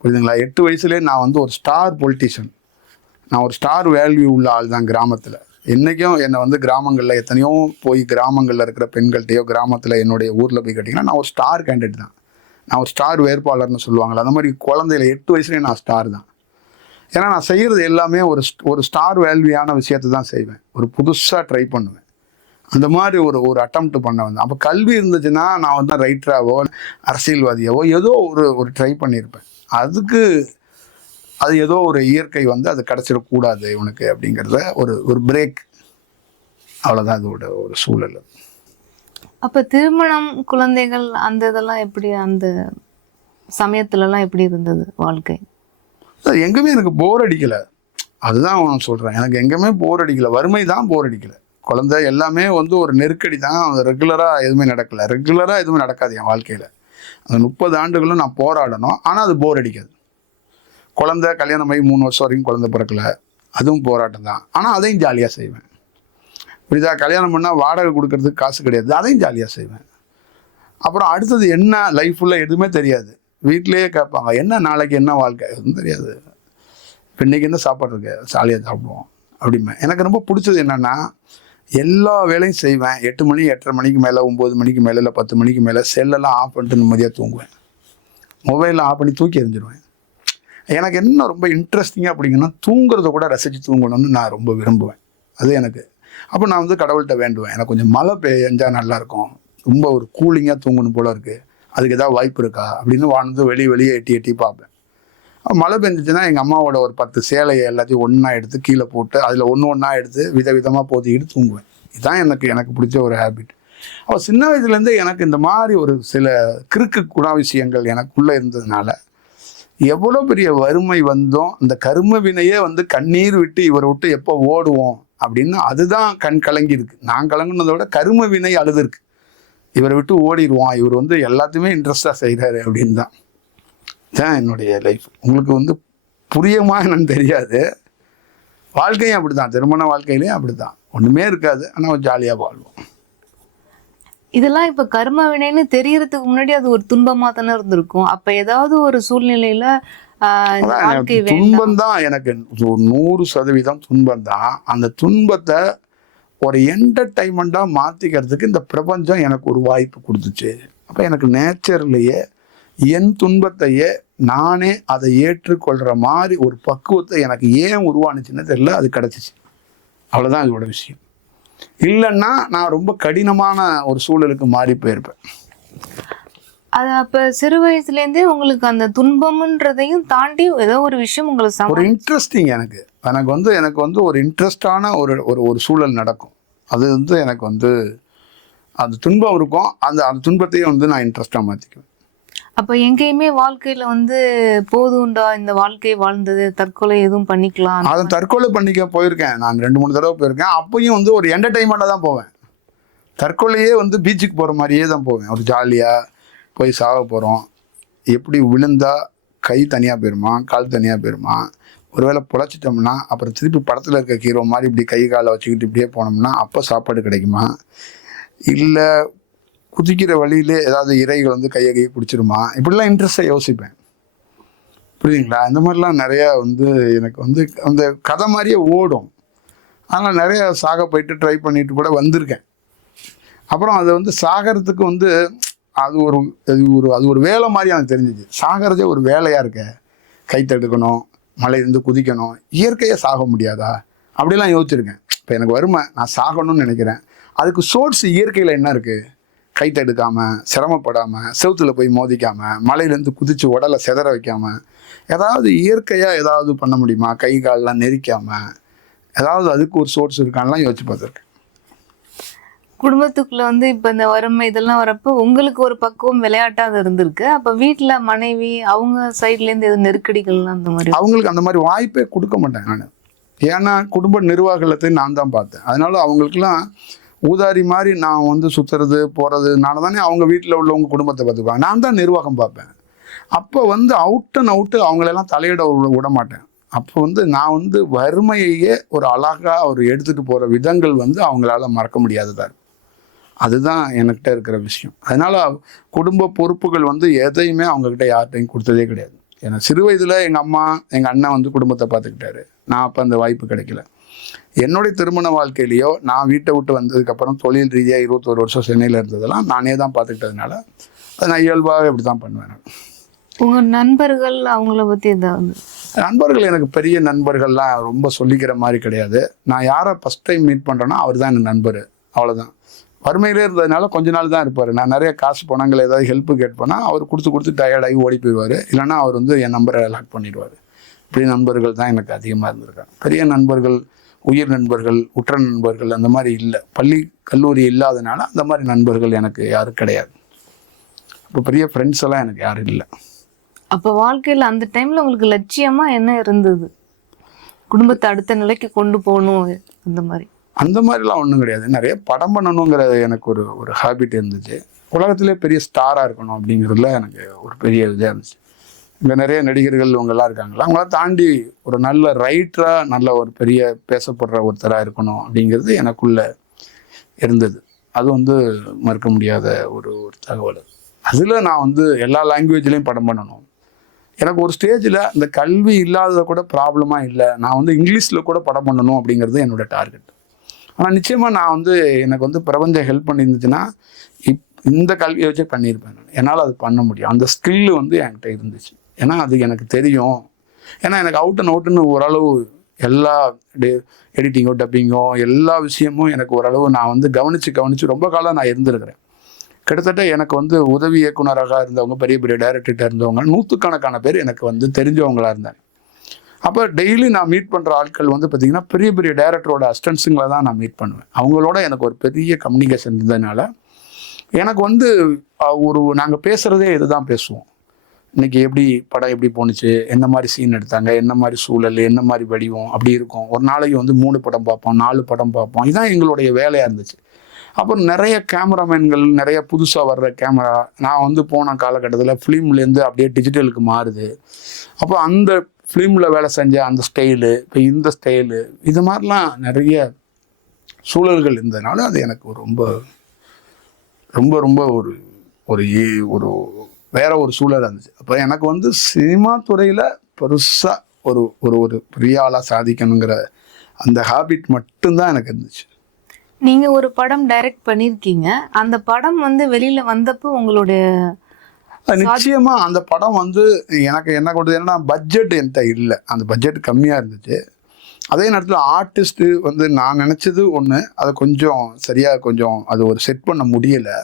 புரியுதுங்களா? 8 வயசுலேயே நான் வந்து ஒரு ஸ்டார் பொலிட்டீஷியன். நான் ஒரு ஸ்டார் வேல்யூ உள்ள ஆள் தான் கிராமத்தில். என்றைக்கும் என்னை வந்து கிராமங்களில் எத்தனையோ போய் கிராமங்களில் இருக்கிற பெண்கள்கிட்டையோ கிராமத்தில் என்னுடைய ஊரில் போய் கேட்டிங்கன்னா நான் ஒரு ஸ்டார் கேண்டிடேட் தான். நான் ஒரு ஸ்டார் வேட்பாளர்னு சொல்லுவாங்களே அந்த மாதிரி குழந்தையில 8 வயசுலேயே நான் ஸ்டார் தான். ஏன்னா நான் செய்கிறது எல்லாமே ஒரு ஸ்டார் வேல்யூயான விஷயத்தை தான் செய்வேன். ஒரு புதுசாக ட்ரை பண்ணுவேன். அந்த மாதிரி ஒரு அட்டம்ப்ட் பண்ண வந்தேன். அப்போ கல்வி இருந்துச்சுன்னா நான் வந்து ரைட்டராகவோ அரசியல்வாதியாவோ ஏதோ ஒரு ட்ரை பண்ணியிருப்பேன். அது ஏதோ ஒரு இயற்கை வந்து அது கிடச்சிடக்கூடாது இவனுக்கு அப்படிங்கிறத ஒரு பிரேக், அவ்வளோதான் அதோட ஒரு சூழல். அப்போ திருமணம், குழந்தைகள் அந்த இதெல்லாம் எப்படி, அந்த சமயத்துலலாம் எப்படி இருந்தது வாழ்க்கை? எங்கேயுமே எனக்கு போர் அடிக்கலை. அதுதான் நான் சொல்கிறேன். எனக்கு எங்கேயுமே போர் அடிக்கலை. வறுமை தான் போர் அடிக்கலை. குழந்தை எல்லாமே வந்து ஒரு நெருக்கடி தான். ரெகுலராக எதுவுமே நடக்கலை. ரெகுலராக எதுவுமே நடக்காது என் வாழ்க்கையில். அந்த 30 ஆண்டுகளும் நான் போராடணும். ஆனால் அது போர் அடிக்காது. குழந்தை கல்யாணம் ஆகி 3 வருஷம் வரைக்கும் குழந்தை பிறக்கலை, அதுவும் போராட்டம் தான். ஆனால் அதையும் ஜாலியாக செய்வேன். புரியுதா? கல்யாணம் பண்ணால் வாடகை கொடுக்கறதுக்கு காசு கிடையாது, அதையும் ஜாலியாக செய்வேன். அப்புறம் அடுத்தது என்ன லைஃப்பில் எதுவுமே தெரியாது. வீட்டிலேயே கேட்பாங்க என்ன நாளைக்கு என்ன வாழ்க்கை, எதுவும் தெரியாது. இப்போ இன்றைக்கி என்ன சாப்பாடு இருக்கு, ஜாலியாக சாப்பிடுவோம் அப்படிமே. எனக்கு ரொம்ப பிடிச்சது என்னென்னா எல்லா வேலையும் செய்வேன். 8 மணி 8:30 மணிக்கு மேலே, 9 மணிக்கு மேலே, இல்லை 10 மணிக்கு மேலே செல்லெல்லாம் ஆஃப் பண்ணிட்டு நிம்மதியாக தூங்குவேன். மொபைலில் ஆஃப் பண்ணி தூக்கி எறிஞ்சிடுவேன். எனக்கு என்ன ரொம்ப இன்ட்ரெஸ்டிங்காக அப்படிங்கன்னா தூங்குறத கூட ரசித்து தூங்கணும்னு நான் ரொம்ப விரும்புவேன். அது எனக்கு. அப்போ நான் வந்து கடவுள்கிட்ட வேண்டுவேன், எனக்கு கொஞ்சம் மழை பெஞ்சால் நல்லாயிருக்கும், ரொம்ப ஒரு கூலிங்காக தூங்கணும் போல இருக்குது, அதுக்கு ஏதாவது வாய்ப்பு இருக்கா அப்படின்னு வாழ்ந்து வெளியே எட்டி பார்ப்பேன். மழை பெஞ்சிச்சுன்னா எங்கள் அம்மாவோட ஒரு 10 சேலையை எல்லாத்தையும் ஒன்றா எடுத்து கீழே போட்டு அதில் ஒன்றா எடுத்து விதவிதமாக போத்திக்கிட்டு தூங்குவேன். இதுதான் எனக்கு பிடிச்ச ஒரு ஹேபிட். அப்போ சின்ன வயசுலேருந்தே எனக்கு இந்த மாதிரி ஒரு சில கிறுக்கு குணாதிசயங்கள் எனக்குள்ளே இருந்ததுனால எவ்வளோ பெரிய வறுமை வந்தோம், அந்த கர்ம வினையே வந்து கண்ணீர் விட்டு இவரை விட்டு எப்போ ஓடுவோம் அப்படின்னு அதுதான் கண் கலங்கி இருக்கு. நான் கலங்குனதை விட கர்ம வினை அழுதுருக்கு. இவரை விட்டு ஓடிடுவான், இவர் வந்து எல்லாத்தையுமே இன்ட்ரெஸ்டாக செய்கிறாரு அப்படின்னு தான் என்னுடைய லைஃப். உங்களுக்கு வந்து புரியுமா என்னன்னு தெரியாது. வாழ்க்கையும் அப்படி தான், திருமண வாழ்க்கையிலையும் அப்படி தான், ஒன்றுமே இருக்காது, ஆனால் ஜாலியாக வாழ்வோம். இதெல்லாம் இப்ப கர்ம வினைன்னு தெரியறதுக்கு முன்னாடி அது ஒரு துன்பமா தானே இருந்திருக்கும். அப்ப ஏதாவது ஒரு சூழ்நிலையில துன்பம் தான் எனக்கு 100% துன்பம் தான். அந்த துன்பத்தை ஒரு என்டர்டைன்மெண்டா மாத்திக்கிறதுக்கு இந்த பிரபஞ்சம் எனக்கு ஒரு வாய்ப்பு கொடுத்துச்சு. அப்ப எனக்கு நேச்சர்லயே என் துன்பத்தையே நானே அதை ஏற்றுக்கொள்ற மாதிரி ஒரு பக்குவத்தை எனக்கு ஏன் உருவானுச்சுன்னு தெரியல, அது கிடைச்சிச்சு. அவ்வளவுதான் இதோட விஷயம். இல்லைன்னா நான் ரொம்ப கடினமான ஒரு சூழலுக்கு மாறி போயிருப்பேன். அது அப்ப சிறு வயசுலேருந்தே உங்களுக்கு அந்த துன்பம்ன்றதையும் தாண்டி ஏதோ ஒரு விஷயம் உங்களுக்கு ஒரு இன்ட்ரெஸ்டிங் எனக்கு வந்து ஒரு இன்ட்ரெஸ்டான ஒரு சூழல் நடக்கும். அது வந்து எனக்கு வந்து அது துன்பம் இருக்கும், அந்த துன்பத்தையும் வந்து நான் இன்ட்ரெஸ்டாக மாற்றிக்குவேன். அப்போ எங்கேயுமே வாழ்க்கையில் வந்து போதும்டா இந்த வாழ்க்கையை வாழ்ந்தது, தற்கொலை எதுவும் பண்ணிக்கலாம், அதை தற்கொலை பண்ணிக்க போயிருக்கேன். நான் 2-3 தடவை போயிருக்கேன். அப்பயும் வந்து ஒரு என்டர்டைன்மெண்ட்டாக தான் போவேன். தற்கொலையே வந்து பீச்சுக்கு போகிற மாதிரியே தான் போவேன். ஒரு ஜாலியாக போய் சாக போகிறோம், எப்படி விழுந்தா கை தனியாக போயிருமா, கால் தனியாக போயிருமா, ஒருவேளை பொழைச்சிட்டோம்னா அப்புறம் திருப்பி படத்தில் இருக்க ஹீரோ மாதிரி இப்படி கை காலை வச்சுக்கிட்டு இப்படியே போனோம்னா அப்போ சாப்பாடு கிடைக்குமா, இல்லை குதிக்கிற வழியிலே ஏதாவது இறைகள் வந்து கையை பிடிச்சிருமா, இப்படிலாம் இன்ட்ரெஸ்டாக யோசிப்பேன். புரியுதுங்களா? இந்த மாதிரிலாம் நிறையா வந்து எனக்கு வந்து அந்த கதை மாதிரியே ஓடும். ஆனால் நிறைய சாக போயிட்டு ட்ரை பண்ணிட்டு கூட வந்திருக்கேன். அப்புறம் அதை வந்து சாகிறதுக்கு வந்து அது ஒரு வேலை மாதிரி எனக்கு தெரிஞ்சிச்சு. சாகிறதே ஒரு வேலையாக இருக்க, கை தடுக்கணும், மலையிலேருந்து குதிக்கணும், இயற்கையாக சாக முடியாதா அப்படிலாம் யோசிச்சிருக்கேன். இப்போ எனக்கு வறுமை, நான் சாகணும்னு நினைக்கிறேன், அதுக்கு சோர்ஸ் இயற்கையில் என்ன இருக்குது? கை தடுக்காமல், சிரமப்படாமல், செவுத்தில் போய் மோதிக்காமல், மலையிலேருந்து குதித்து உடலை செதற வைக்காமல், ஏதாவது இயற்கையாக ஏதாவது பண்ண முடியுமா? கை காலெலாம் நெரிக்காமல் ஏதாவது அதுக்கு ஒரு சோர்ஸ் இருக்கான்லாம் யோசிச்சு பார்த்துருக்கேன். குடும்பத்துக்குள்ள வந்து இப்போ இந்த வறுமை இதெல்லாம் வரப்போ உங்களுக்கு ஒரு பக்குவம் விளையாட்டாக இருந்திருக்கு. அப்போ வீட்டில் மனைவி அவங்க சைட்லேருந்து எது நெருக்கடிகள்லாம் அந்த மாதிரி? அவங்களுக்கு அந்த மாதிரி வாய்ப்பே கொடுக்க மாட்டேன் நான். ஏன்னா குடும்ப நிர்வாகத்தை நான் தான் பார்த்தேன். அதனால அவங்களுக்குலாம் ஊதாரி மாதிரி நான் வந்து சுற்றுறது போகிறதுனால தானே அவங்க வீட்டில் உள்ளவங்க குடும்பத்தை பார்த்துப்பாங்க. நான் தான் நிர்வாகம் பார்ப்பேன். அப்போ வந்து அவுட் அண்ட் அவுட்டு அவங்களெல்லாம் தலையிட விட மாட்டேன். அப்போ வந்து நான் வந்து வறுமையையே ஒரு அழகாக ஒரு எடுத்துகிட்டு போகிற விதங்கள் வந்து அவங்களால மறக்க முடியாததா இருக்கும். அதுதான் என்கிட்ட இருக்கிற விஷயம். அதனால் குடும்ப பொறுப்புகள் வந்து எதையுமே அவங்கக்கிட்ட யார்கிட்டையும் கொடுத்ததே கிடையாது. ஏன்னா சிறு வயதில் எங்கள் அம்மா எங்கள் அண்ணன் வந்து குடும்பத்தை பார்த்துக்கிட்டாரு. நான் அப்போ அந்த வாய்ப்பு கிடைக்கல. என்னுடைய திருமண வாழ்க்கையிலையோ நான் வீட்டை விட்டு வந்ததுக்கப்புறம் தொழில் ரீதியாக 21 வருஷம் சென்னையில் இருந்ததெல்லாம் நானே தான் பார்த்துக்கிட்டதுனால அது நான் இயல்பாகவே இப்படி தான் பண்ணுவேன். நான் உங்கள் நண்பர்கள் அவங்கள பற்றி ஏதாவது? நண்பர்கள் எனக்கு பெரிய நண்பர்கள்லாம் ரொம்ப சொல்லிக்கிற மாதிரி கிடையாது. நான் யாரை ஃபஸ்ட் டைம் மீட் பண்ணுறேன்னா அவர் தான் என் நண்பர், அவ்வளோதான். வறுமையிலே இருந்ததுனால கொஞ்ச நாள் தான் இருப்பார். நான் நிறைய காசு பணங்கள் ஏதாவது ஹெல்ப்பு கேட்பேன்னா அவர் கொடுத்து டயர்டாகி ஓடி போயிடுவார். இல்லைன்னா அவர் வந்து என் நம்பரை லாக் பண்ணிடுவார். இப்படி நண்பர்கள் தான் எனக்கு அதிகமாக இருந்திருக்காங்க. பெரிய நண்பர்கள், உயிர் நண்பர்கள், உற்ற நண்பர்கள் அந்த மாதிரி இல்லை. பள்ளி கல்லூரி இல்லாதனால அந்த மாதிரி நண்பர்கள் எனக்கு யாரும் கிடையாது. இப்போ பெரிய ஃப்ரெண்ட்ஸ் எல்லாம் எனக்கு யாரும் இல்லை. அப்போ வாழ்க்கையில் அந்த டைமில் உங்களுக்கு லட்சியமாக என்ன இருந்தது? குடும்பத்தை அடுத்த நிலைக்கு கொண்டு போகணும் அந்த மாதிரி? அந்த மாதிரிலாம் ஒன்றும் கிடையாது. நிறைய படம் பண்ணணுங்கிற எனக்கு ஒரு ஹாபிட் இருந்துச்சு. உலகத்திலே பெரிய ஸ்டாராக இருக்கணும் அப்படிங்கிறதுல எனக்கு ஒரு பெரிய இதாக இருந்துச்சு. இங்கே நிறைய நடிகர்கள் இவங்கெல்லாம் இருக்காங்களா, அவங்களாம் தாண்டி ஒரு நல்ல ரைட்டராக நல்ல ஒரு பெரிய பேசப்படுற ஒருத்தராக இருக்கணும் அப்படிங்கிறது எனக்குள்ளே இருந்தது. அது வந்து மறுக்க முடியாத ஒரு தகவல். அதில் நான் வந்து எல்லா லாங்குவேஜ்லேயும் படம் பண்ணணும். எனக்கு ஒரு ஸ்டேஜில் இந்த கல்வி இல்லாததை கூட ப்ராப்ளமாக இல்லை, நான் வந்து இங்கிலீஷில் கூட படம் பண்ணணும் அப்படிங்கிறது என்னோடய டார்கெட். ஆனால் நிச்சயமாக நான் வந்து எனக்கு வந்து பிரபஞ்சம் ஹெல்ப் பண்ணியிருந்துச்சுன்னா இந்த கல்வியை வச்சே பண்ணியிருப்பேன். என்னால் அது பண்ண முடியும். அந்த ஸ்கில்லு வந்து என்கிட்ட இருந்துச்சு. ஏன்னா அது எனக்கு தெரியும். ஏன்னா எனக்கு அவுட் அண்ட் அவுட்டுன்னு ஓரளவு எல்லா எடிட்டிங்கோ டப்பிங்கோ எல்லா விஷயமும் எனக்கு ஓரளவு நான் வந்து கவனித்து ரொம்ப காலம் நான் இருந்திருக்கிறேன். கிட்டத்தட்ட எனக்கு வந்து உதவி இயக்குனராக இருந்தவங்க, பெரிய பெரிய டைரக்டர்கிட்ட இருந்தவங்க 100கணக்கான பேர் எனக்கு வந்து தெரிஞ்சவங்களாக இருந்தாங்க. அப்போ டெய்லி நான் மீட் பண்ணுற ஆட்கள் வந்து பார்த்திங்கன்னா பெரிய பெரிய டைரக்டரோட அசிஸ்டன்ஸுங்களை தான் நான் மீட் பண்ணுவேன். அவங்களோட எனக்கு ஒரு பெரிய கம்யூனிகேஷன் இருந்ததுனால எனக்கு வந்து நாங்கள் பேசுகிறதே இது தான் பேசுவோம். இன்றைக்கி படம் எப்படி போணுச்சு, என்ன மாதிரி சீன் எடுத்தாங்க, என்ன மாதிரி சூழல், என்ன மாதிரி வடிவம் அப்படி இருக்கும். ஒரு நாளைக்கு வந்து 3 படம் பார்ப்போம், 4 படம் பார்ப்போம். இதுதான் எங்களுடைய வேலையாக இருந்துச்சு. அப்புறம் நிறைய கேமராமேன்கள், நிறைய புதுசாக வர்ற கேமரா, நான் வந்து போன காலகட்டத்தில் ஃபிலிம்லேருந்து அப்படியே டிஜிட்டலுக்கு மாறுது. அப்போ அந்த ஃபிலிமில் வேலை செஞ்ச அந்த ஸ்டைலு, இப்போ இந்த ஸ்டைலு, இது மாதிரிலாம் நிறைய சூழல்கள் இருந்ததுனால அது எனக்கு ரொம்ப ரொம்ப ரொம்ப ஒரு ஒரு வேற ஒரு சூழல் இருந்துச்சு. அப்போ எனக்கு வந்து சினிமா துறையில் பெருசாக ஒரு பெரிய ஆளாக சாதிக்கணுங்கிற அந்த ஹாபிட் மட்டும்தான் எனக்கு இருந்துச்சு. நீங்கள் ஒரு படம் டைரக்ட் பண்ணியிருக்கீங்க. அந்த படம் வந்து வெளியில் வந்தப்போ உங்களுடைய நிச்சயமா அந்த படம் வந்து எனக்கு என்ன கொடுத்தது என்னன்னா, பட்ஜெட் என்கிட்ட இல்லை. அந்த பட்ஜெட் கம்மியாக இருந்துச்சு. அதே நேரத்தில் ஆர்டிஸ்ட்டு வந்து நான் நினச்சது ஒன்று, அதை கொஞ்சம் அது ஒரு செட் பண்ண முடியலை.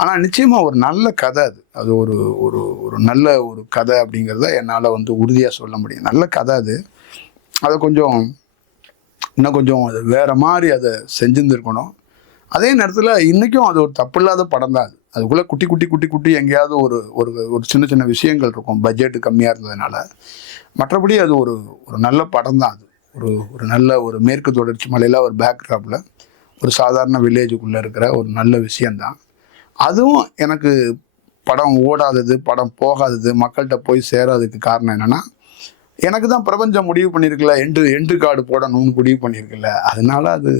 ஆனால் நிச்சயமாக ஒரு நல்ல கதை அது ஒரு ஒரு ஒரு நல்ல ஒரு கதை அப்படிங்கிறத என்னால் வந்து உறுதியாக சொல்ல முடியும். நல்ல கதை அது. அதை இன்னும் கொஞ்சம் அது வேறு மாதிரி அதை செஞ்சுருந்துருக்கணும். அதே நேரத்தில் இன்றைக்கும் அது ஒரு தப்பு இல்லாத படம் தான். அதுக்குள்ளே குட்டி எங்கேயாவது ஒரு சின்ன சின்ன விஷயங்கள் இருக்கும் பட்ஜெட்டு கம்மியாக இருந்ததுனால. மற்றபடி அது ஒரு நல்ல படம் தான். அது ஒரு நல்ல ஒரு மேற்கு தொடர்ச்சி மலையில் ஒரு பேக்ட்ராப்பில் ஒரு சாதாரண வில்லேஜுக்குள்ளே இருக்கிற ஒரு நல்ல விஷயந்தான். அதுவும் எனக்கு படம் ஓடாதது, படம் போகாதது, மக்கள்கிட்ட போய் சேராததுக்கு காரணம் என்னென்னா, எனக்கு தான் பிரபஞ்சம் முடிவு பண்ணியிருக்கல, எண்டு கார்டு போடணும்னு முடிவு பண்ணியிருக்கல. அதனால அது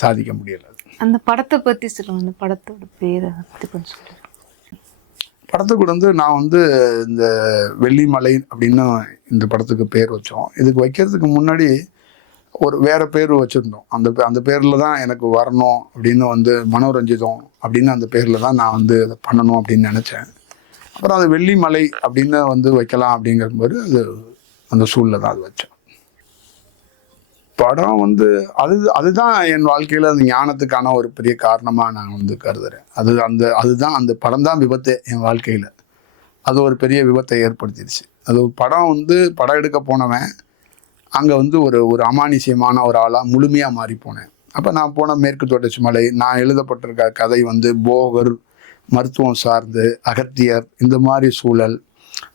சாதிக்க முடியலை. அந்த படத்தை பற்றி சொல்லுங்கள். அந்த படத்தோட பேரை பற்றி கொஞ்சம் சொல்லுங்கள். படத்துக்கு வந்து நான் வந்து இந்த வெள்ளிமலை அப்படின்னு இந்த படத்துக்கு பேர் வச்சோம். இதுக்கு வைக்கிறதுக்கு முன்னாடி வேறு பேர் வச்சுருந்தோம். அந்த பேரில் தான் எனக்கு வரணும் அப்படின்னு வந்து மனோரஞ்சிதம் அப்படின்னு அந்த பேரில் தான் நான் வந்து அதை பண்ணணும் அப்படின்னு நினச்சேன். அப்புறம் அது வெள்ளிமலை அப்படின்னு வந்து வைக்கலாம் அப்படிங்கும்போது அந்த சூழலில் தான் அது வச்சேன். படம் வந்து அதுதான் என் வாழ்க்கையில் அந்த ஞானத்துக்கான ஒரு பெரிய காரணமாக நான் வந்து கருதுகிறேன். அதுதான் அந்த படம் தான் விபத்து என் வாழ்க்கையில். அது ஒரு பெரிய விபத்தை ஏற்படுத்திடுச்சு. அது ஒரு படம் எடுக்க போனவன் அங்கே வந்து ஒரு அமானுஷ்யமான ஒரு ஆளாக முழுமையாக மாறி போனேன். அப்போ நான் போன மேற்கு தொடர்ச்சி மலை, நான் எழுதப்பட்டிருக்க கதை வந்து போகர், மருத்துவம் சார்ந்து, அகத்தியர், இந்த மாதிரி சூழல்.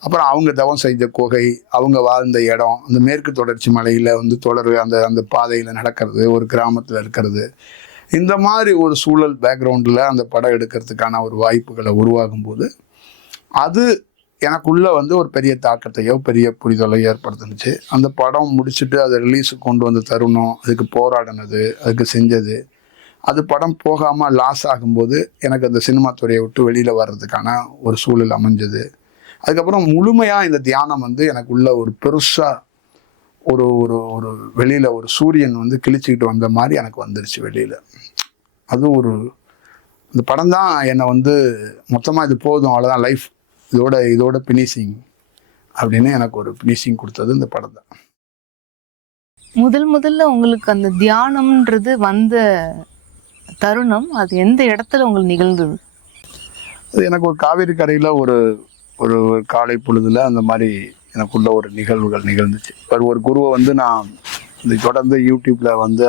அப்புறம் அவங்க தவம் செஞ்ச குகை, அவங்க வாழ்ந்த இடம், அந்த மேற்கு தொடர்ச்சி மலையில் வந்து தொடர் அந்த அந்த பாதையில் நடக்கிறது, ஒரு கிராமத்தில் இருக்கிறது, இந்த மாதிரி ஒரு சூழல் பேக்ரவுண்டில் அந்த படம் எடுக்கிறதுக்கான ஒரு வாய்ப்புகளை உருவாகும் போது அது எனக்குள்ள வந்து ஒரு பெரிய தாக்கத்தையோ பெரிய புரிதலோ ஏற்படுத்துனுச்சு. அந்த படம் முடிச்சுட்டு அதை ரிலீஸுக்கு கொண்டு வந்து தருணம், அதுக்கு போராடினது, அதுக்கு செஞ்சது, அது படம் போகாமல் லாஸ் ஆகும்போது எனக்கு அந்த சினிமா துறையை விட்டு வெளியில் வர்றதுக்கான ஒரு சூழல் அமைஞ்சது. அதுக்கப்புறம் முழுமையாக இந்த தியானம் வந்து எனக்குள்ள ஒரு பெருசாக ஒரு ஒரு ஒரு வெளியில் ஒரு சூரியன் வந்து கிழிச்சிக்கிட்டு வந்த மாதிரி எனக்கு வந்துருச்சு வெளியில். அது ஒரு இந்த படம் தான் என்னை வந்து மொத்தமாக இது போதும் அவ்வளோதான் லைஃப், இதோட ஃபினிஷிங் அப்படின்னு எனக்கு ஒரு ஃபினிஷிங் கொடுத்தது இந்த படம் தான். முதல்ல உங்களுக்கு அந்த தியானம்ன்றது வந்த தருணம் அது எந்த இடத்துல உங்களுக்கு நிகழ்ந்தது? அது எனக்கு ஒரு காவேரி கரையில் ஒரு ஒரு காலை பொழுதுல அந்த மாதிரி எனக்குள்ள ஒரு நிகழ்வுகள் நிகழ்ந்துச்சு. ஒரு குருவை வந்து நான் இந்த தொடர்ந்து யூடியூப்பில் வந்து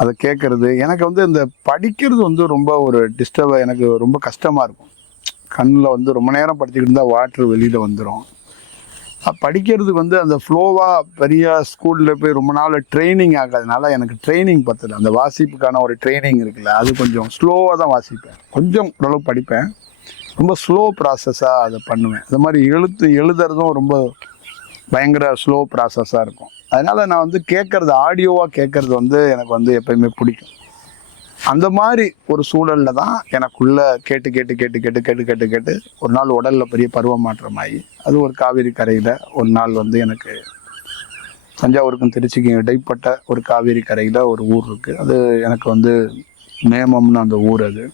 அதை கேட்குறது, எனக்கு வந்து இந்த படிக்கிறது வந்து ரொம்ப ஒரு டிஸ்டர்பாக, எனக்கு ரொம்ப கஷ்டமாக இருக்கும். கண்ணில் வந்து ரொம்ப நேரம் படிச்சுக்கிட்டு இருந்தால் வாட்ரு வெளியில் வந்துடும். படிக்கிறதுக்கு வந்து அந்த ஃப்ளோவாக பெரிய ஸ்கூலில் போய் ரொம்ப நாள் ட்ரைனிங் ஆகாதனால எனக்கு ட்ரைனிங் பத்தலை. அந்த வாசிப்புக்கான ஒரு ட்ரைனிங் இருக்குல்ல, அது கொஞ்சம் ஸ்லோவாக தான் வாசிப்பேன். கொஞ்சம் ஓரளவு படிப்பேன், ரொம்ப ஸ்லோ ப்ராசஸாக அதை பண்ணுவேன். அது மாதிரி எழுதுறதும் ரொம்ப பயங்கர ஸ்லோ ப்ராசஸாக இருக்கும். அதனால் நான் வந்து கேட்குறது, ஆடியோவாக கேட்குறது வந்து எனக்கு வந்து எப்பயுமே பிடிக்கும். அந்த மாதிரி ஒரு சூழலில் தான் எனக்குள்ளே கேட்டு ஒரு நாள் உடலில் பெரிய பருவ மாற்றமாகி, அது ஒரு காவேரி கரையில் ஒரு நாள் வந்து எனக்கு தஞ்சாவூருக்கும் திருச்சிக்கும் இடைப்பட்ட ஒரு காவேரி கரையில் ஒரு ஊர் இருக்குது. அது எனக்கு வந்து நேமம்னு அந்த ஊர். அது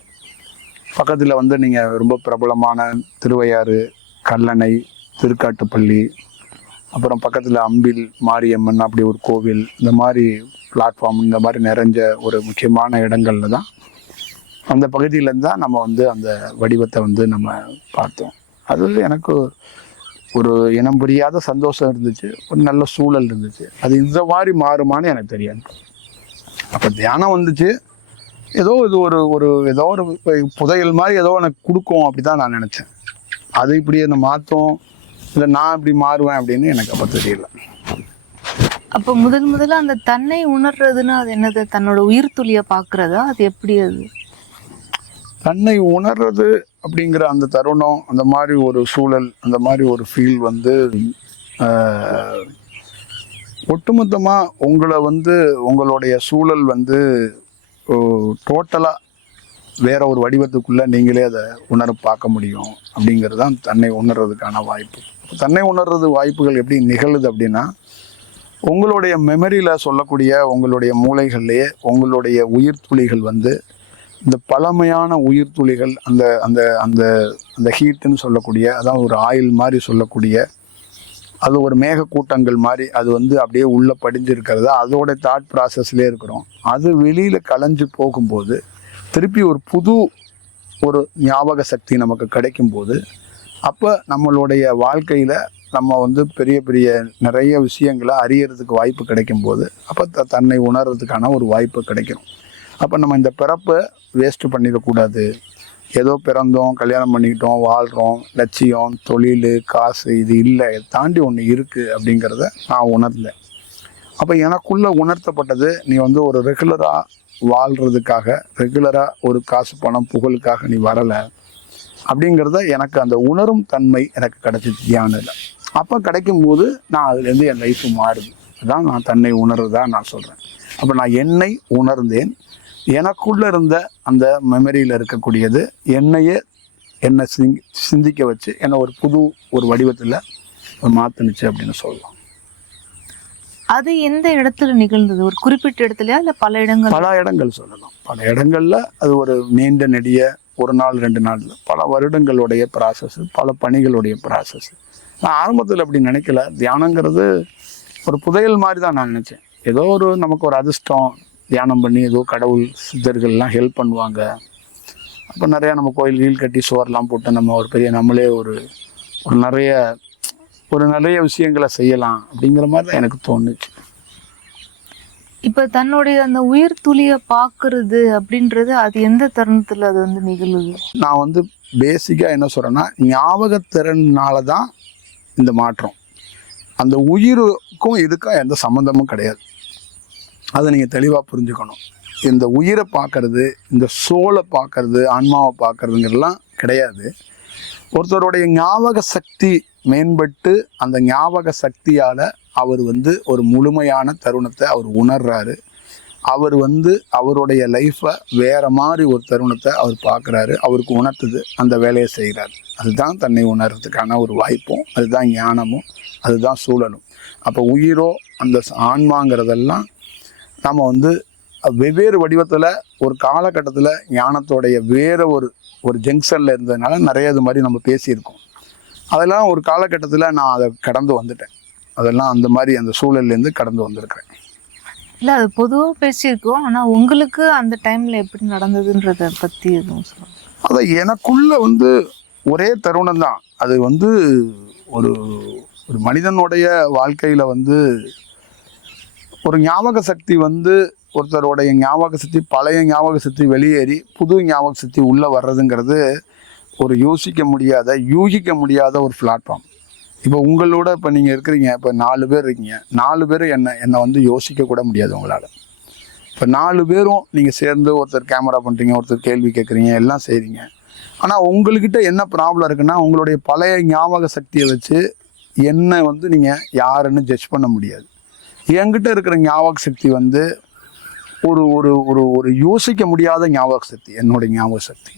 பக்கத்தில் வந்து நீங்கள் ரொம்ப பிரபலமான திருவையாறு, கல்லணை, திருக்காட்டுப்பள்ளி, அப்புறம் பக்கத்தில் அம்பில் மாரியம்மன் அப்படி ஒரு கோவில், இந்த மாதிரி பிளாட்ஃபார்ம், இந்த மாதிரி நிறைஞ்ச ஒரு முக்கியமான இடங்கள்ல தான் அந்த பகுதியிலேருந்து தான் நம்ம வந்து அந்த வடிவத்தை வந்து நம்ம பார்த்தோம். அது எனக்கு ஒரு இனம் புரியாத சந்தோஷம் இருந்துச்சு, ஒரு நல்ல சூழல் இருந்துச்சு. அது இந்த மாதிரி மாறுமான்னு எனக்கு தெரியாது. அப்போ தியானம் வந்துச்சு, ஏதோ இது ஏதோ ஒரு புதையல் மாதிரி ஏதோ எனக்கு கொடுக்கும் அப்படி தான் நான் நினச்சேன். அது இப்படி என்னை மாற்றும், இல்லை நான் இப்படி மாறுவேன் அப்படின்னு எனக்கு அப்போ தெரியல. அப்போ முதல்ல அந்த தன்னை உணர்றதுன்னா அது என்னது? தன்னோட உயிர் துளியை பார்க்குறதா? அது எப்படி? அது தன்னை உணர்றது அப்படிங்கிற அந்த தருணம், அந்த மாதிரி ஒரு சூழல், அந்த மாதிரி ஒரு ஃபீல் வந்து ஒட்டுமொத்தமாக உங்களை வந்து உங்களுடைய சூழல் வந்து டோட்டலாக வேற ஒரு வடிவத்துக்குள்ளே நீங்களே அதை உணர பார்க்க முடியும். அப்படிங்கிறது தான் தன்னை உணர்றதுக்கான வாய்ப்பு. தன்னை உணர்றது வாய்ப்புகள் எப்படி நிகழுது அப்படின்னா, உங்களுடைய மெமரியில் சொல்லக்கூடிய உங்களுடைய மூளைகள்லேயே உங்களுடைய உயிர் துளிகள் வந்து இந்த பழமையான உயிர் துளிகள், அந்த அந்த அந்த அந்த ஹீட்டுன்னு சொல்லக்கூடிய, அதான் ஒரு ஆயில் மாதிரி சொல்லக்கூடிய, அது ஒரு மேக கூட்டங்கள் மாதிரி அது வந்து அப்படியே உள்ளே படிஞ்சிருக்கிறதா அதோட தாட் ப்ராசஸ்லேயே இருக்கிறோம். அது வெளியில் கலைஞ்சு போகும்போது திருப்பி ஒரு புது ஒரு ஞாபக சக்தி நமக்கு கிடைக்கும்போது, அப்போ நம்மளுடைய வாழ்க்கையில் நம்ம வந்து பெரிய பெரிய நிறைய விஷயங்களை அறியறதுக்கு வாய்ப்பு கிடைக்கும்போது அப்போ தன்னை உணர்றதுக்கான ஒரு வாய்ப்பு கிடைக்கும். அப்போ நம்ம இந்த பிறப்பை வேஸ்ட்டு பண்ணிடக்கூடாது. ஏதோ பிறந்தோம், கல்யாணம் பண்ணிக்கிட்டோம், வாழ்கிறோம், லட்சியம், தொழில், காசு, இது இல்லை, தாண்டி ஒன்று இருக்குது அப்படிங்கிறத நான் உணர்ந்தேன். அப்போ எனக்குள்ளே உணர்த்தப்பட்டது, நீ வந்து ஒரு ரெகுலராக வாழ்கிறதுக்காக, ரெகுலராக ஒரு காசு பணம் புகழுக்காக நீ வரலை அப்படிங்கிறத எனக்கு அந்த உணரும் தன்மை எனக்கு கிடைச்சிச்சு தியானத்தில். அப்போ கிடைக்கும்போது நான் அதுலேருந்து என் லைஃப் மாறுது. அதான் நான் தன்னை உணர்றதா நான் சொல்கிறேன். அப்போ நான் என்னை உணர்ந்தேன். எனக்குள்ளே இருந்த அந்த மெமரியில் இருக்கக்கூடியது என்னை சிந்திக்க வச்சு என்னை ஒரு புது ஒரு வடிவத்தில் மாற்றுனுச்சு அப்படின்னு சொல்லலாம். அது எந்த இடத்துல நிகழ்ந்தது? ஒரு குறிப்பிட்ட இடத்துலயா இல்லை பல இடங்கள் சொல்லலாம். பல இடங்கள்ல அது ஒரு நீண்ட நெடிய ஒரு நாள் 2 நாள் பல வருடங்களுடைய ப்ராசஸ், பல பணிகளுடைய ப்ராசஸ். நான் ஆரம்பத்தில் அப்படி நினைக்கல. தியானங்கிறது ஒரு புதையல் மாதிரி தான் நான் நினச்சேன். ஏதோ ஒரு நமக்கு ஒரு அதிர்ஷ்டம், தியானம் பண்ணி ஏதோ கடவுள் சித்தர்கள்லாம் ஹெல்ப் பண்ணுவாங்க. அப்போ நிறையா நம்ம கோயில் கட்டி சுவர்லாம் போட்டு நம்ம ஒரு பெரிய நம்மளே ஒரு நிறைய விஷயங்களை செய்யலாம் அப்படிங்கிற மாதிரி தான் எனக்கு தோணுச்சு. இப்போ தன்னுடைய அந்த உயிர் துளியை பார்க்கறது அப்படின்றது அது எந்த தருணத்தில் அது வந்து நிகழுது? நான் வந்து பேசிக்காக என்ன சொல்கிறேன்னா, ஞாபகத்திறனால தான் இந்த மாற்றம். அந்த உயிருக்கும் இதுக்கும் எந்த சம்மந்தமும் கிடையாது. அதை நீங்கள் தெளிவாக புரிஞ்சுக்கணும். இந்த உயிரை பார்க்கறது, இந்த சோலை பார்க்கறது, ஆன்மாவை பார்க்கறதுங்கிறதுலாம் கிடையாது. ஒருத்தருடைய ஞாபக சக்தி மேம்பட்டு அந்த ஞாபக சக்தியால் அவர் ஒரு முழுமையான தருணத்தை அவர் உணர்றாரு. அவர் அவருடைய லைஃப்பை வேறு மாதிரி ஒரு தருணத்தை அவர் பார்க்குறாரு. அவருக்கு உணர்த்துது, அந்த வேலையை செய்கிறார். அதுதான் தன்னை உணர்றதுக்கான ஒரு வாய்ப்பும், அதுதான் ஞானமும், அதுதான் சூழலும். அப்போ உயிரோ அந்த ஆன்மாங்கிறதெல்லாம் நம்ம வெவ்வேறு வடிவத்தில் ஒரு காலகட்டத்தில் ஞானத்தோடைய வேறு ஒரு ஜங்ஷனில் இருந்ததுனால நிறைய இது மாதிரி நம்ம பேசியிருக்கோம். அதெல்லாம் ஒரு காலகட்டத்தில் நான் அதை கடந்து வந்துட்டேன். அதெல்லாம் அந்த மாதிரி அந்த சூழல்லேருந்து கடந்து வந்திருக்கிறேன். இல்லை, அது பொதுவாக பேசியிருக்கோம். ஆனால் உங்களுக்கு அந்த டைமில் எப்படி நடந்ததுன்றதை பற்றி எதுவும் சொல்லுங்கள். அதை எனக்குள்ள ஒரே தருணம் தான் அது. ஒரு ஒரு மனிதனுடைய வாழ்க்கையில் ஒரு ஞாபக சக்தி ஒருத்தருடைய ஞாபக சக்தி, பழைய ஞாபக சக்தி வெளியேறி புது ஞாபக சக்தி உள்ளே வர்றதுங்கிறது ஒரு யூகிக்க முடியாத ஒரு பிளாட்ஃபார்ம். இப்போ உங்களோட இப்போ நீங்கள் இருக்கிறீங்க, இப்போ 4 பேர் இருக்கீங்க. 4 பேர் என்னை யோசிக்க கூட முடியாது உங்களால். இப்போ 4 பேரும் நீங்கள் சேர்ந்து ஒருத்தர் கேமரா பண்ணுறீங்க, ஒருத்தர் கேள்வி கேட்குறீங்க, எல்லாம் செய்கிறீங்க. ஆனால் உங்கள்கிட்ட என்ன ப்ராப்ளம் இருக்குன்னா, உங்களுடைய பழைய ஞாபக சக்தியை வச்சு என்னை நீங்கள் யாருன்னு ஜட்ஜ் பண்ண முடியாது. என்கிட்ட இருக்கிற ஞாபக சக்தி ஒரு ஒரு ஒரு ஒரு யோசிக்க முடியாத ஞாபக சக்தி, என்னுடைய ஞாபக சக்தி.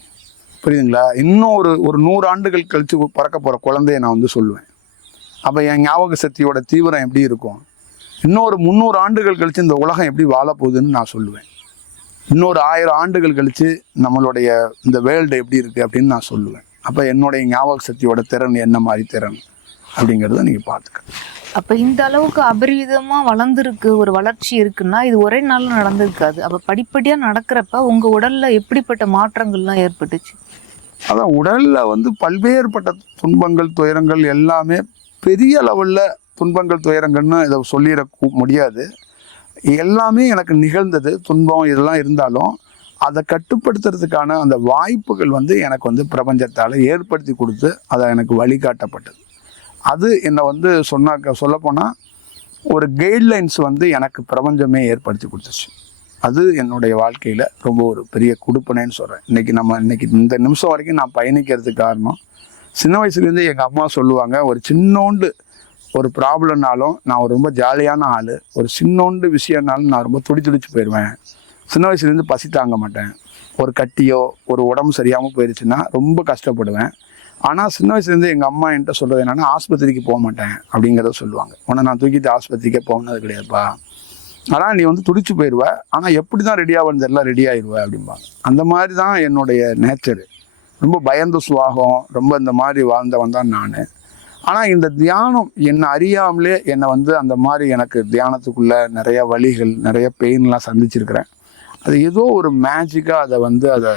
புரியுதுங்களா? இன்னும் ஒரு 100 ஆண்டுகள் கழித்து பிறக்க போகிற குழந்தைய நான் சொல்லுவேன். அப்போ என் ஞாபக சக்தியோட தீவிரம் எப்படி இருக்கும்? இன்னொரு 300 ஆண்டுகள் கழித்து இந்த உலகம் எப்படி வாழப்போகுதுன்னு நான் சொல்லுவேன். இன்னொரு 1000 ஆண்டுகள் கழித்து நம்மளுடைய இந்த வேர்ல்டு எப்படி இருக்குது அப்படின்னு நான் சொல்லுவேன். அப்போ என்னுடைய ஞாபக சக்தியோட திறன் என்ன மாதிரி திறன் அப்படிங்கிறத நீங்கள் பார்த்துக்க. அப்போ இந்த அளவுக்கு அபரிவிதமாக வளர்ந்துருக்கு, ஒரு வளர்ச்சி இருக்குன்னா இது ஒரே நாளில் நடந்திருக்காது. அப்போ படிப்படியாக நடக்கிறப்ப உங்கள் உடலில் எப்படிப்பட்ட மாற்றங்கள்லாம் ஏற்பட்டுச்சு? அதான் உடலில் பல்வேறுபட்ட துன்பங்கள், துயரங்கள், எல்லாமே பெரிய லெவலில் துன்பங்கள், துயரங்கள்னு இதை சொல்லிட முடியாது. எல்லாமே எனக்கு நிகழ்ந்தது. துன்பம் இதெல்லாம் இருந்தாலும் அதை கட்டுப்படுத்துறதுக்கான அந்த வாய்ப்புகள் எனக்கு பிரபஞ்சத்தால் ஏற்படுத்தி கொடுத்து அதை எனக்கு வழிகாட்டப்பட்டது. அது என்னை சொல்லப்போனால் ஒரு கைட்லைன்ஸ் எனக்கு பிரபஞ்சமே ஏற்படுத்தி கொடுத்துச்சு. அது என்னுடைய வாழ்க்கையில் ரொம்ப ஒரு பெரிய கொடுப்பனேன்னு சொல்கிறேன். இன்னைக்கு இந்த நிமிஷம் வரைக்கும் நான் பயணிக்கிறதுக்கு காரணம், சின்ன வயசுலேருந்து எங்கள் அம்மா சொல்லுவாங்க, ஒரு சின்னோண்டு ஒரு ப்ராப்ளம்னாலும் நான் ரொம்ப ஜாலியான ஆள். ஒரு சின்னோண்டு விஷயம்னாலும் நான் ரொம்ப துடிச்சு போயிடுவேன். சின்ன வயசுலேருந்து பசி தாங்க மாட்டேன். ஒரு கட்டியோ ஒரு உடம்பு சரியாமல் போயிடுச்சுன்னா ரொம்ப கஷ்டப்படுவேன். ஆனால் சின்ன வயசுலேருந்து எங்கள் அம்மா என்கிட்ட சொல்கிறது என்னென்னா, ஆஸ்பத்திரிக்கு போக மாட்டேன் அப்படிங்கிறத சொல்லுவாங்க. உன்னை நான் தூக்கிட்டு ஆஸ்பத்திரிக்கே போனது கிடையாதுப்பா. ஆனால் நீ துடிச்சு போயிடுவ, ஆனால் எப்படி தான் ரெடியாகுன்னு தெரியல, ரெடி ஆயிடுவேன் அப்படிம்பாங்க. அந்த மாதிரி தான் என்னுடைய நேச்சரு. ரொம்ப பயந்த சுவாகம், ரொம்ப இந்த மாதிரி வாழ்ந்தவன் தான் நான். ஆனால் இந்த தியானம் என்னை அறியாமலே என்னை அந்த மாதிரி எனக்கு தியானத்துக்குள்ளே நிறைய வலிகள், நிறைய பெயின்லாம் சந்திச்சிருக்கிறேன். அது ஏதோ ஒரு மேஜிக்காக அதை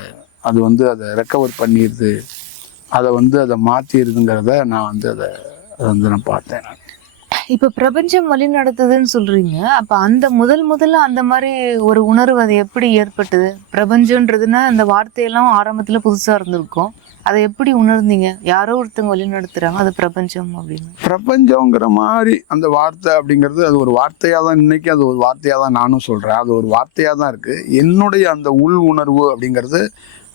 ரெக்கவர் பண்ணிடுது, அதை அதை மாற்றிடுதுங்கிறத நான் அதை நான் பார்த்தேன். இப்போ பிரபஞ்சம் வழி நடத்துதுன்னு சொல்றீங்க. அப்போ அந்த முதல்ல அந்த மாதிரி ஒரு உணர்வு அது எப்படி ஏற்பட்டது? பிரபஞ்சன்றதுன்னா அந்த வார்த்தையெல்லாம் ஆரம்பத்தில் புதுசாக இருந்திருக்கும். அதை எப்படி உணர்ந்தீங்க? யாரோ ஒருத்தவங்க வழி நடத்துறாங்க, அது பிரபஞ்சம் அப்படின்னு. பிரபஞ்சங்கிற மாதிரி அந்த வார்த்தை அப்படிங்கிறது அது ஒரு வார்த்தையாக தான், இன்னைக்கு அது ஒரு வார்த்தையாக தான் நானும் சொல்கிறேன். அது ஒரு வார்த்தையாக தான் இருக்குது. என்னுடைய அந்த உள் உணர்வு அப்படிங்கிறது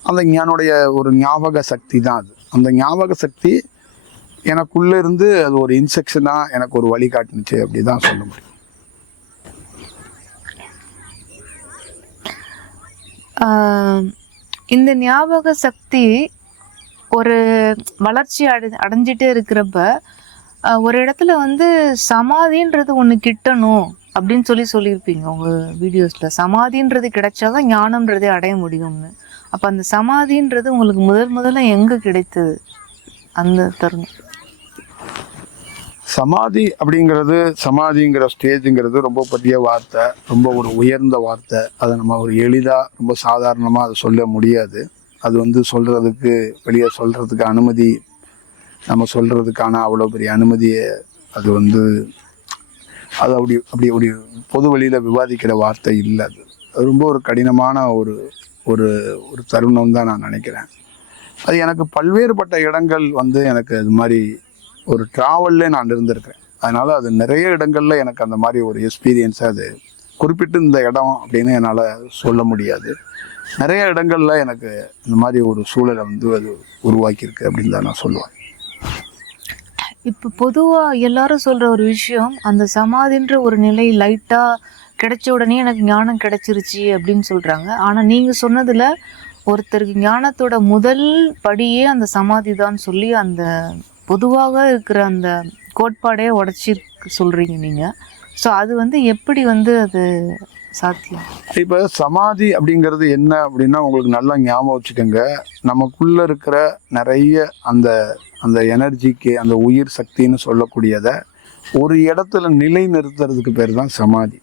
அந்த என்னுடைய ஒரு ஞாபக சக்தி தான். அது அந்த ஞாபக சக்தி எனக்குள்ளே இருந்து அது ஒரு இன்ஸ்ட்ரக்ஷனாக எனக்கு ஒரு வழிகாட்டுனுச்சு அப்படி தான் சொல்ல முடியும். இந்த ஞாபக சக்தி ஒரு வளர்ச்சி அடைஞ்சிட்டே இருக்கிறப்ப ஒரு இடத்துல சமாதின்றது ஒன்று கிட்டணும் அப்படின்னு சொல்லியிருப்பீங்க உங்கள் வீடியோஸில். சமாதின்றது கிடைச்சாதான் ஞானம்ன்றதே அடைய முடியும்னு. அப்போ அந்த சமாதின்றது உங்களுக்கு முதல்ல எங்கே கிடைத்தது அந்த தருணம்? சமாதிங்கிற ஸ்டேஜுங்கிறது ரொம்ப பெரிய வார்த்தை, ரொம்ப ஒரு உயர்ந்த வார்த்தை. அதை நம்ம ஒரு எளிதாக ரொம்ப சாதாரணமாக அதை சொல்ல முடியாது. அது சொல்கிறதுக்கு, வெளியே சொல்கிறதுக்கு அனுமதி, நம்ம சொல்கிறதுக்கான அவ்வளோ பெரிய அனுமதியை அது அப்படி பொது வழியில் விவாதிக்கிற வார்த்தை இல்லை. அது ரொம்ப ஒரு கடினமான ஒரு ஒரு தருணம் தான் நான் நினைக்கிறேன். அது எனக்கு பல்வேறுபட்ட இடங்கள் வந்து எனக்கு அது மாதிரி ஒரு ட்ராவல்லே நான் இருந்திருக்கிறேன். அதனால் அது நிறைய இடங்களில் எனக்கு அந்த மாதிரி ஒரு எக்ஸ்பீரியன்ஸாக அது குறிப்பிட்டு இந்த இடம் அப்படின்னு என்னால் சொல்ல முடியாது. நிறைய இடங்களில் எனக்கு இந்த மாதிரி ஒரு சூழலை வந்து அது உருவாக்கியிருக்கு அப்படின்னு தான் நான் சொல்லுவேன். இப்போ பொதுவாக எல்லாரும் சொல்கிற ஒரு விஷயம், அந்த சமாதின்ற ஒரு நிலை லைட்டாக கிடைச்ச உடனே எனக்கு ஞானம் கிடைச்சிருச்சு அப்படின்னு சொல்கிறாங்க. ஆனால் நீங்கள் சொன்னதில் ஒருத்தருக்கு ஞானத்தோட முதல் படியே அந்த சமாதி தான் சொல்லி அந்த பொதுவாக இருக்கிற அந்த கோட்பாடே உடச்சி சொல்கிறீங்க நீங்கள். ஸோ அது வந்து எப்படி வந்து அது சாத்தியம்? இப்போ சமாதி அப்படிங்கிறது என்ன அப்படின்னா உங்களுக்கு நல்லா ஞாபகம் வச்சுக்கோங்க. நமக்குள்ளே இருக்கிற நிறைய அந்த அந்த எனர்ஜிக்கு அந்த உயிர் சக்தின்னு சொல்லக்கூடியதை ஒரு இடத்துல நிலை நிறுத்துறதுக்கு பேர் தான் சமாதி.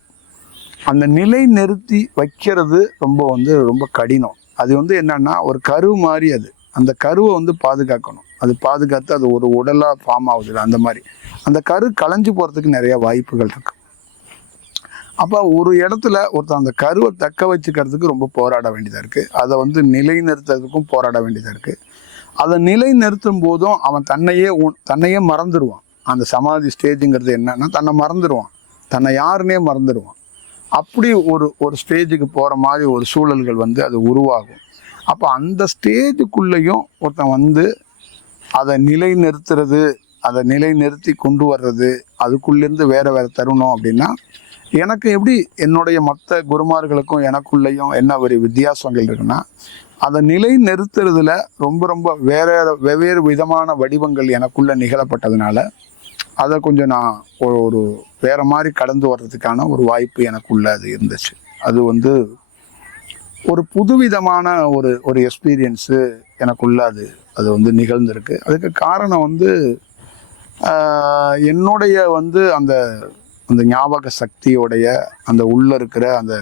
அந்த நிலை நிறுத்தி வைக்கிறது ரொம்ப கடினம். அது வந்து என்னன்னா ஒரு கரு மாதிரி, அது அந்த கருவை வந்து பாதுகாக்கணும். அது பாதுகாத்து அது ஒரு உடலாக ஃபார்ம் ஆகுது. அந்த மாதிரி அந்த கரு களைஞ்சு போகிறதுக்கு நிறைய வாய்ப்புகள் இருக்கு. அப்போ ஒரு இடத்துல ஒருத்தர் அந்த கருவை தக்க வச்சுக்கிறதுக்கு ரொம்ப போராட வேண்டியதாக இருக்குது. அதை வந்து நிலை நிறுத்துறதுக்கும் போராட வேண்டியதாக இருக்குது. அதை நிலை நிறுத்தும் போதும் அவன் தன்னையே மறந்துடுவான். அந்த சமாதி ஸ்டேஜுங்கிறது என்னன்னா தன்னை மறந்துடுவான், தன்னை யாருன்னே மறந்துடுவான். அப்படி ஒரு ஸ்டேஜுக்கு போகிற மாதிரி ஒரு சூழல்கள் வந்து அது உருவாகும். அப்போ அந்த ஸ்டேஜுக்குள்ளேயும் ஒருத்தன் வந்து அதை நிலை நிறுத்துறது, அதை நிலை நிறுத்தி கொண்டு வர்றது, அதுக்குள்ளேருந்து வேறு தருணம் அப்படின்னா எனக்கு எப்படி என்னுடைய மற்ற குருமார்களுக்கும் எனக்குள்ளேயும் என்ன ஒரு வித்தியாசங்கள் இருக்குன்னா, அதை நிலை நிறுத்துறதுல ரொம்ப வெவ்வேறு விதமான வடிவங்கள் எனக்குள்ளே நிகழப்பட்டதுனால அதை கொஞ்சம் நான் ஒரு வேறு மாதிரி கடந்து வர்றதுக்கான ஒரு வாய்ப்பு எனக்குள்ள அது இருந்துச்சு. அது வந்து ஒரு புதுவிதமான ஒரு எக்ஸ்பீரியன்ஸு எனக்குள்ள அது வந்து நிகழ்ந்திருக்கு. அதுக்கு காரணம் வந்து என்னுடைய வந்து அந்த அந்த ஞாபக சக்தியோடைய அந்த உள்ளே இருக்கிற அதை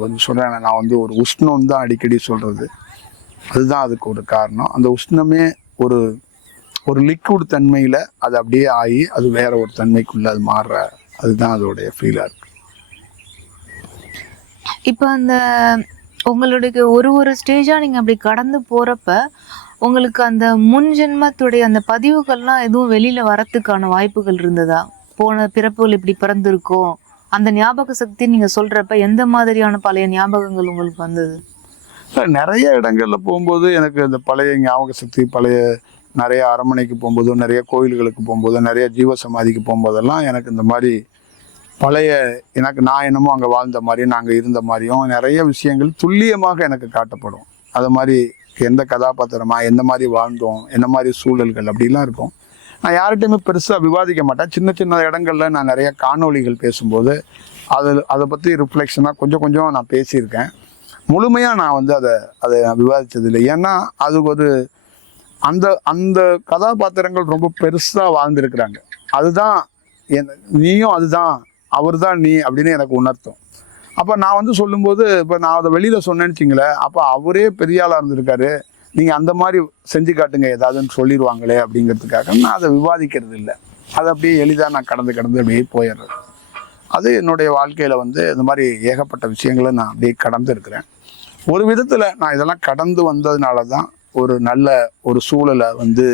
வந்து சொல்கிறேன். நான் வந்து ஒரு உஷ்ணம் தான் அடிக்கடி சொல்கிறது. அதுதான் அதுக்கு ஒரு காரணம். அந்த உஷ்ணமே ஒரு லிக்விட் தன்மையில் அது அப்படியே ஆகி அது வேற ஒரு தன்மைக்குள்ளே அது மாறுற, அதுதான் அதோடைய ஃபீலாக இருக்குது. இப்போ அந்த உங்களுடைய ஒரு ஸ்டேஜாக நீங்கள் அப்படி கடந்து போகிறப்ப உங்களுக்கு அந்த முன் ஜென்மத்துடைய அந்த பதிவுகள்லாம் எதுவும் வெளியில் வரத்துக்கான வாய்ப்புகள் இருந்ததா? போன பிறப்புகள் இப்படி பிறந்திருக்கோம், அந்த ஞாபக சக்தி நீங்கள் சொல்கிறப்ப எந்த மாதிரியான பழைய ஞாபகங்கள் உங்களுக்கு வந்தது? நிறைய இடங்களில் போகும்போது எனக்கு இந்த பழைய ஞாபக சக்தி, நிறைய அரண்மனைக்கு போகும்போதோ, நிறைய கோயில்களுக்கு போகும்போதோ, நிறைய ஜீவசமாதிக்கு போகும்போதெல்லாம் எனக்கு இந்த மாதிரி பழைய நான் என்னமோ அங்கே வாழ்ந்த மாதிரியும் நாங்கள் இருந்த மாதிரியும் நிறைய விஷயங்கள் துல்லியமாக எனக்கு காட்டப்படும். அது மாதிரி எந்த கதாபாத்திரமாக எந்த மாதிரி வாழ்ந்தோம், என்ன மாதிரி சூழல்கள் அப்படிலாம் இருக்கும். நான் யார்கிட்டையுமே பெருசாக விவாதிக்க மாட்டேன். சின்ன சின்ன இடங்களில் நான் நிறைய காணொளிகள் பேசும்போது அதை பற்றி ரிஃப்ளெக்ஷனாக கொஞ்சம் நான் பேசியிருக்கேன். முழுமையாக நான் வந்து அதை விவாதித்ததில்லை. ஏன்னா அது ஒரு அந்த கதாபாத்திரங்கள் ரொம்ப பெருசாக வாழ்ந்துருக்குறாங்க. அதுதான் நீயும் அதுதான் அவர் தான் நீ அப்படின்னு எனக்கு உணர்த்தும். அப்போ நான் வந்து சொல்லும்போது, இப்போ நான் அதை வெளியில் சொன்னேன்னு வச்சிங்களேன், அப்போ அவரே பெரிய ஆளாக இருந்திருக்காரு, நீங்கள் அந்த மாதிரி செஞ்சு காட்டுங்க ஏதாவதுன்னு சொல்லிடுவாங்களே அப்படிங்கிறதுக்காக நான் அதை விவாதிக்கிறது இல்லை. அதை அப்படியே எளிதாக நான் கடந்து அப்படியே போயிடுறேன். அது என்னுடைய வாழ்க்கையில் வந்து இந்த மாதிரி ஏகப்பட்ட விஷயங்களை நான் அப்படியே கடந்து இருக்கிறேன். ஒரு விதத்தில் நான் இதெல்லாம் கடந்து வந்ததுனால தான் ஒரு நல்ல ஒரு சூழலை வந்து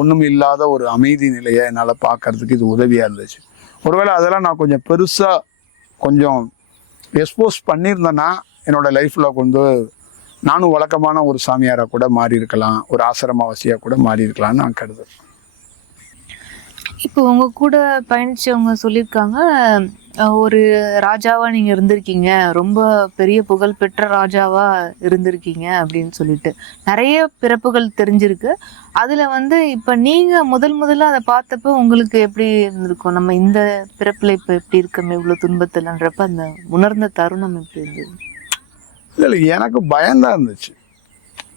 ஒன்றும் இல்லாத ஒரு அமைதி நிலையை என்னால் பார்க்கறதுக்கு இது உதவியாக இருந்துச்சு. ஒருவேளை அதெல்லாம் நான் கொஞ்சம் பெருசாக கொஞ்சம் எக்ஸ்போஸ் பண்ணியிருந்தேன்னா என்னோடய லைஃப்பில் நானும் வழக்கமான ஒரு சாமியாராக கூட மாறி இருக்கலாம், ஒரு ஆசிரமவாசியாக கூட மாறி இருக்கலாம்னு நான் கருதுறேன். இப்போ உங்க கூட பயணிச்சவங்க சொல்லியிருக்காங்க, ஒரு ராஜாவா நீங்க இருந்திருக்கீங்க, ரொம்ப பெரிய புகழ்பெற்ற ராஜாவா இருந்திருக்கீங்க அப்படின்னு சொல்லிட்டு நிறைய பிறப்புகள் தெரிஞ்சிருக்கு. அதுல வந்து இப்ப நீங்க முதல்ல அதை பார்த்தப்ப உங்களுக்கு எப்படி இருந்திருக்கும்? நம்ம இந்த பிறப்புல இப்ப எப்படி இருக்கோம் இவ்வளவு துன்பத்தில்ன்றப்ப அந்த உணர்ந்த தருணம் எப்படி இருந்தது? இல்லை, எனக்கு பயம்தான் இருந்துச்சு.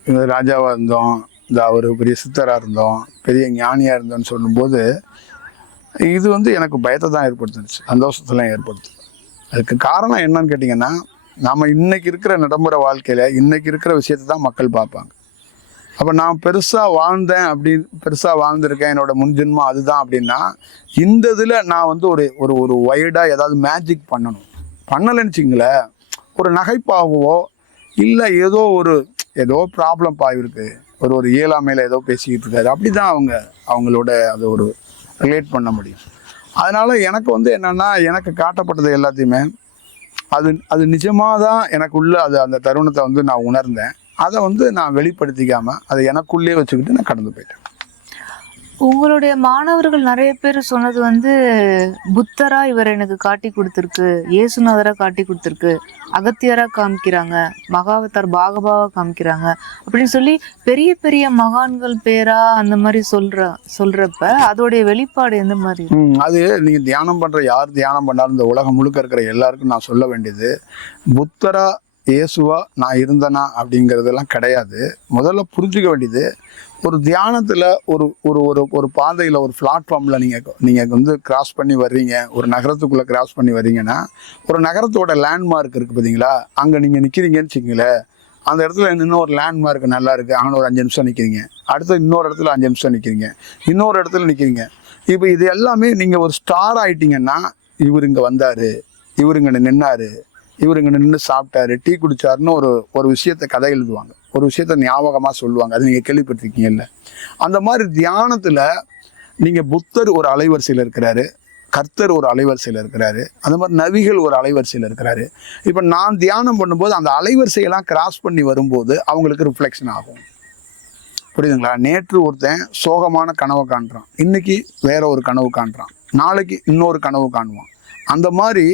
இந்த ராஜாவாக இருந்தோம், இந்த அவர் பெரிய சித்தராக இருந்தோம், பெரிய ஞானியாக இருந்தோம்னு சொல்லும்போது இது வந்து எனக்கு பயத்தை தான் ஏற்படுத்துச்சு, சந்தோஷத்தெல்லாம் ஏற்படுத்து. அதுக்கு காரணம் என்னன்னு கேட்டிங்கன்னா, நாம் இன்னைக்கு இருக்கிற நடைமுறை வாழ்க்கையில் இன்னைக்கு இருக்கிற விஷயத்தை தான் மக்கள் பார்ப்பாங்க. அப்போ நான் பெருசாக வாழ்ந்திருக்கேன், என்னோட முன்ஜென்மம் அதுதான் அப்படின்னா, இந்த இதில் நான் வந்து ஒரு வைடாக ஏதாவது மேஜிக் பண்ணலைன்னு வச்சிங்களேன், ஒரு நகைப்பாகவோ இல்லை ஏதோ ஏதோ ப்ராப்ளம்ப்பா இவருக்கு, ஒரு இயலாமையில் ஏதோ பேசிக்கிட்டு இருக்காரு, அப்படி தான் அவங்களோட அதை ஒரு ரிலேட் பண்ண முடியும். அதனால் எனக்கு வந்து என்னென்னா, எனக்கு காட்டப்பட்டது எல்லாத்தையுமே அது நிஜமாக தான் எனக்குள்ளே அந்த தருணத்தை வந்து நான் உணர்ந்தேன். அதை வந்து நான் வெளிப்படுத்திக்காமல் அதை எனக்குள்ளே வச்சுக்கிட்டு நான் கடந்து போயிட்டேன். உங்களுடைய மாணவர்கள் நிறைய பேர் சொன்னது வந்து, புத்தரா இவர் எனக்கு காட்டி கொடுத்துருக்கு, இயேசுநாதரா காட்டி கொடுத்துருக்கு, அகத்தியரா காமிக்கிறாங்க, மகாவதார் பாகபாவா காமிக்கிறாங்க அப்படின்னு சொல்லி பெரிய பெரிய மகான்கள் பேரா அந்த மாதிரி சொல்றப்ப அதோடைய வெளிப்பாடு எந்த மாதிரி? அது நீங்கள் தியானம் பண்ணுற யார் தியானம் பண்ணாலும் இந்த உலகம் முழுக்க இருக்கிற எல்லாருக்கும் நான் சொல்ல வேண்டியது, புத்தரா இயேசுவா நான் இருந்தனா அப்படிங்கிறதெல்லாம் கிடையாது. முதல்ல புரிஞ்சுக்க வேண்டியது, ஒரு தியானத்தில் ஒரு ஒரு ஒரு ஒரு பாதையில் ஒரு பிளாட்ஃபார்மில் நீங்கள் வந்து கிராஸ் பண்ணி வர்றீங்க, ஒரு நகரத்துக்குள்ளே கிராஸ் பண்ணி வர்றீங்கன்னா, ஒரு நகரத்தோட லேண்ட்மார்க் இருக்குது பார்த்தீங்களா, அங்கே நீங்கள் நிற்கிறீங்கன்னு வச்சுங்களேன், அந்த இடத்துல இன்னும் ஒரு லேண்ட்மார்க் நல்லா இருக்குது, அங்கே ஒரு 5 நிமிஷம் நிற்கிறீங்க, அடுத்து இன்னொரு இடத்துல 5 நிமிஷம் நிற்கிறீங்க, இன்னொரு இடத்துல நிற்கிறீங்க. இப்போ இது எல்லாமே நீங்கள் ஒரு ஸ்டார் ஆகிட்டீங்கன்னா, இவர் இங்கே வந்தார், இவர் இங்கே நின்னார், இவர் இங்கே நின்று சாப்பிட்டாரு, டீ குடிச்சாருன்னு ஒரு விஷயத்தை கதை எழுதுவாங்க, ஒரு விஷயத்த ஞாபகமாக சொல்லுவாங்க. அது நீங்கள் கேள்விப்பட்டிருக்கீங்கல்ல. அந்த மாதிரி தியானத்தில் நீங்கள் புத்தர் ஒரு அலைவரிசையில் இருக்கிறாரு, கர்த்தர் ஒரு அலைவரிசையில் இருக்கிறாரு, அந்த மாதிரி நபிகள் ஒரு அலைவரிசையில் இருக்கிறாரு. இப்போ நான் தியானம் பண்ணும்போது அந்த அலைவரிசையெல்லாம் கிராஸ் பண்ணி வரும்போது அவங்களுக்கு ரிஃப்ளெக்ஷன் ஆகும். புரியுதுங்களா? நேற்று ஒருத்தன் சோகமான கனவை காண்றான், இன்னைக்கு வேற ஒரு கனவு காண்றான், நாளைக்கு இன்னொரு கனவு காணுவான். அந்த மாதிரி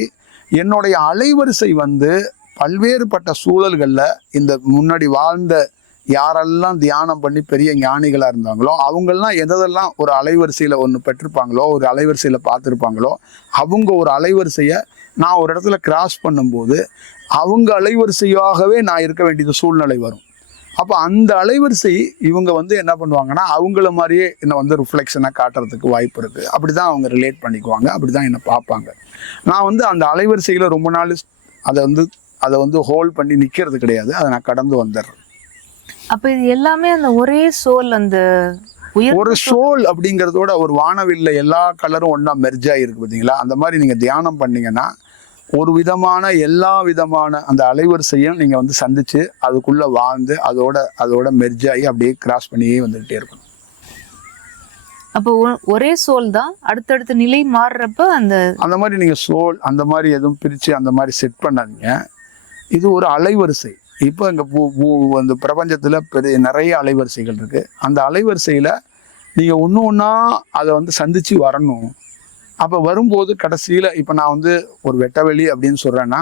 என்னுடைய அலைவரிசை வந்து பல்வேறுபட்ட சூழல்களில் இந்த முன்னாடி வாழ்ந்த யாரெல்லாம் தியானம் பண்ணி பெரிய ஞானிகளாக இருந்தாங்களோ அவங்கெல்லாம் எதெல்லாம் ஒரு அலைவரிசையில் ஒன்று பெற்றிருப்பாங்களோ, ஒரு அலைவரிசையில் பார்த்துருப்பாங்களோ, அவங்க ஒரு அலைவரிசையை நான் ஒரு இடத்துல கிராஸ் பண்ணும்போது அவங்க அலைவரிசையாகவே நான் இருக்க வேண்டியது சூழ்நிலை வரும். அப்போ அந்த அலைவரிசை இவங்க வந்து என்ன பண்ணுவாங்கன்னா, அவங்கள மாதிரியே என்னை வந்து ரிஃப்ளெக்ஷனாக காட்டுறதுக்கு வாய்ப்பு இருக்குது. அப்படி தான் அவங்க ரிலேட் பண்ணிக்குவாங்க, அப்படி தான் என்னை பார்ப்பாங்க. நான் வந்து அந்த அலைவரிசையில் ரொம்ப நாள் அதை வந்து ஹோல்ட் பண்ணி நிற்கிறது கிடையாது, அதை நான் கடந்து வந்துடுறேன். அப்போ இது எல்லாமே அந்த ஒரே சோல், அந்த ஒரு சோல் அப்படிங்கிறதோட ஒரு வானவில்ல எல்லா கலரும் ஒன்றா மெர்ஜ் ஆகிருக்கு பார்த்தீங்களா, அந்த மாதிரி நீங்கள் தியானம் பண்ணீங்கன்னா ஒரு விதமான எல்லா விதமான அந்த அலைவரிசையும் நீங்கள் வந்து சந்தித்து அதுக்குள்ளே வாழ்ந்து அதோட மெர்ஜ் ஆகி அப்படியே கிராஸ் பண்ணியே வந்துக்கிட்டே இருக்கணும். அப்போ ஒரே சோல் தான், அடுத்தடுத்த நிலை மாறுறப்ப அந்த மாதிரி நீங்கள் சோல் அந்த மாதிரி எதுவும் பிரித்து அந்த மாதிரி செட் பண்ணாதீங்க. இது ஒரு அலைவரிசை. இப்போ இங்கே அந்த பிரபஞ்சத்தில் நிறைய அலைவரிசைகள் இருக்குது. அந்த அலைவரிசையில் நீங்கள் ஒன்று ஒன்றா அதை வந்து சந்தித்து வரணும். அப்போ வரும்போது கடைசியில் இப்போ நான் வந்து ஒரு வெட்டவெளி அப்படின்னு சொல்கிறேன்னா,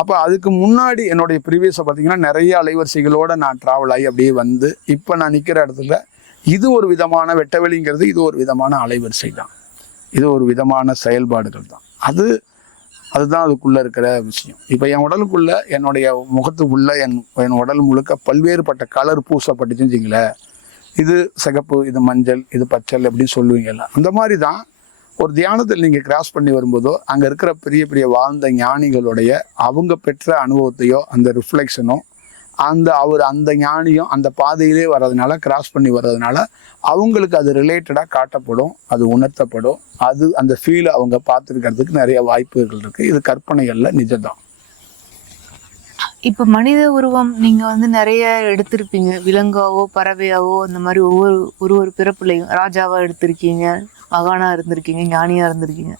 அப்போ அதுக்கு முன்னாடி என்னுடைய ப்ரீவியஸை பார்த்திங்கன்னா நிறைய அலைவரிசைகளோடு நான் ட்ராவல் ஆகி அப்படியே வந்து இப்போ நான் நிற்கிற இடத்துல இது ஒரு விதமான வெட்டவெளிங்கிறது, இது ஒரு விதமான அலைவரிசை தான், இது ஒரு விதமான செயல்பாடுகள் தான். அதுதான் அதுக்குள்ளே இருக்கிற விஷயம். இப்போ என் உடலுக்குள்ளே என்னுடைய முகத்துக்குள்ளே என் உடல் முழுக்க பல்வேறுபட்ட கலர் பூசப்பட்டுச்சுன்னு வச்சுங்களேன், இது சிகப்பு, இது மஞ்சள், இது பச்சை அப்படின்னு சொல்லுவீங்கல்ல, அந்த மாதிரி தான் ஒரு தியானத்தில் நீங்கள் கிராஸ் பண்ணி வரும்போதோ அங்கே இருக்கிற பெரிய பெரிய வாழ்ந்த ஞானிகளுடைய அவங்க பெற்ற அனுபவத்தையோ அந்த ரிஃப்ளெக்ஷனோ அந்த ஞானியும் அந்த பாதையிலே வர்றதுனால, கிராஸ் பண்ணி வர்றதுனால அவங்களுக்கு அது ரிலேட்டடாக காட்டப்படும், அது உணர்த்தப்படும், அந்த ஃபீலை அவங்க பார்த்துருக்கிறதுக்கு நிறைய வாய்ப்புகள் இருக்குது. இது கற்பனைகளில் நிஜம்தான். இப்போ மனித உருவம் நீங்கள் வந்து நிறைய எடுத்திருப்பீங்க, விலங்காவோ பறவையாவோ அந்த மாதிரி ஒவ்வொரு பிறப்புலையும் ராஜாவாக எடுத்திருக்கீங்க, மகானாக இருந்திருக்கீங்க, ஞானியாக இருந்திருக்கீங்க.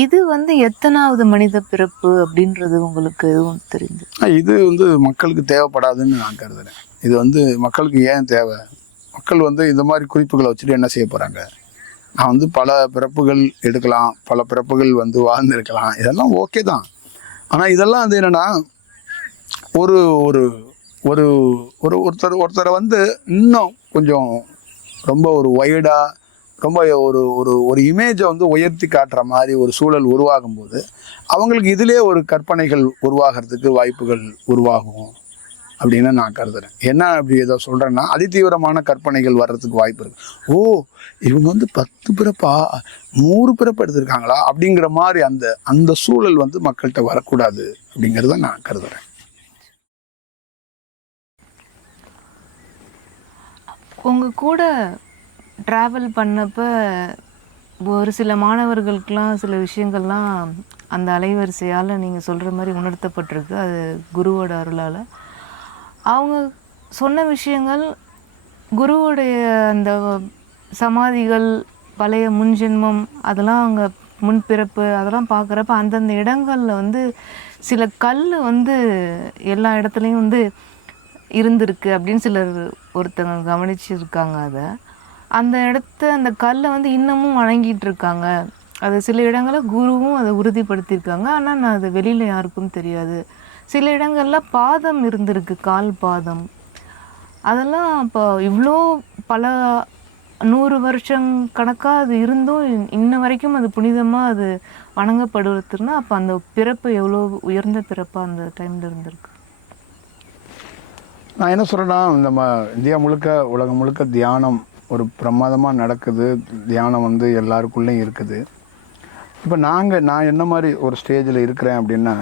இது வந்து எத்தனாவது மனித பிறப்பு அப்படின்றது உங்களுக்கு எதுவும் தெரிஞ்சு? இது வந்து மக்களுக்கு தேவைப்படாதுன்னு நான் கருதுறேன். இது வந்து மக்களுக்கு ஏன் தேவை? மக்கள் வந்து இந்த மாதிரி குறிப்புகளை வச்சுட்டு என்ன செய்ய போகிறாங்க? நான் வந்து பல பிறப்புகள் எடுக்கலாம், பல பிறப்புகள் வந்து வாழ்ந்துருக்கலாம், இதெல்லாம் ஓகே தான். ஆனால் இதெல்லாம் வந்து என்னென்னா, ஒரு ஒரு ஒரு ஒரு ஒருத்தரை வந்து இன்னும் கொஞ்சம் ரொம்ப ஒரு வைடாக, ரொம்ப ஒரு இமேஜை வந்து உயர்த்தி காட்டுற மாதிரி ஒரு சூழல் உருவாகும்போது அவங்களுக்கு இதிலே ஒரு கற்பனைகள் உருவாகிறதுக்கு வாய்ப்புகள் உருவாகும் அப்படின்னு நான் கருதுறேன். என்ன அப்படி ஏதோ சொல்கிறேன்னா, அதிதீவிரமான கற்பனைகள் வர்றதுக்கு வாய்ப்பு இருக்குது. ஓ, இவங்க வந்து 10 பிறப்பா 100 பிறப்பு எடுத்திருக்காங்களா அப்படிங்கிற மாதிரி அந்த சூழல் வந்து மக்கள்கிட்ட வரக்கூடாது அப்படிங்கிறத நான் கருதுறேன். உங்கள் கூட ட்ராவல் பண்ணப்போ ஒரு சில மாணவர்களுக்கெலாம் சில விஷயங்கள்லாம் அந்த அலைவரிசையால் நீங்கள் சொல்கிற மாதிரி உணர்த்தப்பட்டிருக்கு, அது குருவோட அருளால். அவங்க சொன்ன விஷயங்கள் குருவுடைய அந்த சமாதிகள், பழைய முன்ஜென்மம், அதெல்லாம் அங்கே முன்பிறப்பு அதெல்லாம் பார்க்குறப்ப அந்தந்த இடங்களில் வந்து சில கல் வந்து எல்லா இடத்துலையும் வந்து இருந்திருக்கு அப்படின்னு சிலர் ஒருத்தங்க கவனிச்சிருக்காங்க. அதை அந்த அந்த கல்லை வந்து இன்னமும் வணங்கிட்டு இருக்காங்க. அது சில இடங்களில் குருவும் அதை உறுதிப்படுத்தியிருக்காங்க. ஆனால் நான் அது வெளியில் யாருக்கும் தெரியாது. சில இடங்களில் பாதம் இருந்திருக்கு, கால் பாதம். அதெல்லாம் இப்போ இவ்வளோ பல 100 வருஷம் கணக்காக அது இருந்தும் இன்ன வரைக்கும் அது புனிதமாக அது வணங்கப்படுவதுன்னா அப்போ அந்த பிறப்பு எவ்வளோ உயர்ந்த பிறப்பாக அந்த டைமில் இருந்திருக்கு. நான் என்ன சொல்கிறேன்னா, நம்ம இந்தியா முழுக்க உலகம் முழுக்க தியானம் ஒரு பிரமாதமாக நடக்குது. தியானம் வந்து எல்லாருக்குள்ளேயும் இருக்குது. இப்போ நான் என்ன மாதிரி ஒரு ஸ்டேஜில் இருக்கிறேன் அப்படின்னா,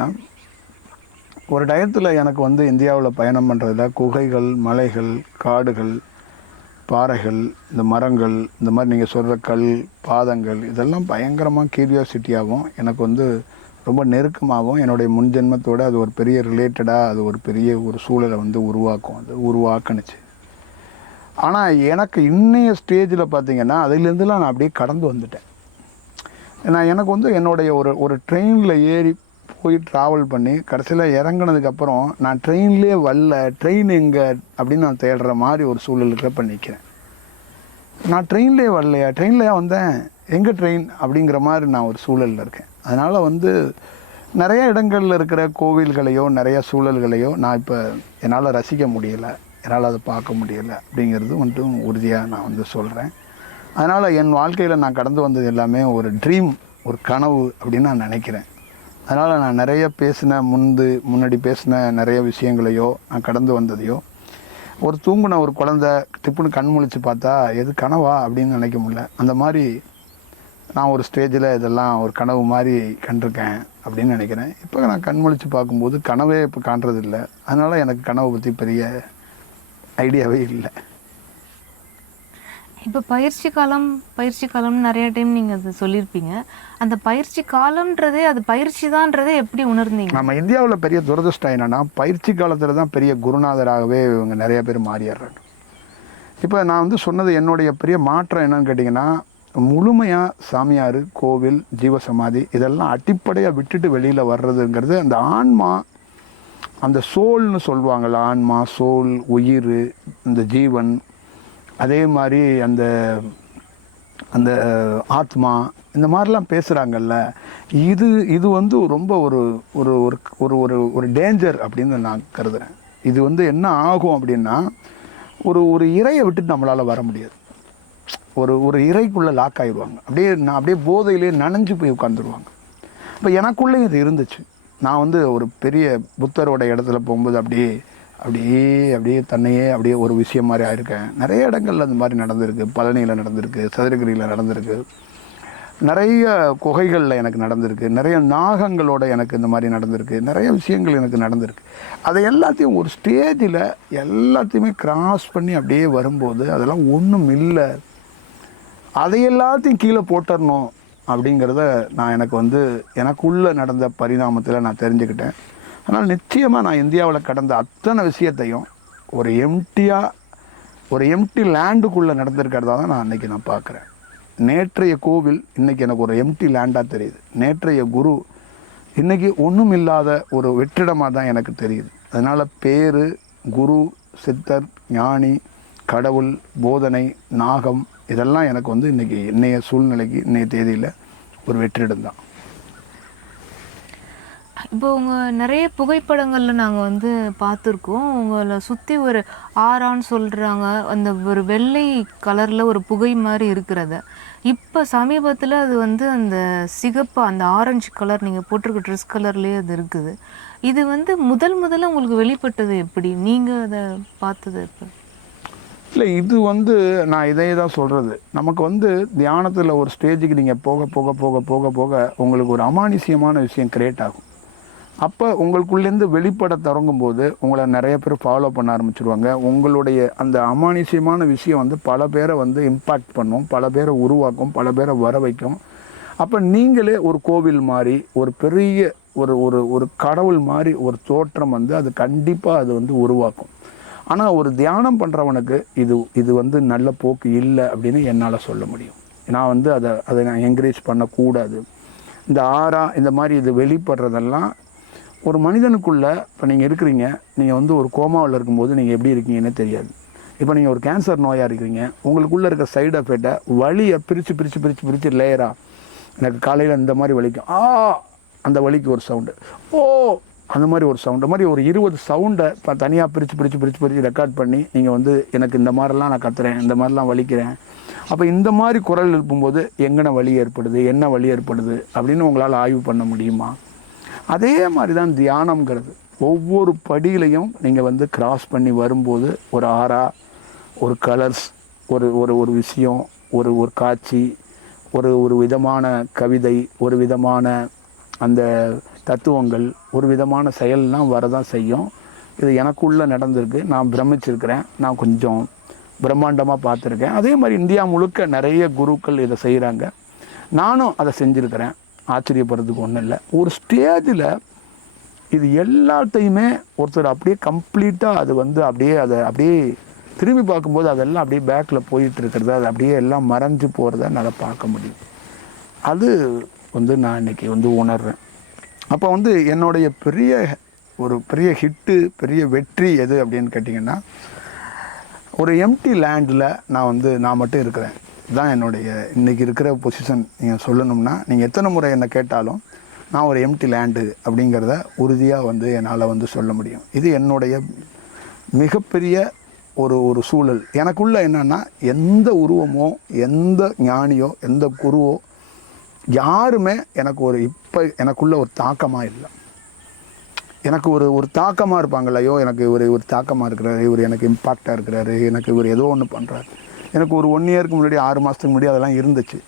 ஒரு டயத்தில் எனக்கு வந்து இந்தியாவில் பயணம் பண்ணுறதுல குகைகள், மலைகள், காடுகள், பாறைகள், இந்த மரங்கள், இந்த மாதிரி நீங்கள் சொல்கிற கல், பாதங்கள், இதெல்லாம் பயங்கரமாக கியூரியாசிட்டியாகவும் எனக்கு வந்து ரொம்ப நெருக்கமாகவும் என்னுடைய முன்ஜென்மத்தோடு அது ஒரு பெரிய ரிலேட்டடாக அது ஒரு பெரிய ஒரு சூழலை வந்து உருவாக்குனுச்சு. ஆனால் எனக்கு இன்னைய ஸ்டேஜில் பார்த்திங்கன்னா அதிலேருந்துலாம் நான் அப்படியே கடந்து வந்துட்டேன். எனக்கு வந்து என்னுடைய ஒரு ட்ரெயினில் ஏறி போய் ட்ராவல் பண்ணி கடைசியில் இறங்கினதுக்கப்புறம் நான் ட்ரெயின்லேயே ட்ரெயின் எங்கே அப்படின்னு நான் தேடுற மாதிரி ஒரு சூழலுக்கு இப்போ நிற்கிறேன். நான் ட்ரெயின்லேயே ட்ரெயின்லையா வந்தேன், எங்கே ட்ரெயின் அப்படிங்கிற மாதிரி நான் ஒரு சூழலில் இருக்கேன். அதனால் வந்து நிறைய இடங்களில் இருக்கிற கோவில்களையோ நிறைய சூழல்களையோ நான் இப்போ என்னால் ரசிக்க முடியலை, என்னால் அதை பார்க்க முடியலை அப்படிங்கிறது மட்டும் உறுதியாக நான் வந்து சொல்கிறேன். அதனால் என் வாழ்க்கையில் நான் கடந்து வந்தது எல்லாமே ஒரு ட்ரீம், ஒரு கனவு அப்படின்னு நான் நினைக்கிறேன். அதனால் நான் நிறைய முன்னாடி பேசின நிறைய விஷயங்களையோ நான் கடந்து வந்ததையோ ஒரு தூங்குன ஒரு குழந்தை டிப்புன்னு கண் முழிச்சு பார்த்தா எது கனவா அப்படின்னு நினைக்க முடியல. அந்த மாதிரி நான் ஒரு ஸ்டேஜில் இதெல்லாம் ஒரு கனவு மாதிரி கண்டிருக்கேன் அப்படின்னு நினைக்கிறேன். இப்போ நான் கண் முழிச்சு பார்க்கும்போது கனவே இப்போ காண்றது இல்லை. அதனால் எனக்கு கனவை பற்றி பெரிய ஐடியாவே இல்லை. இப்போ பயிற்சி காலம்னு நிறைய டைம் நீங்கள் அது சொல்லியிருப்பீங்க. அந்த பயிற்சி காலம்ன்றதே அது பயிற்சி தான்றதே எப்படி உணர்ந்தீங்க? நம்ம இந்தியாவில் பெரிய துரதிர்ஷ்டம் என்னென்னா, பயிற்சி காலத்தில் தான் பெரிய குருநாதராகவே இவங்க நிறைய பேர் மாறிடுறாங்க. இப்போ நான் வந்து சொன்னது என்னுடைய பெரிய மாற்றம் என்னன்னு கேட்டிங்கன்னா, முழுமையாக சாமியார், கோவில், ஜீவசமாதி இதெல்லாம் அடிப்படையாக விட்டுட்டு வெளியில் வர்றதுங்கிறது அந்த ஆன்மா, அந்த சோல்னு சொல்லுவாங்கள்ல, ஆன்மா, சோல், உயிர், இந்த ஜீவன், அதே மாதிரி அந்த அந்த ஆத்மா, இந்த மாதிரிலாம் பேசுகிறாங்கல்ல, இது வந்து ரொம்ப ஒரு ஒரு ஒரு ஒரு ஒரு டேஞ்சர் அப்படின்னு நான் கருதுகிறேன். இது வந்து என்ன ஆகும் அப்படின்னா, ஒரு இறையை விட்டுட்டு நம்மளால் வர முடியாது. ஒரு இறைக்குள்ளே லாக் ஆகிடுவாங்க. அப்படியே போதையிலே நனைஞ்சு போய் உட்காந்துருவாங்க. இப்போ எனக்குள்ளேயும் இது இருந்துச்சு. நான் வந்து ஒரு பெரிய புத்தரோட இடத்துல போகும்போது அப்படியே தன்னையே அப்படியே ஒரு விஷயம் மாதிரி ஆயிருக்கேன். நிறைய இடங்கள்ல அந்த மாதிரி நடந்திருக்கு. பழனியில் நடந்திருக்கு, சதுரகிரியில் நடந்திருக்கு, நிறைய குகைகளில் எனக்கு நடந்திருக்கு, நிறைய நாகங்களோட எனக்கு இந்த மாதிரி நடந்திருக்கு, நிறைய விஷயங்கள் எனக்கு நடந்திருக்கு. அதை எல்லாத்தையும் ஒரு ஸ்டேஜில் எல்லாத்தையுமே கிராஸ் பண்ணி அப்படியே வரும்போது அதெல்லாம் ஒன்றும் இல்லை, அதை எல்லாத்தையும் கீழே போட்டுடணும் அப்படிங்கிறத நான் எனக்குள்ளே நடந்த பரிணாமத்தில் நான் தெரிஞ்சுக்கிட்டேன். அதனால் நிச்சயமாக நான் இந்தியாவில் கடந்த அத்தனை விஷயத்தையும் ஒரு எம்டி லேண்டுக்குள்ளே நடந்திருக்கிறதா தான் நான் அன்றைக்கி நான் பார்க்குறேன். நேற்றைய கோவில் இன்றைக்கி எனக்கு ஒரு எம்டி லேண்டாக தெரியுது. நேற்றைய குரு இன்றைக்கி ஒன்றும் இல்லாத ஒரு வெற்றிடமாக தான் எனக்கு தெரியுது. அதனால் பேர், குரு, சித்தர், ஞானி, கடவுள், போதனை, நாகம் இதெல்லாம் எனக்கு வந்து இன்றைக்கி இன்னைய சூழ்நிலைக்கு இன்னைய தேதியில் ஒரு வெற்றிடம் தான். இப்போ உங்கள் நிறைய புகைப்படங்களில் நாங்கள் வந்து பார்த்துருக்கோம். உங்களை சுற்றி ஒரு ஆறான்னு சொல்கிறாங்க, அந்த ஒரு வெள்ளை கலரில் ஒரு புகை மாதிரி இருக்கிறத. இப்போ சமீபத்தில் அது வந்து அந்த சிகப்பு, அந்த ஆரஞ்சு கலர் நீங்கள் போட்டிருக்க ட்ரெஸ் கலர்லேயே அது இருக்குது. இது வந்து முதல்ல உங்களுக்கு வெளிப்பட்டது எப்படி? நீங்கள் அதை பார்த்தது எப்போ? இல்லை, இது வந்து நான் இதே தான் சொல்கிறது. நமக்கு வந்து தியானத்தில் ஒரு ஸ்டேஜுக்கு நீங்கள் போக போக போக போக போக உங்களுக்கு ஒரு அமானுஷ்யமான விஷயம் கிரியேட் ஆகும். அப்போ உங்களுக்குள்ளேருந்து வெளிப்பட தொடங்கும்போது உங்களை நிறைய பேர் ஃபாலோ பண்ண ஆரம்பிச்சிருவாங்க. உங்களுடைய அந்த அமானுஷ்யமான விஷயம் வந்து பல பேரை வந்து இம்பேக்ட் பண்ணும், பல பேரை உருவாக்கும், பல பேரை வர வைக்கும். அப்போ நீங்களே ஒரு கோவில் மாதிரி, ஒரு பெரிய ஒரு கடவுள் மாதிரி ஒரு தோற்றம் வந்து அது கண்டிப்பாக அது வந்து உருவாக்கும். ஆனால் ஒரு தியானம் பண்ணுறவனுக்கு இது வந்து நல்ல போக்கு இல்லை அப்படின்னு என்னால் சொல்ல முடியும். நான் வந்து அதை நான் என்கரேஜ் பண்ணக்கூடாது. இந்த ஆறா இந்த மாதிரி இது வெளிப்படுறதெல்லாம் ஒரு மனிதனுக்குள்ளே இப்போ நீங்கள் இருக்கிறீங்க, நீங்கள் வந்து ஒரு கோமாவில் இருக்கும்போது நீங்கள் எப்படி இருக்கீங்கன்னு தெரியாது. இப்போ நீங்கள் ஒரு கேன்சர் நோயாக இருக்கிறீங்க, உங்களுக்குள்ளே இருக்க சைடு எஃபெக்டை வலியை பிரித்து லேயராக, எனக்கு காலையில் இந்த மாதிரி வலிக்கும், அந்த வலிக்கு ஒரு சவுண்டு, அந்த மாதிரி ஒரு சவுண்டு, மாதிரி ஒரு 20 சவுண்டை இப்போ தனியாக பிரித்து ரெக்கார்ட் பண்ணி நீங்கள் வந்து எனக்கு இந்த மாதிரிலாம் நான் கத்துறேன், இந்த மாதிரிலாம் வலிக்கிறேன். அப்போ இந்த மாதிரி குரல் எழுப்பும்போது எங்கன வலி ஏற்படுது, என்ன வலி ஏற்படுது அப்படின்னு உங்களால் ஆய்வு பண்ண முடியுமா? அதே மாதிரி தான் தியானம்ங்கிறது. ஒவ்வொரு படியிலையும் நீங்கள் வந்து கிராஸ் பண்ணி வரும்போது ஒரு ஆறா, ஒரு கலர்ஸ், ஒரு விஷயம், ஒரு காட்சி, ஒரு விதமான கவிதை, ஒரு விதமான அந்த தத்துவங்கள், ஒரு விதமான செயல்லாம் வரதான் செய்யும். இது எனக்குள்ளே நடந்திருக்கு, நான் பிரமிச்சிருக்கிறேன், நான் கொஞ்சம் பிரம்மாண்டமாக பார்த்துருக்கேன். அதே மாதிரி இந்தியா முழுக்க நிறைய குருக்கள் இதை செய்கிறாங்க, நானும் அதை செஞ்சுருக்கிறேன். ஆச்சரியப்படுறதுக்கு ஒன்றும் இல்லை. ஒரு ஸ்டேஜில் இது எல்லாத்தையுமே ஒருத்தர் அப்படியே கம்ப்ளீட்டாக அது வந்து அப்படியே திரும்பி பார்க்கும்போது அதெல்லாம் அப்படியே பேக்கில் போயிட்டு இருக்கிறது, அது அப்படியே எல்லாம் மறைஞ்சு போகிறத என்னால் பார்க்க முடியும். அது வந்து நான் இன்றைக்கி வந்து உணர்றேன். அப்போ வந்து என்னுடைய பெரிய ஹிட்டு, பெரிய வெற்றி எது அப்படின்னு கேட்டிங்கன்னா, ஒரு எம்டி லேண்டில் நான் மட்டும் இருக்கிறேன். இதுதான் என்னுடைய இன்றைக்கி இருக்கிற பொசிஷன். நீங்கள் சொல்லணும்னா நீங்கள் எத்தனை முறை என்னை கேட்டாலும் நான் ஒரு எம்டி லேண்டு அப்படிங்கிறத உறுதியாக வந்து என்னால் வந்து சொல்ல முடியும். இது என்னுடைய மிகப்பெரிய ஒரு சூழல். எனக்குள்ளே என்னென்னா, எந்த உருவமோ, எந்த ஞானியோ, எந்த குருவோ, யாருமே எனக்குள்ள ஒரு தாக்கமாக இல்லை. எனக்கு ஒரு தாக்கமாக இருப்பாங்கள்ல, ஐயோ எனக்கு ஒரு தாக்கமாக இருக்கிறாரு, இவர் எனக்கு இம்பாக்டாக இருக்கிறாரு, எனக்கு இவர் ஏதோ ஒன்று பண்ணுறாரு. எனக்கு ஒரு 1 இயருக்கு முன்னாடி, 6 மாதத்துக்கு முன்னாடி அதெல்லாம் இருந்துச்சு.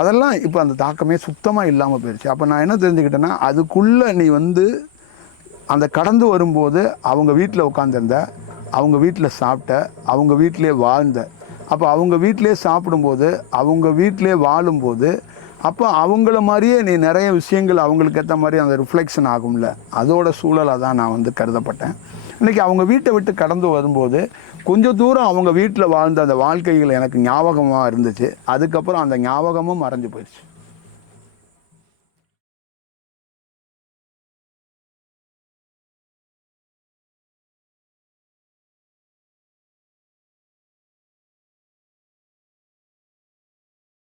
அதெல்லாம் இப்போ அந்த தாக்கமே சுத்தமாக இல்லாமல் போயிடுச்சு. அப்போ நான் என்ன தெரிஞ்சுக்கிட்டேன்னா, அதுக்குள்ளே நீ வந்து அந்த கடந்து வரும்போது அவங்க வீட்டில் உட்காந்துருந்த, அவங்க வீட்டில் சாப்பிட்ட, அவங்க வீட்டிலே வாழ்ந்த, அப்போ அவங்க வீட்டிலே சாப்பிடும்போது, அவங்க வீட்டிலே வாழும்போது, அப்போ அவங்கள மாதிரியே நீ நிறைய விஷயங்கள் அவங்களுக்கு ஏற்ற மாதிரி அந்த ரிஃப்ளெக்ஷன் ஆகும்ல, அதோட சூழலாக தான் நான் வந்து கருதப்பட்டேன். இன்றைக்கி அவங்க வீட்டை விட்டு கடந்து வரும்போது கொஞ்சம் தூரம் அவங்க வீட்டில் வாழ்ந்த அந்த வாழ்க்கைகள் எனக்கு ஞாபகமாக இருந்துச்சு. அதுக்கப்புறம் அந்த ஞாபகமும் மறைஞ்சு போயிடுச்சு.